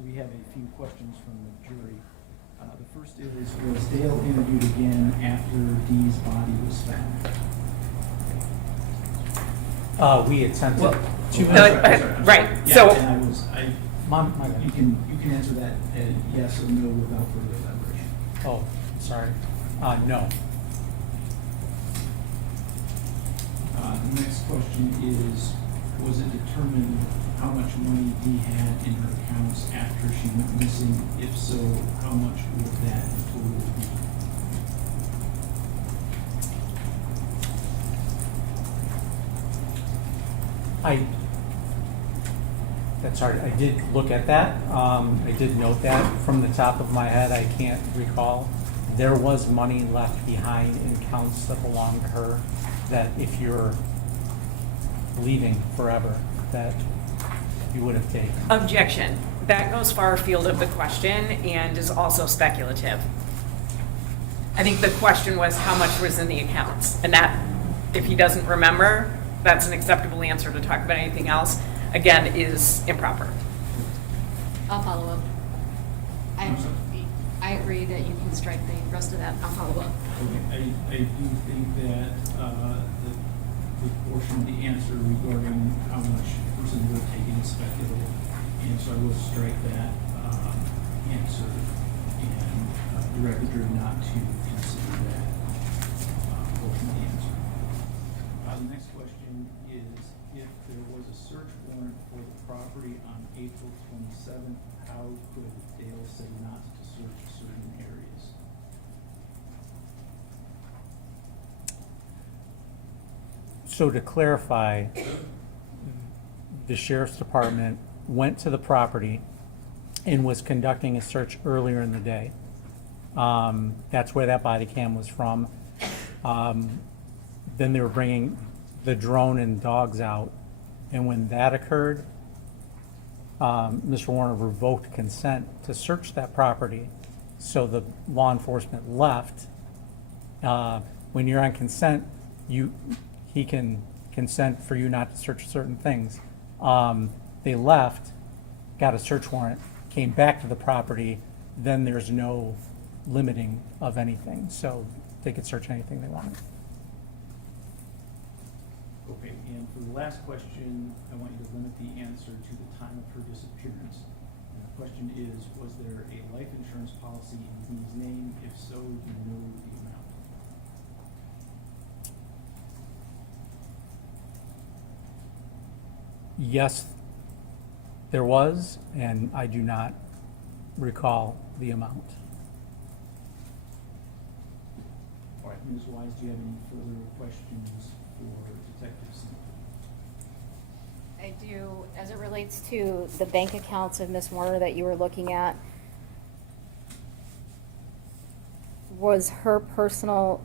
So we have a few questions from the jury. The first is, was Dale interviewed again after Dee's body was found? We attempted. Well, to- Right, Yeah, so, and Mom, my bad. you can answer that yes or no without further elaboration. Oh, sorry. No. The next question is, was it determined how much money Dee had in her accounts after she went missing? If so, how much would that total be? That's hard. I did look at that. I did note that. From the top of my head, I can't recall. There was money left behind in accounts that belonged to her, that if you're leaving forever, that you would have taken. objection. That goes far afield of the question and is also speculative. I think the question was how much was in the accounts, and that, if he doesn't remember, that's an acceptable answer. To talk about anything else, again, is improper. I'll follow up. I agree that you can strike the rest of that. I'll follow up. Okay, I do think that the portion of the answer regarding how much a person would have taken is speculative, and so I will strike that answer and direct the jury not to consider that portion of the answer. The next question is, if there was a search warrant for the property on April 27th, how could Dale say not to search certain areas? So to clarify, the sheriff's department went to the property and was conducting a search earlier in the day. That's where that body cam was from. Then they were bringing the drone and dogs out. And when that occurred, Mr. Warner revoked consent to search that property. So the law enforcement left. When you're on consent, he can consent for you not to search certain things. They left, got a search warrant, came back to the property, then there's no limiting of anything. So they could search anything they wanted. Okay, and for the last question, I want you to limit the answer to the time of her disappearance. And the question is, was there a life insurance policy in Dee's name? If so, do you know the amount? Yes, there was, and I do not recall the amount. All right, Ms. Wise, do you have any further questions for Detective Singleton? I do, as it relates to the bank accounts of Ms. Warner that you were looking at, was her personal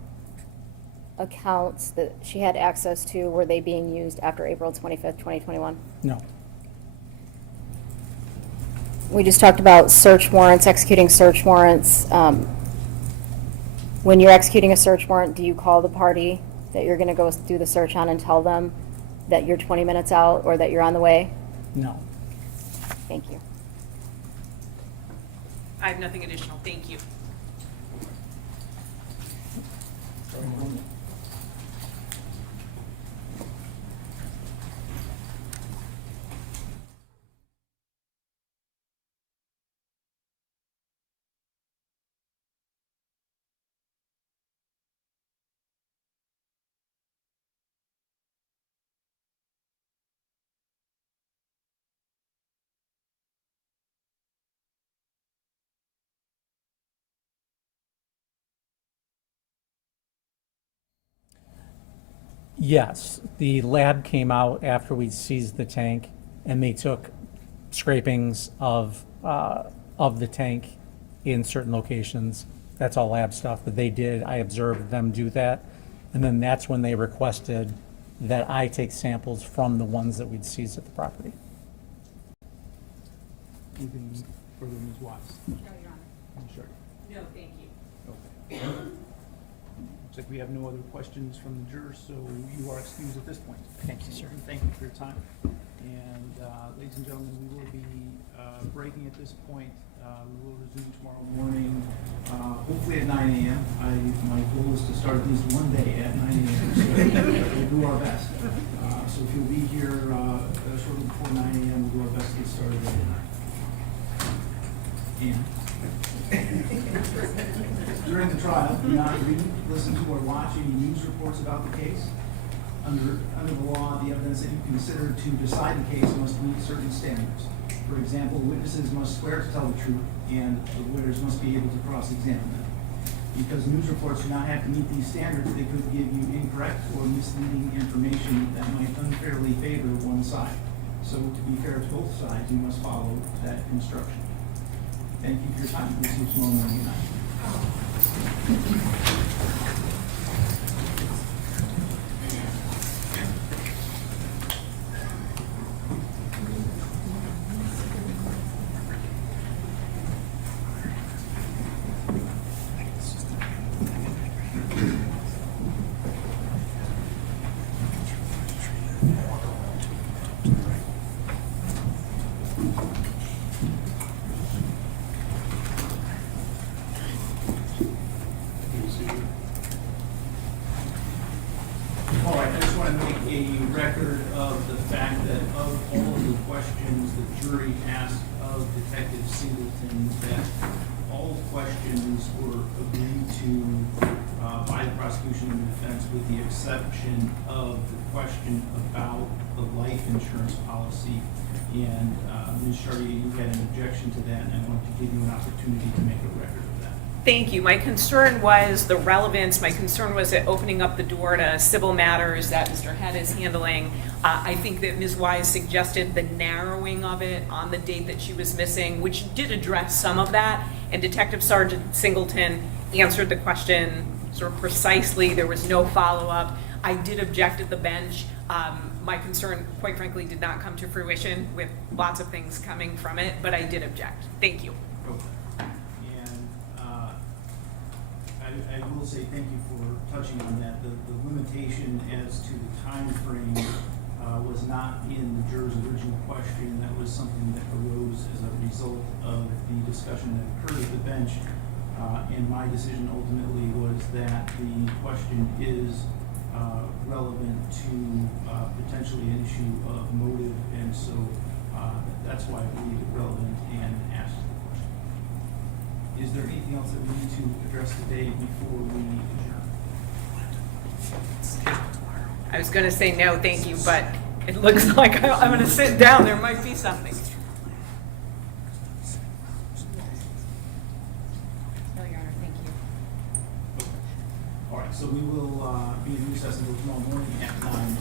accounts that she had access to, were they being used after April 25th, 2021? No. We just talked about search warrants, executing search warrants. When you're executing a search warrant, do you call the party that you're going to go do the search on and tell them that you're 20 minutes out or that you're on the way? No. Thank you. I have nothing additional. Thank you. Yes, the lab came out after we seized the tank, and they took scrapings of the tank in certain locations. That's all lab stuff, but they did, I observed them do that. And then that's when they requested that I take samples from the ones that we'd seized at the property. Anything further, Ms. Wise? No, Your Honor. Sure. No, thank you. Okay. Looks like we have no other questions from the jurors, so you are excused at this point. Thank you, sir. Thank you for your time. And ladies and gentlemen, we will be breaking at this point. We will resume tomorrow morning, hopefully at 9 a.m. My goal is to start at least one day at 9 a.m. So we'll do our best. So if you'll be here shortly before 9 a.m., we'll do our best to get started at 9. And during the trial, do not read, listen to, or watch any news reports about the case. Under the law, the evidence that you consider to decide the case must meet certain standards. For example, witnesses must swear to tell the truth, and the lawyers must be able to cross-examine them. Because news reports do not have to meet these standards, they could give you incorrect or misleading information that might unfairly favor one side. So to be fair to both sides, you must follow that instruction. Thank you for your time. We'll see you tomorrow morning at 9. All right, I just want to make a record of the fact that of all of the questions the jury asked of Detective Singleton, that all questions were agreed to by the prosecution and the defense, with the exception of the question about the life insurance policy. And Ms. Chartier, you had an objection to that, and I want to give you an opportunity to make a record of that. Thank you. My concern was the relevance. My concern was that opening up the door to civil matters that Mr. Head is handling. I think that Ms. Wise suggested the narrowing of it on the date that she was missing, which did address some of that. And Detective Sergeant Singleton answered the question sort of precisely. There was no follow-up. I did object at the bench. My concern, quite frankly, did not come to fruition, with lots of things coming from it, but I did object. Thank you. I will say thank you for touching on that. The limitation as to the time frame was not in the juror's original question. That was something that arose as a result of the discussion that occurred at the bench. And my decision ultimately was that the question is relevant to potentially an issue of motive, and so that's why I believe it relevant and asked the question. Is there anything else that we need to address today before we adjourn? I was going to say no, thank you, but it looks like I'm going to sit down. There might be something. No, Your Honor, thank you. All right, so we will be in recess until tomorrow morning at 9.